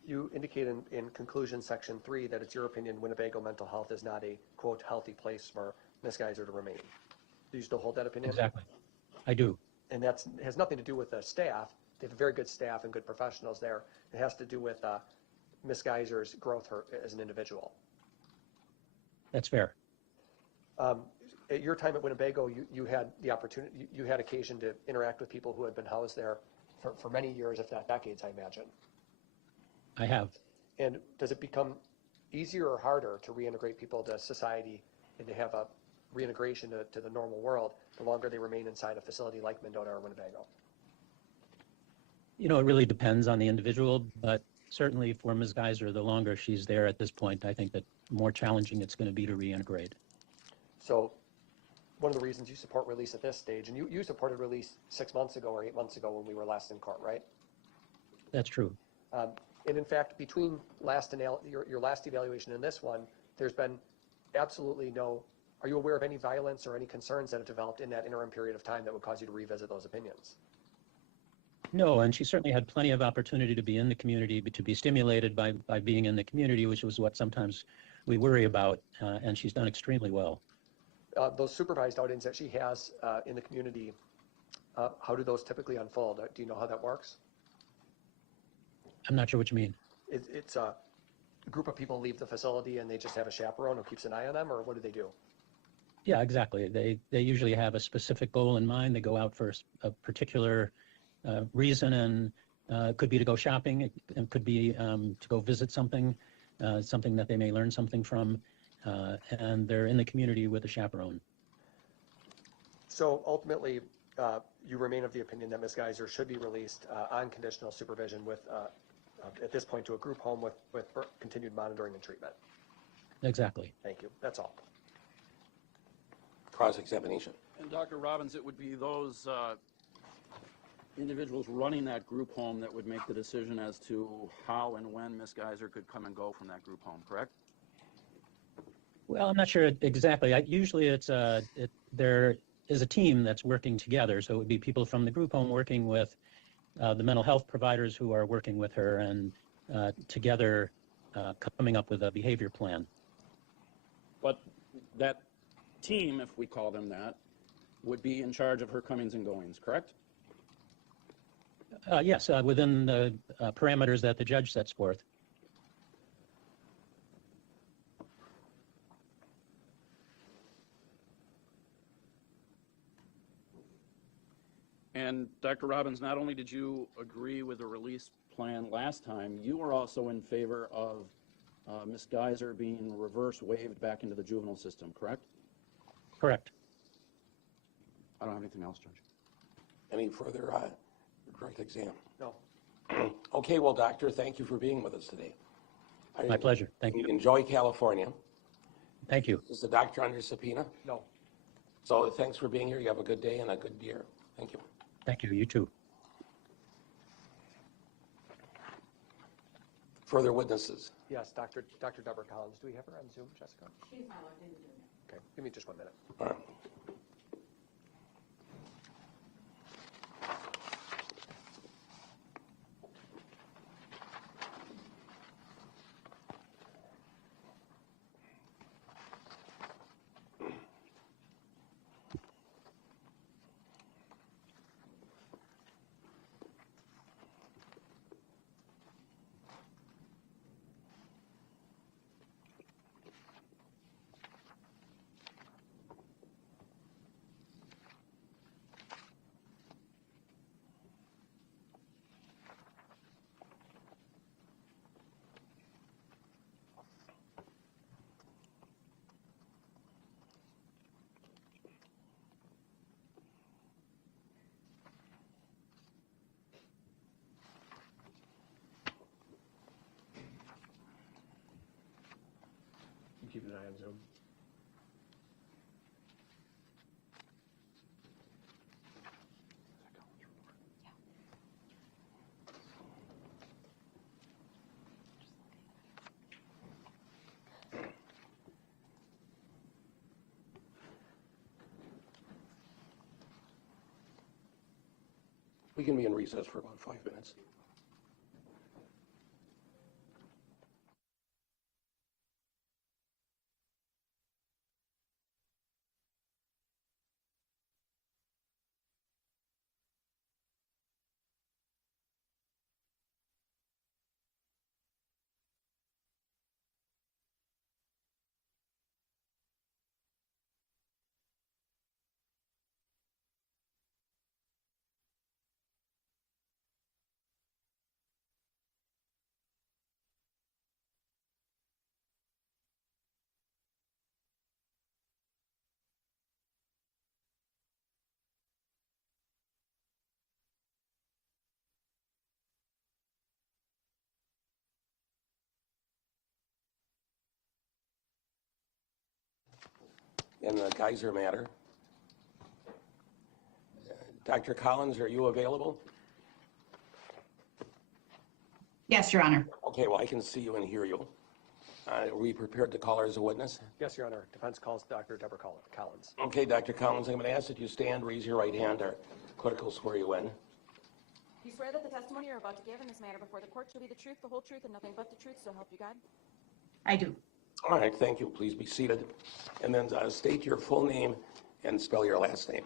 You indicate in conclusion section 3 that it's your opinion Winnebago Mental Health is not a, quote, healthy place for Ms. Geyser to remain. Do you still hold that opinion? Exactly. I do. And that has nothing to do with the staff. They have a very good staff and good professionals there. It has to do with Ms. Geyser's growth as an individual. That's fair. At your time at Winnebago, you had the opportunity, you had occasion to interact with people who had been housed there for many years, if not decades, I imagine. I have. And does it become easier or harder to reintegrate people to society and to have a reintegration to the normal world the longer they remain inside a facility like Mendota or Winnebago? You know, it really depends on the individual, but certainly for Ms. Geyser, the longer she's there at this point, I think that the more challenging it's going to be to reintegrate. So one of the reasons you support release at this stage, and you supported release 6 months ago or 8 months ago when we were last in court, right? That's true. And in fact, between your last evaluation and this one, there's been absolutely no, are you aware of any violence or any concerns that have developed in that interim period of time that would cause you to revisit those opinions? No, and she certainly had plenty of opportunity to be in the community, to be stimulated by being in the community, which was what sometimes we worry about, and she's done extremely well. Those supervised outings that she has in the community, how do those typically unfold? Do you know how that works? I'm not sure what you mean. It's a group of people leave the facility and they just have a chaperone who keeps an eye on them, or what do they do? Yeah, exactly. They usually have a specific goal in mind. They go out for a particular reason, and it could be to go shopping. It could be to go visit something that they may learn something from, and they're in the community with a chaperone. So ultimately, you remain of the opinion that Ms. Geyser should be released on conditional supervision with, at this point, to a group home with continued monitoring and treatment. Exactly. Thank you. That's all. Cross-examination. And Dr. Robbins, it would be those individuals running that group home that would make the decision as to how and when Ms. Geyser could come and go from that group home, correct? Well, I'm not sure exactly. Usually there is a team that's working together. So it would be people from the group home working with the mental health providers who are working with her, and together coming up with a behavior plan. But that team, if we call them that, would be in charge of her comings and goings, correct? Yes, within the parameters that the judge sets forth. And Dr. Robbins, not only did you agree with the release plan last time, you were also in favor of Ms. Geyser being reverse waived back into the juvenile system, correct? Correct. I don't have anything else, Judge. Any further direct exam? No. Okay, well, doctor, thank you for being with us today. My pleasure. Thank you. Enjoy California. Thank you. Is the doctor under subpoena? No. So thanks for being here. You have a good day and a good year. Thank you. Thank you. You too. Further witnesses? Yes, Dr. Deborah Collins. Do we have her on Zoom, Jessica? She's not logged into Zoom. Okay, give me just 1 minute. All right. Keep an eye on Zoom. We can be in recess for about 5 minutes. In the Geyser matter. Dr. Collins, are you available? Yes, Your Honor. Okay, well, I can see you and hear you. Are we prepared to call her as a witness? Yes, Your Honor. Defense calls Dr. Deborah Collins. Okay, Dr. Collins, I'm going to ask that you stand, raise your right hand. Our clerk will swear you in. Do you swear that the testimony you're about to give in this matter before the court shall be the truth, the whole truth, and nothing but the truth, so help you God? I do. All right, thank you. Please be seated. And then state your full name and spell your last name.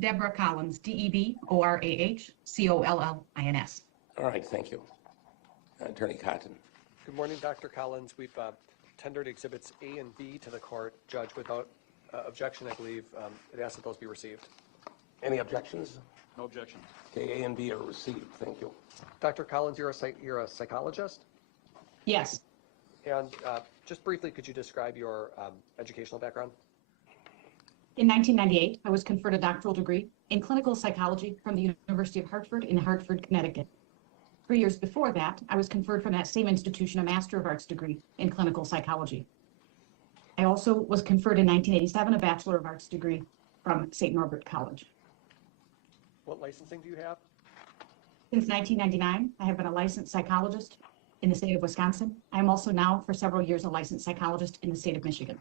Deborah Collins, DeborahCollins. All right, thank you. Attorney Cotton. Good morning, Dr. Collins. We've tendered exhibits A and B to the court. Judge, without objection, I believe it asks that those be received. Any objections? No objections. Okay, A and B are received. Thank you. Dr. Collins, you're a psychologist? Yes. And just briefly, could you describe your educational background? In 1998, I was conferred a doctoral degree in clinical psychology from the University of Hartford in Hartford, Connecticut. 3 years before that, I was conferred from that same institution a Master of Arts degree in clinical psychology. I also was conferred in 1987 a Bachelor of Arts degree from St. Norbert College. What licensing do you have? Since 1999, I have been a licensed psychologist in the state of Wisconsin. I am also now, for several years, a licensed psychologist in the state of Michigan.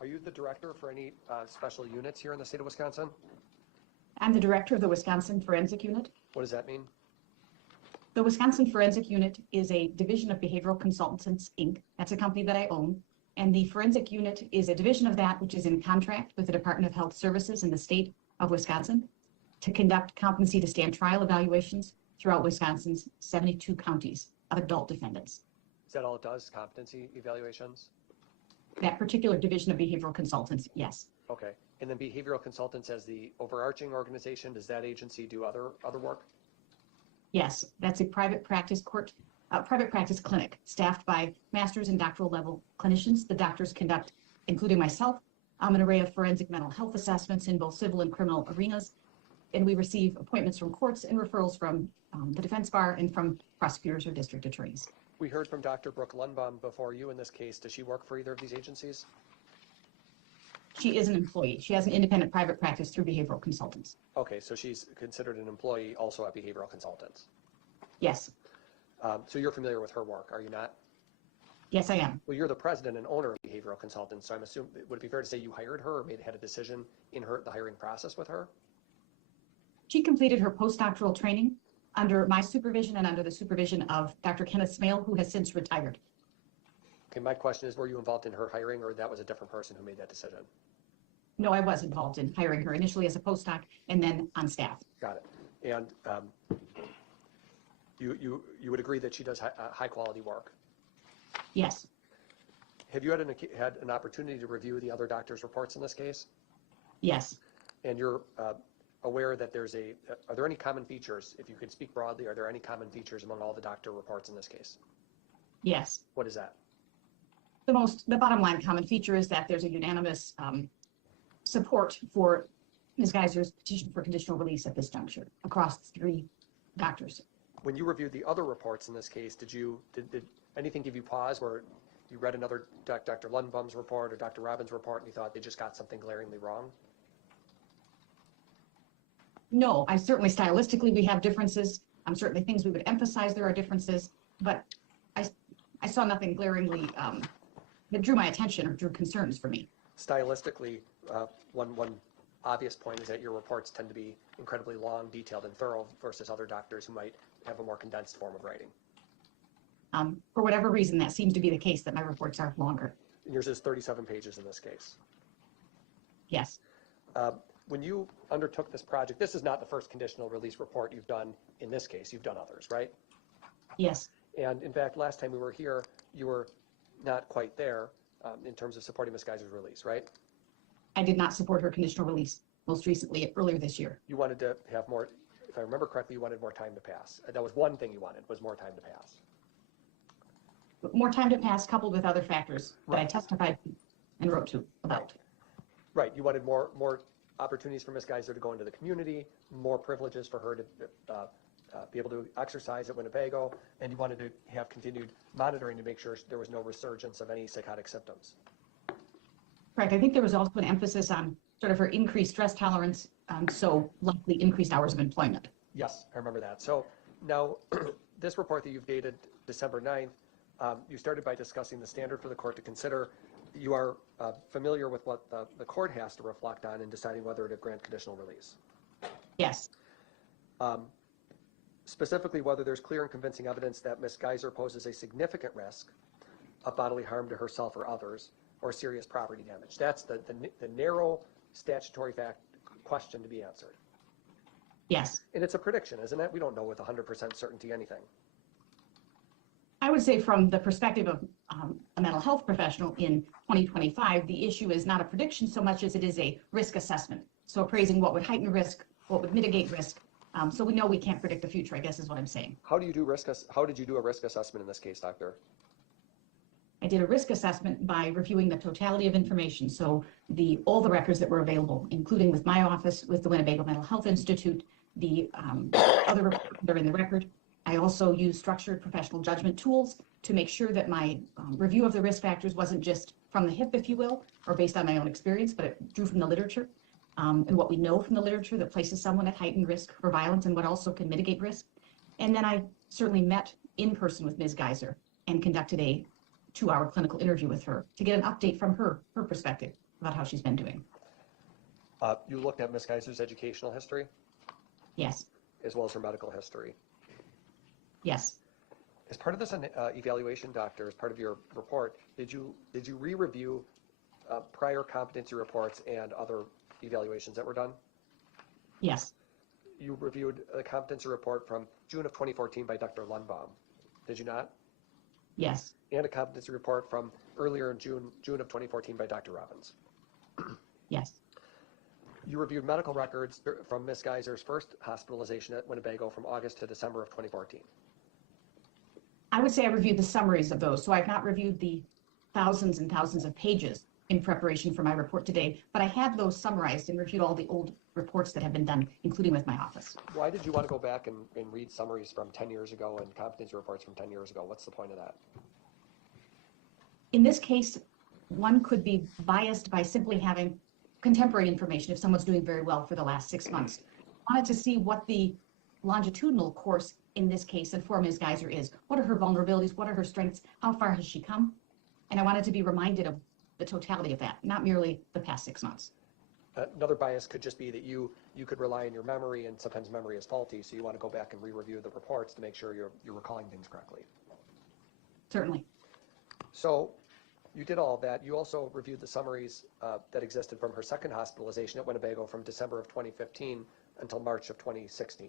Are you the director for any special units here in the state of Wisconsin? I'm the director of the Wisconsin Forensic Unit. What does that mean? The Wisconsin Forensic Unit is a division of Behavioral Consultants, Inc. That's a company that I own. And the Forensic Unit is a division of that which is in contract with the Department of Health Services in the state of Wisconsin to conduct competency to stand trial evaluations throughout Wisconsin's 72 counties of adult defendants. Is that all it does, competency evaluations? That particular division of Behavioral Consultants, yes. Okay. And then behavioral consultants as the overarching organization, does that agency do other work? Yes, that's a private practice clinic staffed by master's and doctoral level clinicians. The doctors conduct, including myself, an array of forensic mental health assessments in both civil and criminal arenas. And we receive appointments from courts and referrals from the defense bar and from prosecutors or district attorneys. We heard from Dr. Brooke Lundbaum before you in this case. Does she work for either of these agencies? She is an employee. She has an independent private practice through behavioral consultants. Okay, so she's considered an employee also at Behavioral Consultants. Yes. So you're familiar with her work, are you not? Yes, I am. Well, you're the president and owner of Behavioral Consultants, so I'm assuming, would it be fair to say you hired her or had a decision in the hiring process with her? She completed her postdoctoral training under my supervision and under the supervision of Dr. Kenneth Smale, who has since retired. Okay, my question is, were you involved in her hiring or that was a different person who made that decision? No, I was involved in hiring her initially as a postdoc and then on staff. Got it. And you would agree that she does high quality work? Yes. Have you had an opportunity to review the other doctors' reports in this case? Yes. And you're aware that are there any common features, if you could speak broadly, are there any common features among all the doctor reports in this case? Yes. What is that? The bottom line common feature is that there's a unanimous support for Ms. Geyser's petition for conditional release at this juncture across the three doctors. When you reviewed the other reports in this case, did anything give you pause where you read another Dr. Lundbaum's report or Dr. Robbins' report and you thought they just got something glaringly wrong? No, stylistically we have differences. Certainly things we would emphasize there are differences, but I saw nothing glaringly that drew my attention or drew concerns for me. Stylistically, one obvious point is that your reports tend to be incredibly long, detailed, and thorough versus other doctors who might have a more condensed form of writing. For whatever reason, that seems to be the case, that my reports are longer. And yours is 37 pages in this case. Yes. When you undertook this project, this is not the first conditional release report you've done in this case. You've done others, right? Yes. And in fact, last time we were here, you were not quite there in terms of supporting Ms. Geyser's release, right? I did not support her conditional release most recently, earlier this year. You wanted to have more, if I remember correctly, you wanted more time to pass. That was one thing you wanted, was more time to pass. More time to pass coupled with other factors that I testified and wrote to about. Right, you wanted more opportunities for Ms. Geyser to go into the community, more privileges for her to be able to exercise at Winnebago, and you wanted to have continued monitoring to make sure there was no resurgence of any psychotic symptoms. Correct. I think there was also an emphasis on sort of her increased stress tolerance, so likely increased hours of employment. Yes, I remember that. So now, this report that you've dated December 9th, you started by discussing the standard for the court to consider. You are familiar with what the court has to reflect on in deciding whether to grant conditional release. Yes. Specifically, whether there's clear and convincing evidence that Ms. Geyser poses a significant risk of bodily harm to herself or others, or serious property damage. That's the narrow statutory question to be answered. Yes. And it's a prediction, isn't it? We don't know with 100% certainty anything. I would say from the perspective of a mental health professional in 2025, the issue is not a prediction so much as it is a risk assessment. So appraising what would heighten risk, what would mitigate risk. So we know we can't predict the future, I guess is what I'm saying. How did you do a risk assessment in this case, doctor? I did a risk assessment by reviewing the totality of information. So all the records that were available, including with my office, with the Winnebago Mental Health Institute, the other reports that are in the record. I also used structured professional judgment tools to make sure that my review of the risk factors wasn't just from the hip, if you will, or based on my own experience, but it drew from the literature and what we know from the literature that places someone at heightened risk for violence and what also can mitigate risk. And then I certainly met in person with Ms. Geyser and conducted a 2-hour clinical interview with her to get an update from her perspective about how she's been doing. You looked at Ms. Geyser's educational history? Yes. As well as her medical history? Yes. As part of this evaluation, doctor, as part of your report, did you re-review prior competency reports and other evaluations that were done? Yes. You reviewed a competency report from June of 2014 by Dr. Lundbaum, did you not? Yes. And a competency report from earlier in June of 2014 by Dr. Robbins. Yes. You reviewed medical records from Ms. Geyser's first hospitalization at Winnebago from August to December of 2014. I would say I reviewed the summaries of those, so I've not reviewed the thousands and thousands of pages in preparation for my report today, but I had those summarized and reviewed all the old reports that have been done, including with my office. Why did you want to go back and read summaries from 10 years ago and competency reports from 10 years ago? What's the point of that? In this case, one could be biased by simply having contemporary information if someone's doing very well for the last 6 months. I wanted to see what the longitudinal course in this case and for Ms. Geyser is. What are her vulnerabilities? What are her strengths? How far has she come? And I wanted to be reminded of the totality of that, not merely the past 6 months. Another bias could just be that you could rely on your memory, and sometimes memory is faulty, so you want to go back and re-review the reports to make sure you're recalling things correctly. Certainly. So you did all of that. You also reviewed the summaries that existed from her second hospitalization at Winnebago from December of 2015 until March of 2016.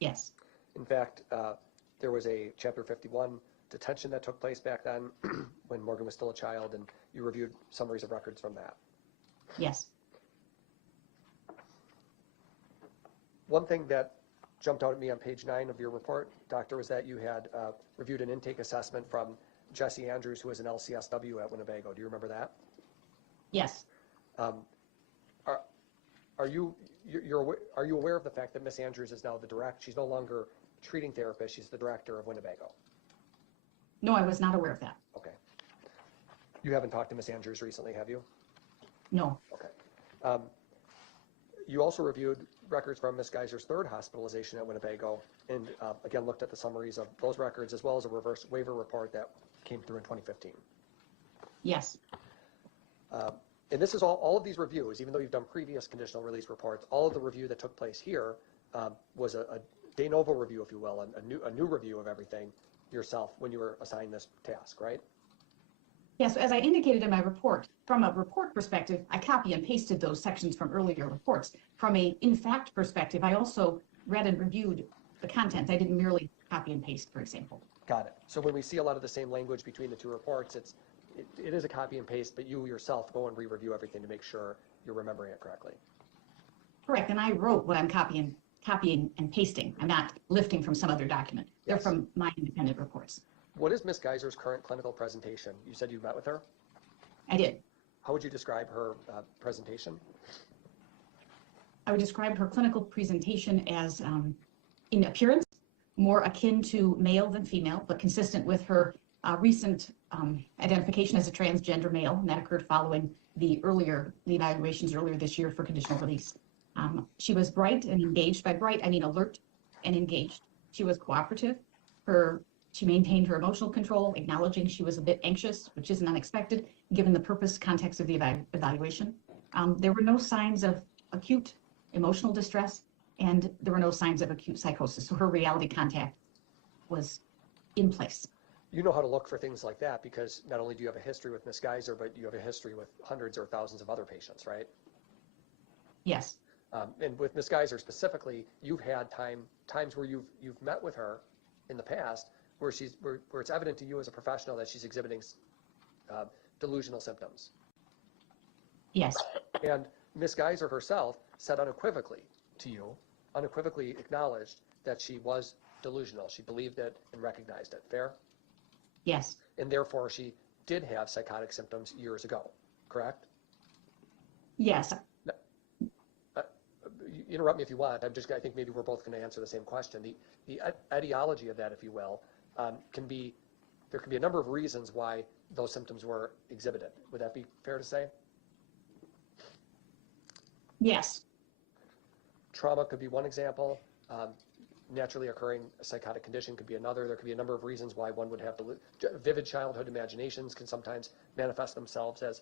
Yes. In fact, there was a Chapter 51 detention that took place back then when Morgan was still a child, and you reviewed summaries of records from that. Yes. One thing that jumped out at me on page 9 of your report, Doctor, was that you had reviewed an intake assessment from Jesse Andrews, who was an LCSW at Winnebago. Do you remember that? Yes. Are you aware of the fact that Miss Andrews is now the director? She's no longer treating therapist. She's the director of Winnebago. No, I was not aware of that. Okay. You haven't talked to Miss Andrews recently, have you? No. Okay. You also reviewed records from Miss Geyser's third hospitalization at Winnebago, and again looked at the summaries of those records as well as a reverse waiver report that came through in 2015. Yes. And this is all of these reviews, even though you've done previous conditional release reports, all of the review that took place here was a de novo review, if you will, a new review of everything yourself when you were assigned this task, right? Yes, as I indicated in my report, from a report perspective, I copy and pasted those sections from earlier reports. From a in fact perspective, I also read and reviewed the content. I didn't merely copy and paste, for example. Got it. So when we see a lot of the same language between the two reports, it is a copy and paste, but you yourself go and re-review everything to make sure you're remembering it correctly. Correct, and I wrote what I'm copying and pasting. I'm not lifting from some other document. They're Yes. from my independent reports. What is Ms. Geyser's current clinical presentation? You said you met with her. I did. How would you describe her presentation? I would describe her clinical presentation as, in appearance, more akin to male than female, but consistent with her recent identification as a transgender male, and that occurred following the evaluations earlier this year for conditional release. She was bright and engaged. By bright, I mean alert and engaged. She was cooperative. She maintained her emotional control, acknowledging she was a bit anxious, which isn't unexpected given the purpose context of the evaluation. There were no signs of acute emotional distress, and there were no signs of acute psychosis. So her reality contact was in place. You know how to look for things like that because not only do you have a history with Ms. Geyser, but you have a history with hundreds or thousands of other patients, right? Yes. And with Ms. Geyser specifically, you've had times where you've met with her in the past where it's evident to you as a professional that she's exhibiting delusional symptoms. Yes. And Ms. Geyser herself said unequivocally to you, unequivocally acknowledged that she was delusional. She believed it and recognized it. Fair? Yes. And therefore, she did have psychotic symptoms years ago, correct? Yes. Interrupt me if you want. I think maybe we're both going to answer the same question. The etiology of that, if you will, there can be a number of reasons why those symptoms were exhibited. Would that be fair to say? Yes. Trauma could be one example. Naturally occurring psychotic condition could be another. There could be a number of reasons why one would have vivid childhood imaginations can sometimes manifest themselves as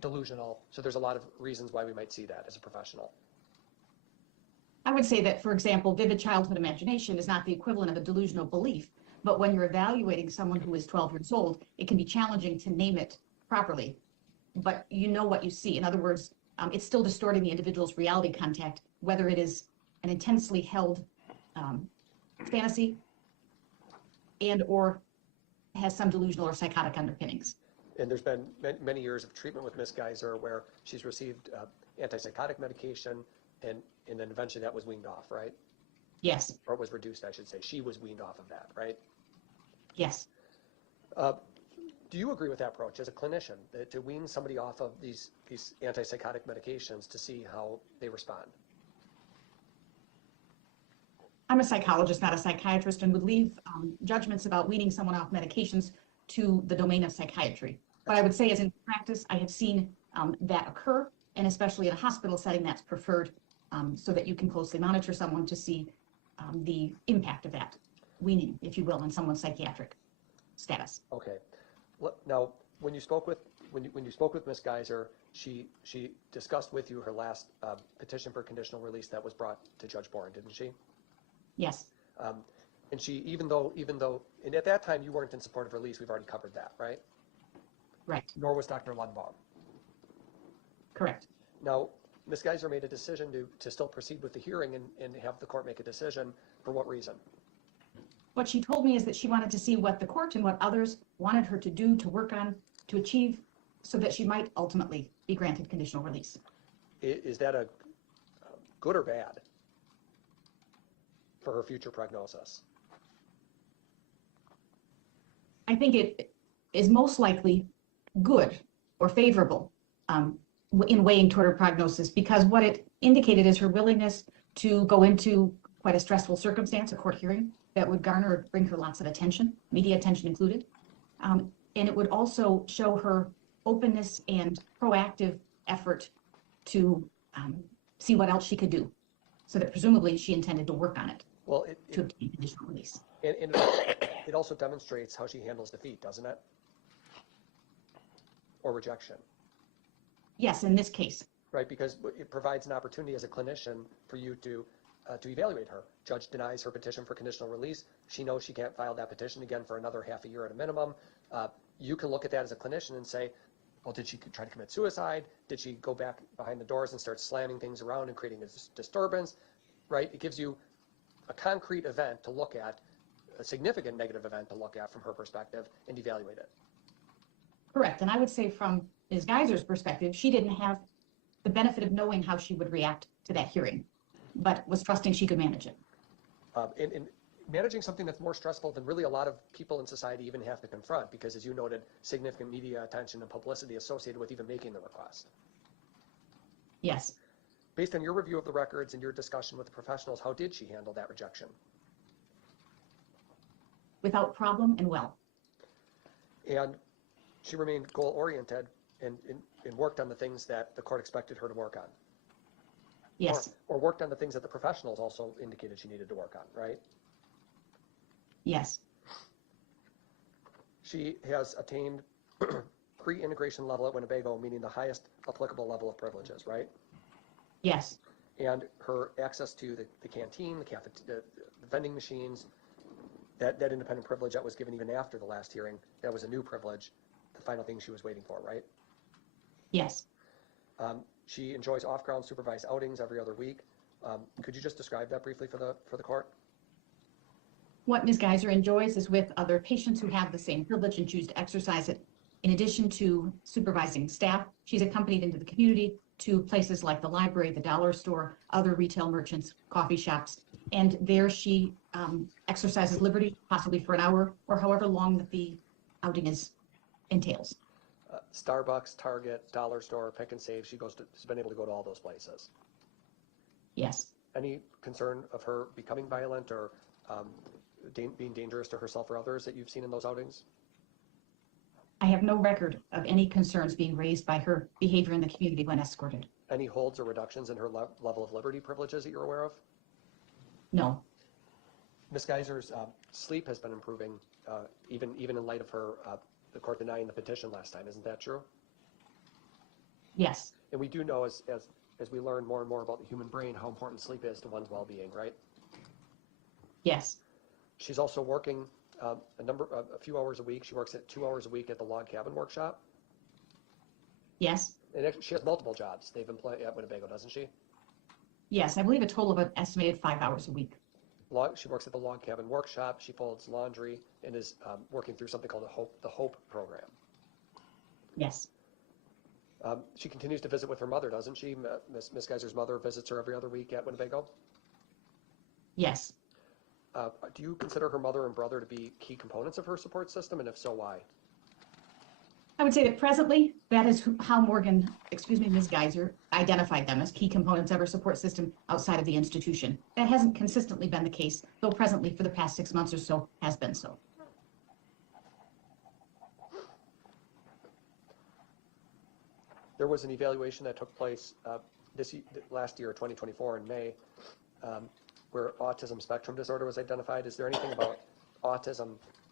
delusional. So there's a lot of reasons why we might see that as a professional. I would say that, for example, vivid childhood imagination is not the equivalent of a delusional belief, but when you're evaluating someone who is 12 years old, it can be challenging to name it properly, but you know what you see. In other words, it's still distorting the individual's reality contact, whether it is an intensely held fantasy and or has some delusional or psychotic underpinnings. And there's been many years of treatment with Ms. Geyser where she's received antipsychotic medication, and then eventually that was weaned off, right? Yes, Or it was reduced, I should say. She was weaned off of that, right? yes. Do you agree with that approach as a clinician, that to wean somebody off of these antipsychotic medications to see how they respond? I'm a psychologist, not a psychiatrist, and would leave judgments about weaning someone off medications to the domain of psychiatry. What I would say is, in practice, I have seen that occur, and especially in a hospital setting, that's preferred, so that you can closely monitor someone to see the impact of that weaning, if you will, in someone's psychiatric status. Okay. Now, when you spoke with Ms. Geyser, she discussed with you her last petition for conditional release that was brought to Judge Boren, didn't she? Yes, And she, even though, and at that time you weren't in support of release, we've already covered that, right? right, Nor was Dr. Lundbaum. correct. Now, Ms. Geyser made a decision to still proceed with the hearing and have the court make a decision. For what reason? What she told me is that she wanted to see what the court and what others wanted her to do, to work on, to achieve, so that she might ultimately be granted conditional release. Is that a good or bad for her future prognosis? I think it is most likely good or favorable in weighing toward her prognosis, because what it indicated is her willingness to go into quite a stressful circumstance, a court hearing, that would garner or bring her lots of attention, media attention included. And it would also show her openness and proactive effort to see what else she could do, so that presumably she intended to work on it Well, to obtain conditional release. and it also demonstrates how she handles defeat, doesn't it? Or rejection, Yes, in this case. right? Because it provides an opportunity as a clinician for you to evaluate her. Judge denies her petition for conditional release. She knows she can't file that petition again for another half a year at a minimum. You can look at that as a clinician and say, well, did she try to commit suicide? Did she go back behind the doors and start slamming things around and creating a disturbance, right? It gives you a concrete event to look at, a significant negative event to look at from her perspective, and evaluate it. Correct. And I would say from Ms. Geyser's perspective, she didn't have the benefit of knowing how she would react to that hearing, but was trusting she could manage it. And managing something that's more stressful than really a lot of people in society even have to confront, because as you noted, significant media attention and publicity associated with even making the request. Yes. Based on your review of the records and your discussion with the professionals, how did she handle that rejection? Without problem and well. And she remained goal-oriented and worked on the things that the court expected her to work on. Yes. Or worked on the things that the professionals also indicated she needed to work on, right? Yes. She has attained pre-integration level at Winnebago, meaning the highest applicable level of privileges, right? Yes. And her access to the canteen, the vending machines, that independent privilege that was given even after the last hearing, that was a new privilege, the final thing she was waiting for, right? Yes. She enjoys off-ground supervised outings every other week. Could you just describe that briefly for the court? What Ms. Geyser enjoys is with other patients who have the same privilege and choose to exercise it. In addition to supervising staff, she's accompanied into the community to places like the library, the dollar store, other retail merchants, coffee shops, and there she exercises liberty, possibly for an hour or however long that the outing entails. Starbucks, Target, dollar store, Pick and Save, she's been able to go to all those places. Yes. Any concern of her becoming violent or being dangerous to herself or others that you've seen in those outings? I have no record of any concerns being raised by her behavior in the community when escorted. Any holds or reductions in her level of liberty privileges that you're aware of? No. Ms. Geyser's sleep has been improving, even in light of her the court denying the petition last time. Isn't that true? Yes. And we do know, as as we learn more and more about the human brain, how important sleep is to one's well-being, right? Yes. She's also working a few hours a week. She works at 2 hours a week at the log cabin workshop. Yes. And actually, she has multiple jobs. They've employed at Winnebago, doesn't she? Yes, I believe a total of an estimated 5 hours a week. She works at the log cabin workshop. She folds laundry and is working through something called the Hope program. Yes. She continues to visit with her mother, doesn't she? Miss Geyser's mother visits her every other week at Winnebago. Yes. Do you consider her mother and brother to be key components of her support system, and if so, why? I would say that presently, that is how Ms. Geyser identified them as key components of her support system outside of the institution. That hasn't consistently been the case, though presently for the past 6 months or so has been so. There was an evaluation that took place last year, 2024, in May, where autism spectrum disorder was identified. Is there anything about autism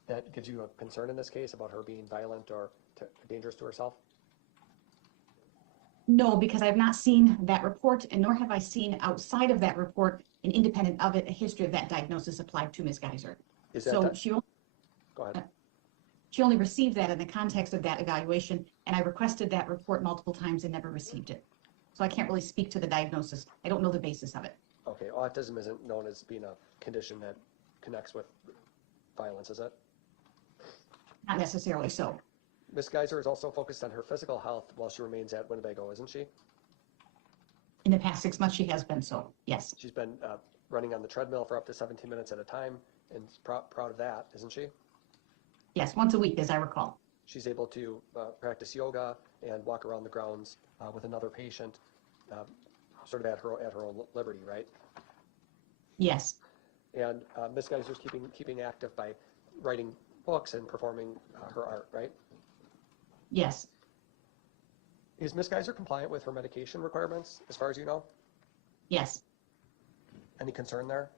that gives you a concern in this case about her being violent or dangerous to herself? No, because I've not seen that report, and nor have I seen outside of that report, and independent of it, a history of that diagnosis applied to Ms. Geyser. So Go ahead. She only received that in the context of that evaluation, and I requested that report multiple times and never received it. So I can't really speak to the diagnosis. I don't know the basis of it. Okay, autism isn't known as being a condition that connects with violence, is it? Not necessarily so. Ms. Geyser is also focused on her physical health while she remains at Winnebago, isn't she? In the past 6 months, she has been so, yes. She's been running on the treadmill for up to 17 minutes at a time, and is proud of that, isn't she? Yes, once a week, as I recall. She's able to practice yoga and walk around the grounds with another patient, sort of at her own liberty, right? Yes. And Ms. Geyser's keeping active by writing books and performing her art, right? Yes. Is Ms. Geyser compliant with her medication requirements, as far as you know? Yes. Any concern there?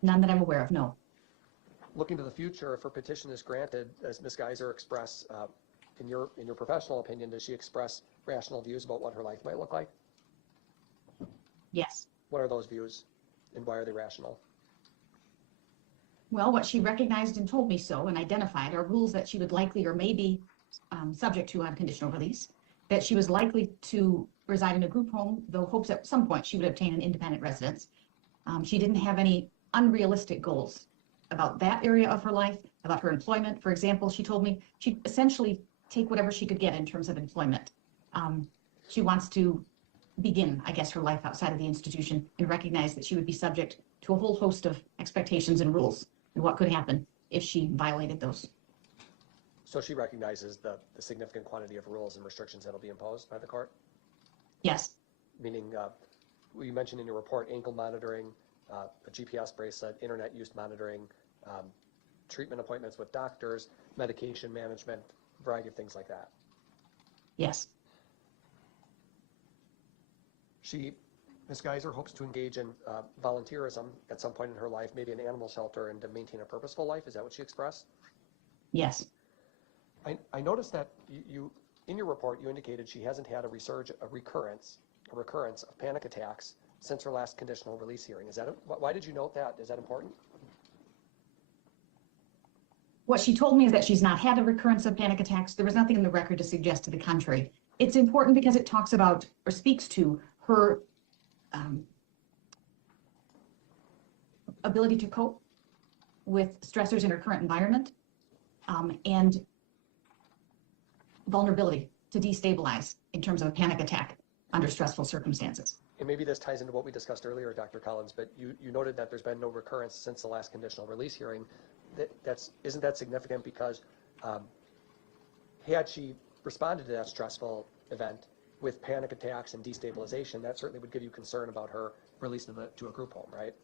None that I'm aware of, no. Looking to the future, if her petition is granted, does Ms. Geyser express, in your professional opinion, does she express rational views about what her life might look like? Yes. What are those views, and why are they rational? Well, what she recognized and told me so and identified are rules that she would likely or may be subject to on conditional release, that she was likely to reside in a group home, though hopes at some point she would obtain an independent residence. She didn't have any unrealistic goals about that area of her life, about her employment. For example, she told me she'd essentially take whatever she could get in terms of employment. She wants to begin, I guess, her life outside of the institution and recognize that she would be subject to a whole host of expectations and rules and what could happen if she violated those. So she recognizes the significant quantity of rules and restrictions that will be imposed by the court? Yes. Meaning, you mentioned in your report, ankle monitoring, a GPS bracelet, internet use monitoring, treatment appointments with doctors, medication management, a variety of things like that. Yes. Ms. Geyser hopes to engage in volunteerism at some point in her life, maybe an animal shelter, and to maintain a purposeful life. Is that what she expressed? Yes. I noticed that in your report, you indicated she hasn't had a recurrence of panic attacks since her last conditional release hearing. Why did you note that? Is that important? What she told me is that she's not had a recurrence of panic attacks. There was nothing in the record to suggest to the contrary. It's important because it talks about or speaks to her ability to cope with stressors in her current environment and vulnerability to destabilize in terms of a panic attack under stressful circumstances. And maybe this ties into what we discussed earlier, Dr. Collins, but you noted that there's been no recurrence since the last conditional release hearing. Isn't that significant because had she responded to that stressful event with panic attacks and destabilization, that certainly would give you concern about her release to a group home, right?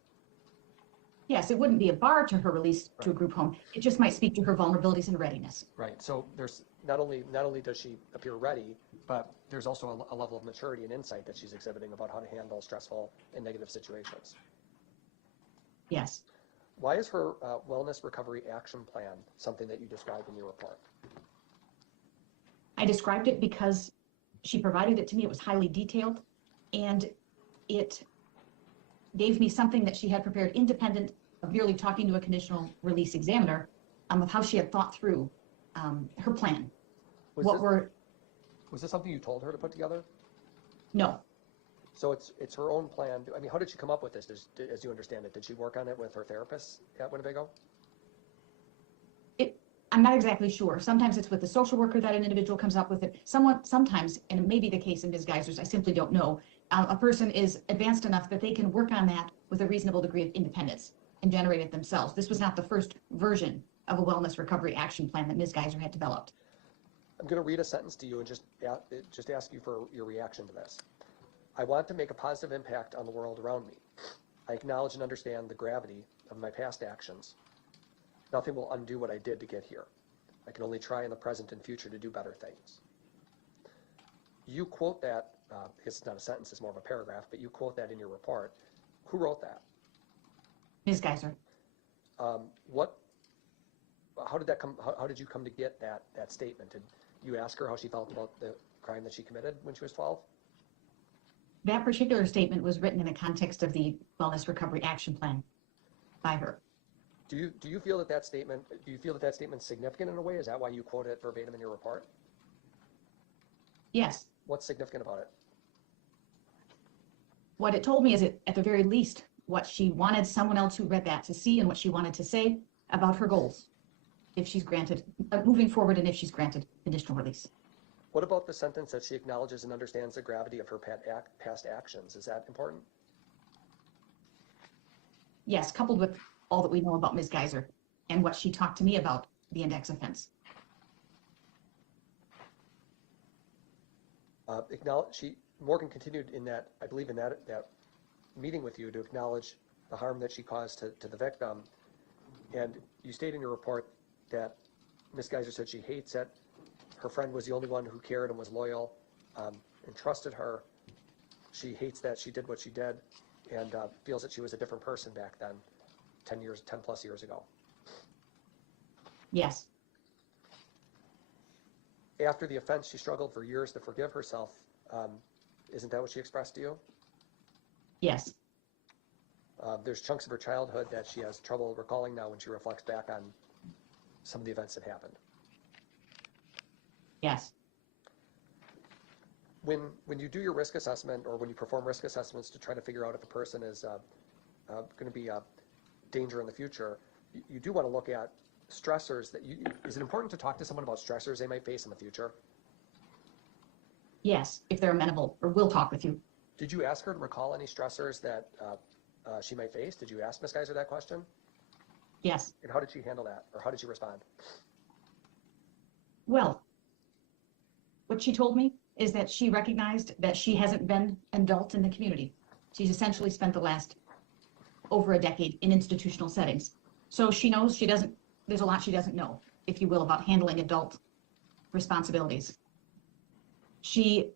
Yes, it wouldn't be a bar to her release to a group home. It just might speak to her vulnerabilities and readiness. Right. So there's not only does she appear ready, but there's also a level of maturity and insight that she's exhibiting about how to handle stressful and negative situations. Yes. Why is her wellness recovery action plan something that you described in your report? I described it because She provided it to me. It was highly detailed, and it gave me something that she had prepared independent of merely talking to a conditional release examiner of how she had thought through her plan. Was this something you told her to put together? No, So it's her own plan. I mean, how did she come up with this, as you understand it? Did she work on it with her therapist at Winnebago? I'm not exactly sure. Sometimes it's with the social worker that an individual comes up with it. Sometimes, and it may be the case in Ms. Geyser's, I simply don't know, a person is advanced enough that they can work on that with a reasonable degree of independence and generate it themselves. This was not the first version of a wellness recovery action plan that Ms. Geyser had developed. I'm going to read a sentence to you and just ask you for your reaction to this. I want to make a positive impact on the world around me. I acknowledge and understand the gravity of my past actions. Nothing will undo what I did to get here. I can only try in the present and future to do better things. You quote that, it's not a sentence, it's more of a paragraph, but you quote that in your report. Who wrote that? Ms. Geyser. How did that come, how did you come to get that statement? Did you ask her how she felt about the crime that she committed when she was 12? That particular statement was written in the context of the Wellness Recovery Action Plan by her. Do you feel that statement is significant in a way? Is that why you quote it verbatim in your report? Yes. What's significant about it? What it told me is at the very least what she wanted someone else who read that to see and what she wanted to say about her goals if she's granted, moving forward and if she's granted conditional release. What about the sentence that she acknowledges and understands the gravity of her past actions? Is that important? Yes, coupled with all that we know about Ms. Geyser and what she talked to me about the index offense. Morgan continued in that, I believe in that meeting with you to acknowledge the harm that she caused to the victim. And you state in your report that Ms. Geyser said she hates it. Her friend was the only one who cared and was loyal and trusted her. She hates that she did what she did and feels that she was a different person back then, 10 plus years ago. Yes. After the offense, she struggled for years to forgive herself. Isn't that what she expressed to you? Yes. There's chunks of her childhood that she has trouble recalling now when she reflects back on some of the events that happened. Yes. When you do your risk assessment or when you perform risk assessments to try to figure out if a person is going to be a danger in the future, you do want to look at stressors is it important to talk to someone about stressors they might face in the future? Yes, if they're amenable or will talk with you. Did you ask her to recall any stressors that she might face? Did you ask Ms. Geyser that question? Yes. And how did she handle that, or how did she respond? Well, what she told me is that she recognized that she hasn't been an adult in the community. She's essentially spent the last over a decade in institutional settings. So she knows there's a lot she doesn't know, if you will, about handling adult responsibilities. She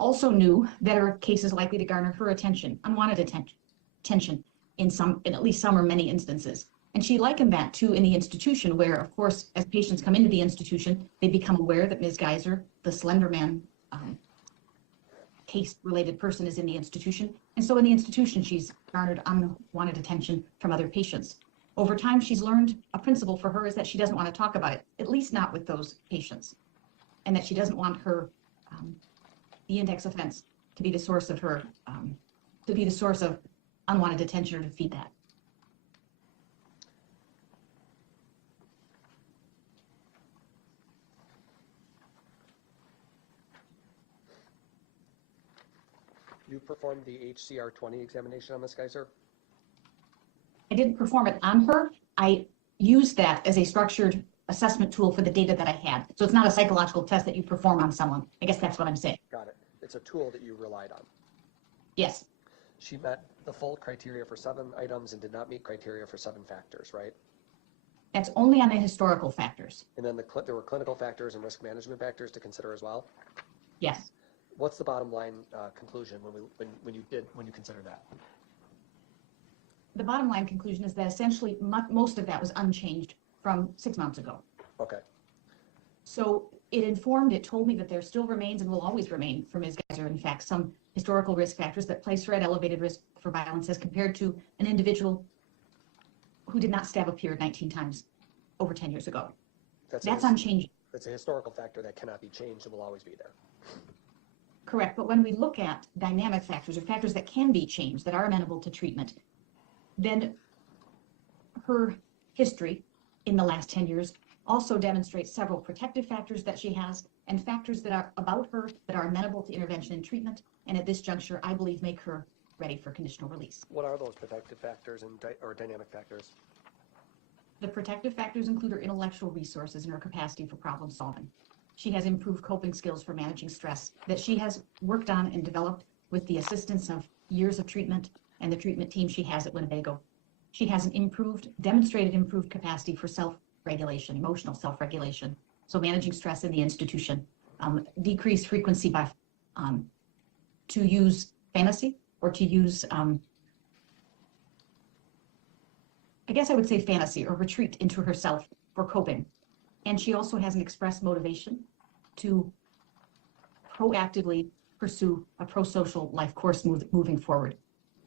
also knew that there are cases likely to garner her attention, unwanted attention in at least some or many instances. And she likened that to in the institution where, of course, as patients come into the institution, they become aware that Ms. Geyser, the Slender Man case-related person, is in the institution. And so in the institution, she's garnered unwanted attention from other patients. Over time, she's learned a principle for her is that she doesn't want to talk about it, at least not with those patients. And that she doesn't want the index offense to be the source of her, to be the source of unwanted attention or to feed that. You performed the HCR 20 examination on Ms. Geyser? I didn't perform it on her. I used that as a structured assessment tool for the data that I had. So it's not a psychological test that you perform on someone. I guess that's what I'm saying. Got it. It's a tool that you relied on. Yes. She met the full criteria for 7 items and did not meet criteria for 7 factors, right? That's only on the historical factors. And then there were clinical factors and risk management factors to consider as well? Yes. What's the bottom line conclusion when you consider that? The bottom line conclusion is that essentially most of that was unchanged from 6 months ago. Okay. So it told me that there still remains and will always remain for Ms. Geyser, in fact, some historical risk factors that place her at elevated risk for violence as compared to an individual who did not stab a peer 19 times over 10 years ago. That's unchanging. It's a historical factor that cannot be changed and will always be there. Correct, but when we look at dynamic factors or factors that can be changed, that are amenable to treatment, then her history in the last 10 years also demonstrates several protective factors that she has and factors that are about her that are amenable to intervention and treatment, and at this juncture, I believe make her ready for conditional release. What are those protective factors or dynamic factors? The protective factors include her intellectual resources and her capacity for problem solving. She has improved coping skills for managing stress that she has worked on and developed with the assistance of years of treatment and the treatment team she has at Winnebago. She has an demonstrated improved capacity for self-regulation, emotional self-regulation. So managing stress in the institution, decreased frequency by, to use fantasy or to use, I guess I would say fantasy or retreat into herself for coping. And she also has an expressed motivation to proactively pursue a pro-social life course moving forward.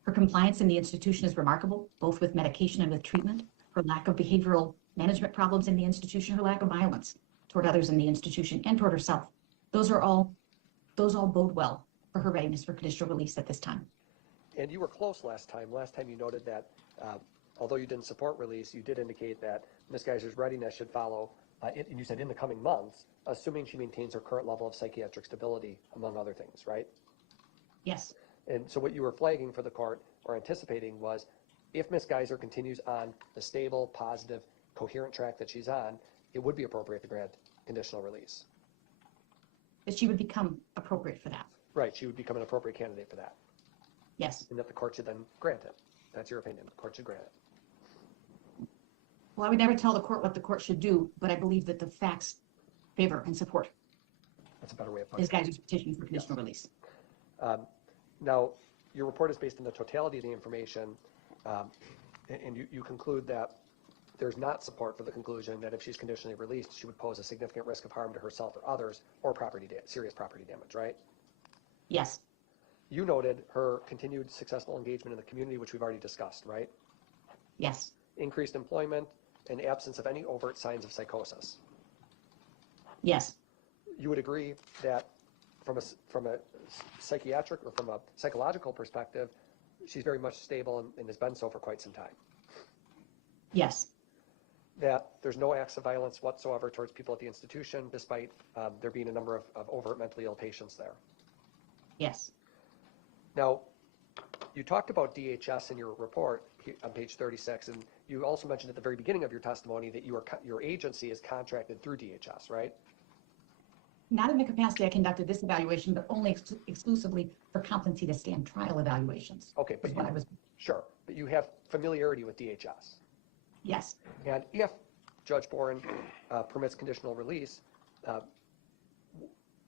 Her compliance in the institution is remarkable, both with medication and with treatment. Her lack of behavioral management problems in the institution, her lack of violence toward others in the institution and toward herself. Those all bode well for her readiness for conditional release at this time. And you were close last time. Last time you noted that although you didn't support release, you did indicate that Ms. Geyser's readiness should follow, and you said in the coming months, assuming she maintains her current level of psychiatric stability, among other things, right? Yes. And so what you were flagging for the court or anticipating was if Ms. Geyser continues on the stable, positive, coherent track that she's on, it would be appropriate to grant conditional release. That she would become appropriate for that. Right, she would become an appropriate candidate for that. Yes. And that the court should then grant it. That's your opinion. The court should grant it. Well, I would never tell the court what the court should do, but I believe that the facts favor and support That's a better way of putting Ms. it. Geyser's petition for conditional release. Now, your report is based on the totality of the information, and you conclude that there's not support for the conclusion that if she's conditionally released, she would pose a significant risk of harm to herself or others, or serious property damage, right? Yes. You noted her continued successful engagement in the community, which we've already discussed, right? Yes. Increased employment and absence of any overt signs of psychosis. Yes. You would agree that from a psychiatric or from a psychological perspective, she's very much stable and has been so for quite some time. Yes. That there's no acts of violence whatsoever towards people at the institution, despite there being a number of overt mentally ill patients there. Yes. Now, you talked about DHS in your report on page 36, and you also mentioned at the very beginning of your testimony that your agency is contracted through DHS, right? Not in the capacity I conducted this evaluation, but only exclusively for competency to stand trial evaluations. Okay, but sure, but you have familiarity with DHS. Yes. And if Judge Boren permits conditional release,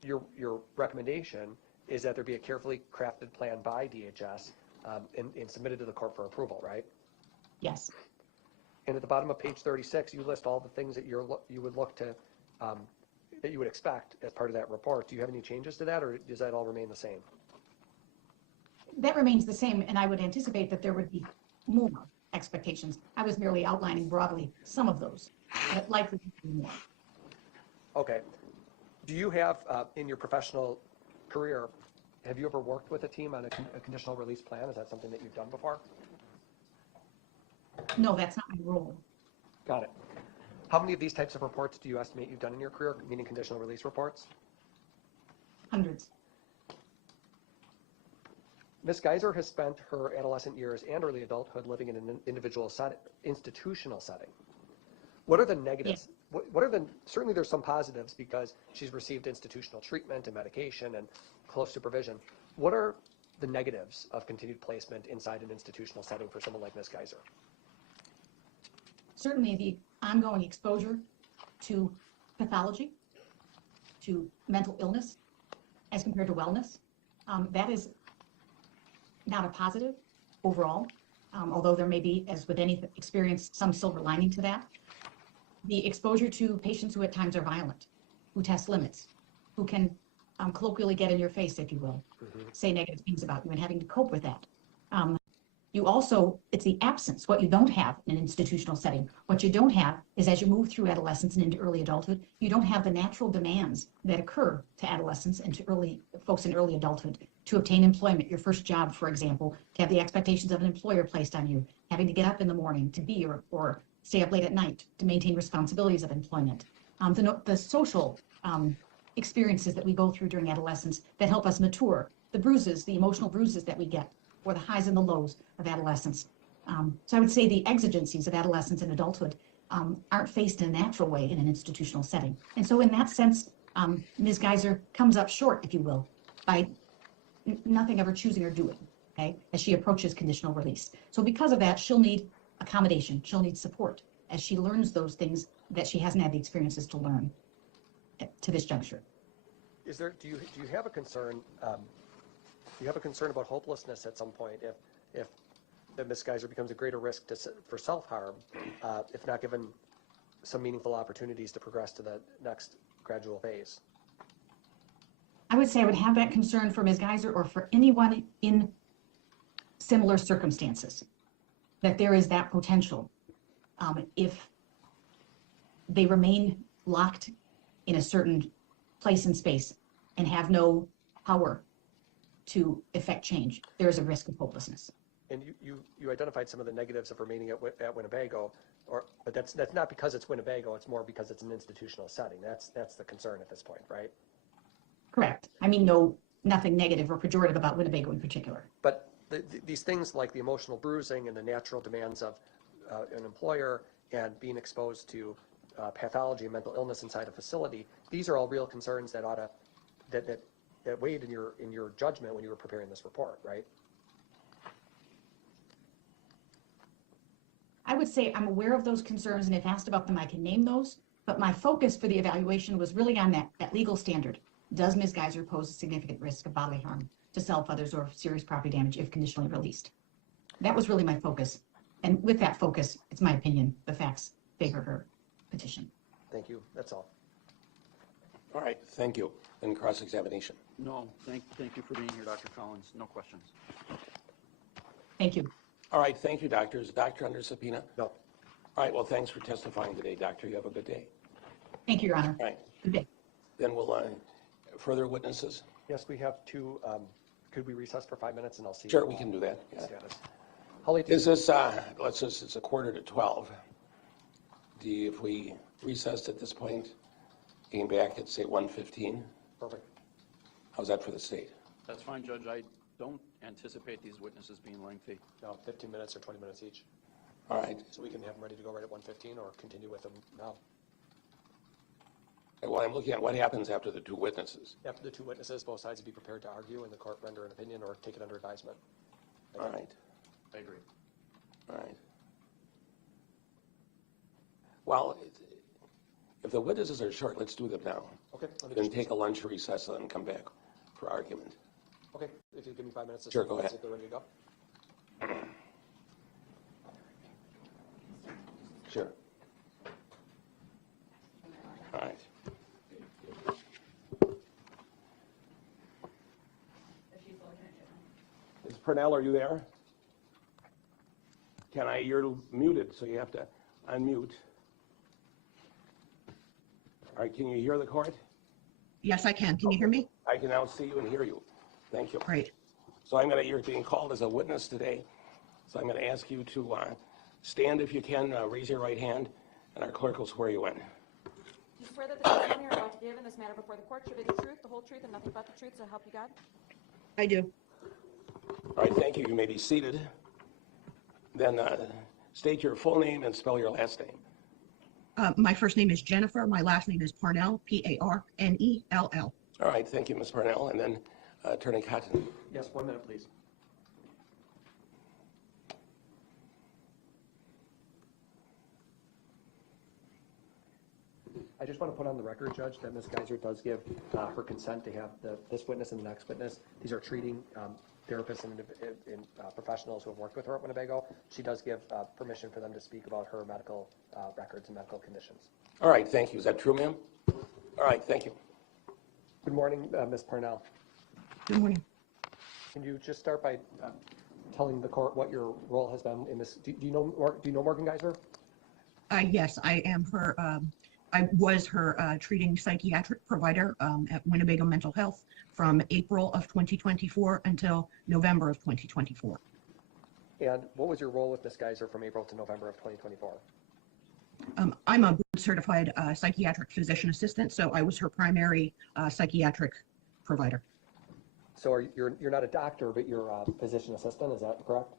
your recommendation is that there be a carefully crafted plan by DHS and submitted to the court for approval, right? Yes. And at the bottom of page 36, you list all the things that you would look to, that you would expect as part of that report. Do you have any changes to that, or does that all remain the same? That remains the same, and I would anticipate that there would be more expectations. I was merely outlining broadly some of those, but likely to be more. Okay. Do you have, in your professional career, have you ever worked with a team on a conditional release plan? Is that something that you've done before? No, that's not my role. Got it. How many of these types of reports do you estimate you've done in your career, meaning conditional release reports? Hundreds. Ms. Geyser has spent her adolescent years and early adulthood living in an institutional setting. What are the negatives? Yeah. What are the, certainly there's some positives because she's received institutional treatment and medication and close supervision. What are the negatives of continued placement inside an institutional setting for someone like Ms. Geyser? Certainly the ongoing exposure to pathology, to mental illness, as compared to wellness, that is not a positive overall, although there may be, as with any experience, some silver lining to that. The exposure to patients who at times are violent, who test limits, who can colloquially get in your face, if you will, say negative things about you, and having to cope with that. You also, it's the absence, what you don't have in an institutional setting. What you don't have is as you move through adolescence and into early adulthood, you don't have the natural demands that occur to adolescents and to folks in early adulthood to obtain employment, your first job, for example, to have the expectations of an employer placed on you, having to get up in the morning to be or stay up late at night to maintain responsibilities of employment. The social experiences that we go through during adolescence that help us mature, the bruises, the emotional bruises that we get, or the highs and the lows of adolescence. So I would say the exigencies of adolescence and adulthood aren't faced in a natural way in an institutional setting. And so in that sense, Ms. Geyser comes up short, if you will, by nothing ever choosing or doing, okay, as she approaches conditional release. So because of that, she'll need accommodation, she'll need support as she learns those things that she hasn't had the experiences to learn to this juncture. Is there, do you have a concern, do you have a concern about hopelessness at some point if Ms. Geyser becomes a greater risk for self-harm, if not given some meaningful opportunities to progress to the next gradual phase? I would say I would have that concern for Ms. Geyser or for anyone in similar circumstances, that there is that potential if they remain locked in a certain place and space and have no power to effect change. There is a risk of hopelessness. And you identified some of the negatives of remaining at Winnebago, but that's not because it's Winnebago, it's more because it's an institutional setting. That's the concern at this point, right? Correct. I mean, nothing negative or pejorative about Winnebago in particular. But these things like the emotional bruising and the natural demands of an employer and being exposed to pathology and mental illness inside a facility, these are all real concerns that that weighed in your judgment when you were preparing this report, right? I would say I'm aware of those concerns, and if asked about them, I can name those. But my focus for the evaluation was really on that legal standard. Does Ms. Geyser pose a significant risk of bodily harm to self, others, or serious property damage if conditionally released? That was really my focus. And with that focus, it's my opinion, the facts favor her petition. Thank you. That's all. All right, thank you. And cross-examination. No, thank you for being here, Dr. Collins. No questions. Thank you. All right, thank you, doctors. Doctor under subpoena? No. All right, well, thanks for testifying today, doctor. You have a good day. Thank you, Your Honor. All right, Good day. then we'll, further witnesses? Yes, we have two. Could we recess for 5 minutes and I'll see? Sure, we can do that. Yeah. Status. Holly, Is this, let's just, it's 11:45. If we recessed at this point, came back at, say, 1:15, perfect. how's that for the state? That's fine, Judge. I don't anticipate these witnesses being lengthy. No, 15 minutes or 20 minutes each. All right. So we can have them ready to go right at 1:15 or continue with them now. Well, I'm looking at what happens after the two witnesses. After the two witnesses, both sides would be prepared to argue and the court render an opinion or take it under advisement. All right, I agree. all right. Well, if the witnesses are short, let's do them now. Okay. Let me Then just- take a lunch recess and then come back for argument. Okay, if you give me 5 minutes. Sure, go ahead. See if they're ready to go. Sure. All right. Ms. Purnell, are you there? You're muted, so you have to unmute. All right, can you hear the court? Yes, I can. Can you hear me? I can now see you and hear you. Thank you. Great. So you're being called as a witness today. So I'm going to ask you to stand if you can, raise your right hand, and our clerk will swear you in. Do you swear that the testimony you're about to give in this matter before the court should be the truth, the whole truth, and nothing but the truth, so help you God? I do. All right, thank you. You may be seated. Then state your full name and spell your last name. My first name is Jennifer. My last name is Parnell, P-A-R-N-E-L-L. All right, thank you, Ms. Purnell. And then Attorney Cotton. Yes, 1 minute, please. I just want to put on the record, Judge, that Ms. Geyser does give her consent to have this witness and the next witness. These are treating therapists and professionals who have worked with her at Winnebago. She does give permission for them to speak about her medical records and medical conditions. All right, thank you. Is that true, ma'am? All right, thank you. Good morning, Ms. Parnell. Good morning. Can you just start by telling the court what your role has been in this? Do you know Morgan Geyser? Yes, I am her, I was her treating psychiatric provider at Winnebago Mental Health from April of 2024 until November of 2024. And what was your role with Ms. Geyser from April to November of 2024? I'm a board certified psychiatric physician assistant, so I was her primary psychiatric provider. So you're not a doctor, but you're a physician assistant, is that correct?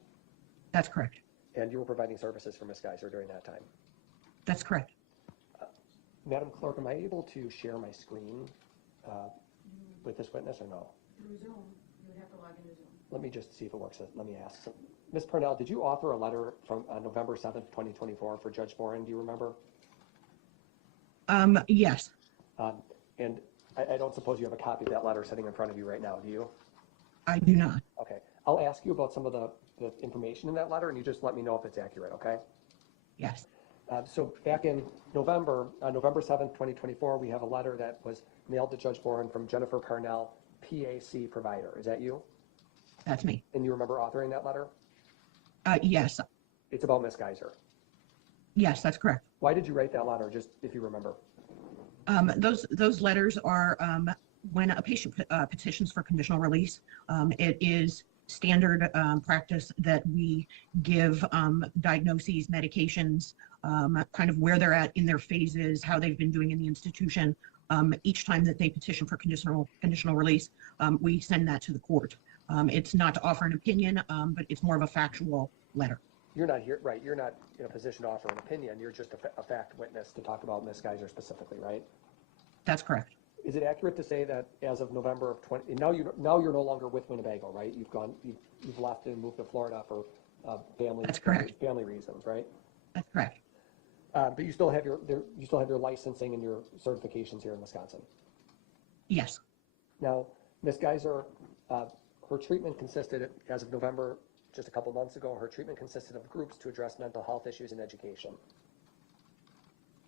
That's correct. And you were providing services for Ms. Geyser during that time? That's correct. Madam Clerk, am I able to share my screen with this witness or no? Through Zoom, you would have to log into Zoom. Let me just see if it works. Let me ask. So, Ms. Parnell, did you author a letter from November 7th, 2024 for Judge Boren? Do you remember? Yes. And I don't suppose you have a copy of that letter sitting in front of you right now, do you? I do not. Okay. I'll ask you about some of the information in that letter, and you just let me know if it's accurate, okay? Yes. So back in November, November 7th, 2024, we have a letter that was mailed to Judge Boren from Jennifer Parnell, PAC provider. Is that you? That's me. And you remember authoring that letter? Yes. It's about Ms. Geyser. Yes, that's correct. Why did you write that letter, just if you remember? Those letters are when a patient petitions for conditional release. It is standard practice that we give diagnoses, medications, kind of where they're at in their phases, how they've been doing in the institution. Each time that they petition for conditional release, we send that to the court. It's not to offer an opinion, but it's more of a factual letter. You're not here, right? You're not in a position to offer an opinion. You're just a fact witness to talk about Ms. Geyser specifically, right? That's correct. Is it accurate to say that as of November of 20, and now you're no longer with Winnebago, right? You've left and moved to Florida for That's correct. family reasons, right? That's correct. But you still have your licensing and your certifications here in Wisconsin. Yes. Now, Ms. Geyser, her treatment consisted, as of November, just a couple months ago, her treatment consisted of groups to address mental health issues in education.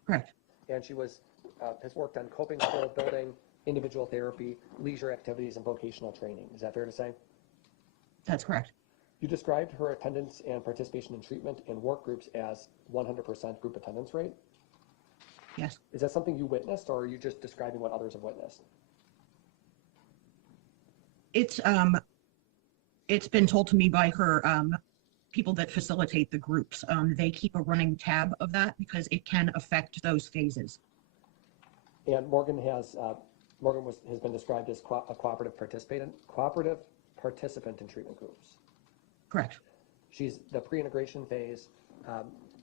Correct. And she has worked on coping skill building, individual therapy, leisure activities, and vocational training. Is that fair to say? That's correct. You described her attendance and participation in treatment and work groups as 100% group attendance rate. Yes. Is that something you witnessed, or are you just describing what others have witnessed? It's been told to me by her people that facilitate the groups. They keep a running tab of that because it can affect those phases. And Morgan has been described as a cooperative participant in treatment groups. Correct. She's the pre-integration phase.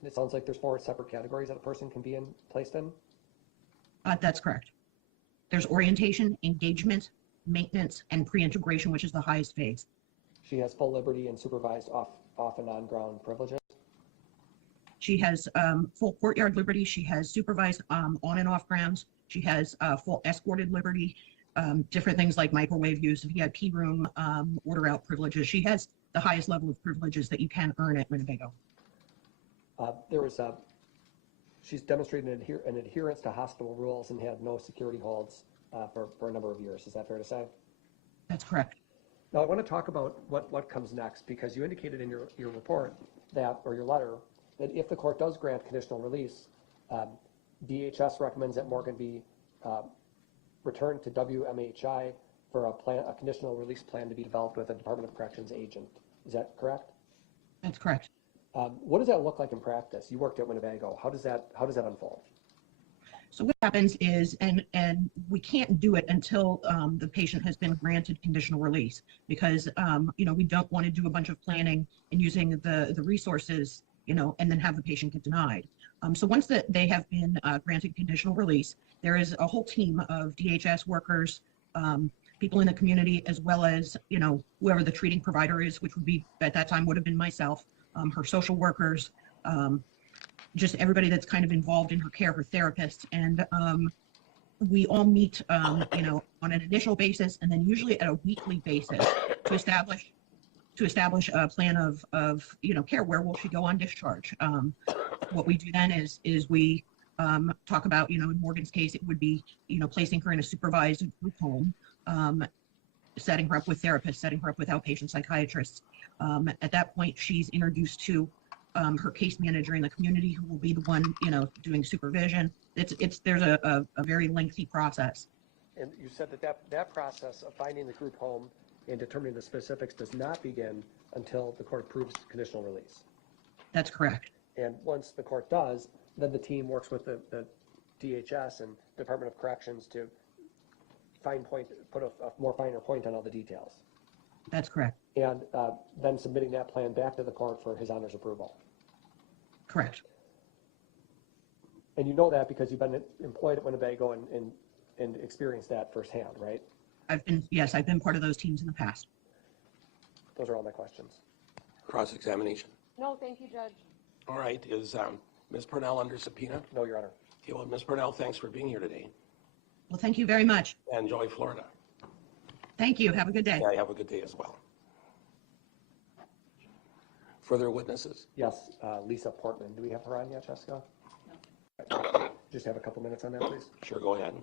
It sounds like there's 4 separate categories that a person can be placed in. That's correct. There's orientation, engagement, maintenance, and pre-integration, which is the highest phase. She has full liberty and supervised off and on ground privileges. She has full courtyard liberty. She has supervised on and off grounds. She has full escorted liberty, different things like microwave use, VIP room, order out privileges. She has the highest level of privileges that you can earn at Winnebago. She's demonstrated an adherence to hospital rules and had no security holds for a number of years. Is that fair to say? That's correct. Now, I want to talk about what comes next, because you indicated in your report or your letter, that if the court does grant conditional release, DHS recommends that Morgan be returned to WMHI for a conditional release plan to be developed with a Department of Corrections agent. Is that correct? That's correct. What does that look like in practice? You worked at Winnebago. How does that unfold? So what happens is, and we can't do it until the patient has been granted conditional release, because we don't want to do a bunch of planning and using the resources, and then have the patient get denied. So once that they have been granted conditional release, there is a whole team of DHS workers, people in the community, as well as whoever the treating provider is, which would be at that time would have been myself, her social workers, just everybody that's kind of involved in her care, her therapist, and we all meet, on an initial basis, and then usually at a weekly basis to establish a plan of care. Where will she go on discharge? What we do then is we talk about, in Morgan's case, it would be, placing her in a supervised group home, setting her up with therapists, setting her up with outpatient psychiatrists. At that point, she's introduced to her case manager in the community, who will be the one, doing supervision. There's a very lengthy process. And you said that process of finding the group home and determining the specifics does not begin until the court approves conditional release. That's correct. And once the court does, then the team works with the DHS and Department of Corrections to put a more finer point on all the details. That's correct. And then submitting that plan back to the court for His Honor's approval. Correct. And you know that because you've been employed at Winnebago and experienced that firsthand, right? I've been part of those teams in the past. Those are all my questions. Cross-examination. No, thank you, Judge. All right, is Ms. Purnell under subpoena? No, Your Honor. Okay, well, Ms. Purnell, thanks for being here today. Well, thank you very much. Enjoy Florida. Thank you. Have a good day. Yeah, have a good day as well. Further witnesses? Yes, Lisa Portman. Do we have her on yet, Jessica? No. Just have a couple minutes on that, please. Sure, go ahead.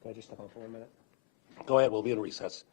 Can I just step out for 1 minute? Go ahead, we'll be in recess.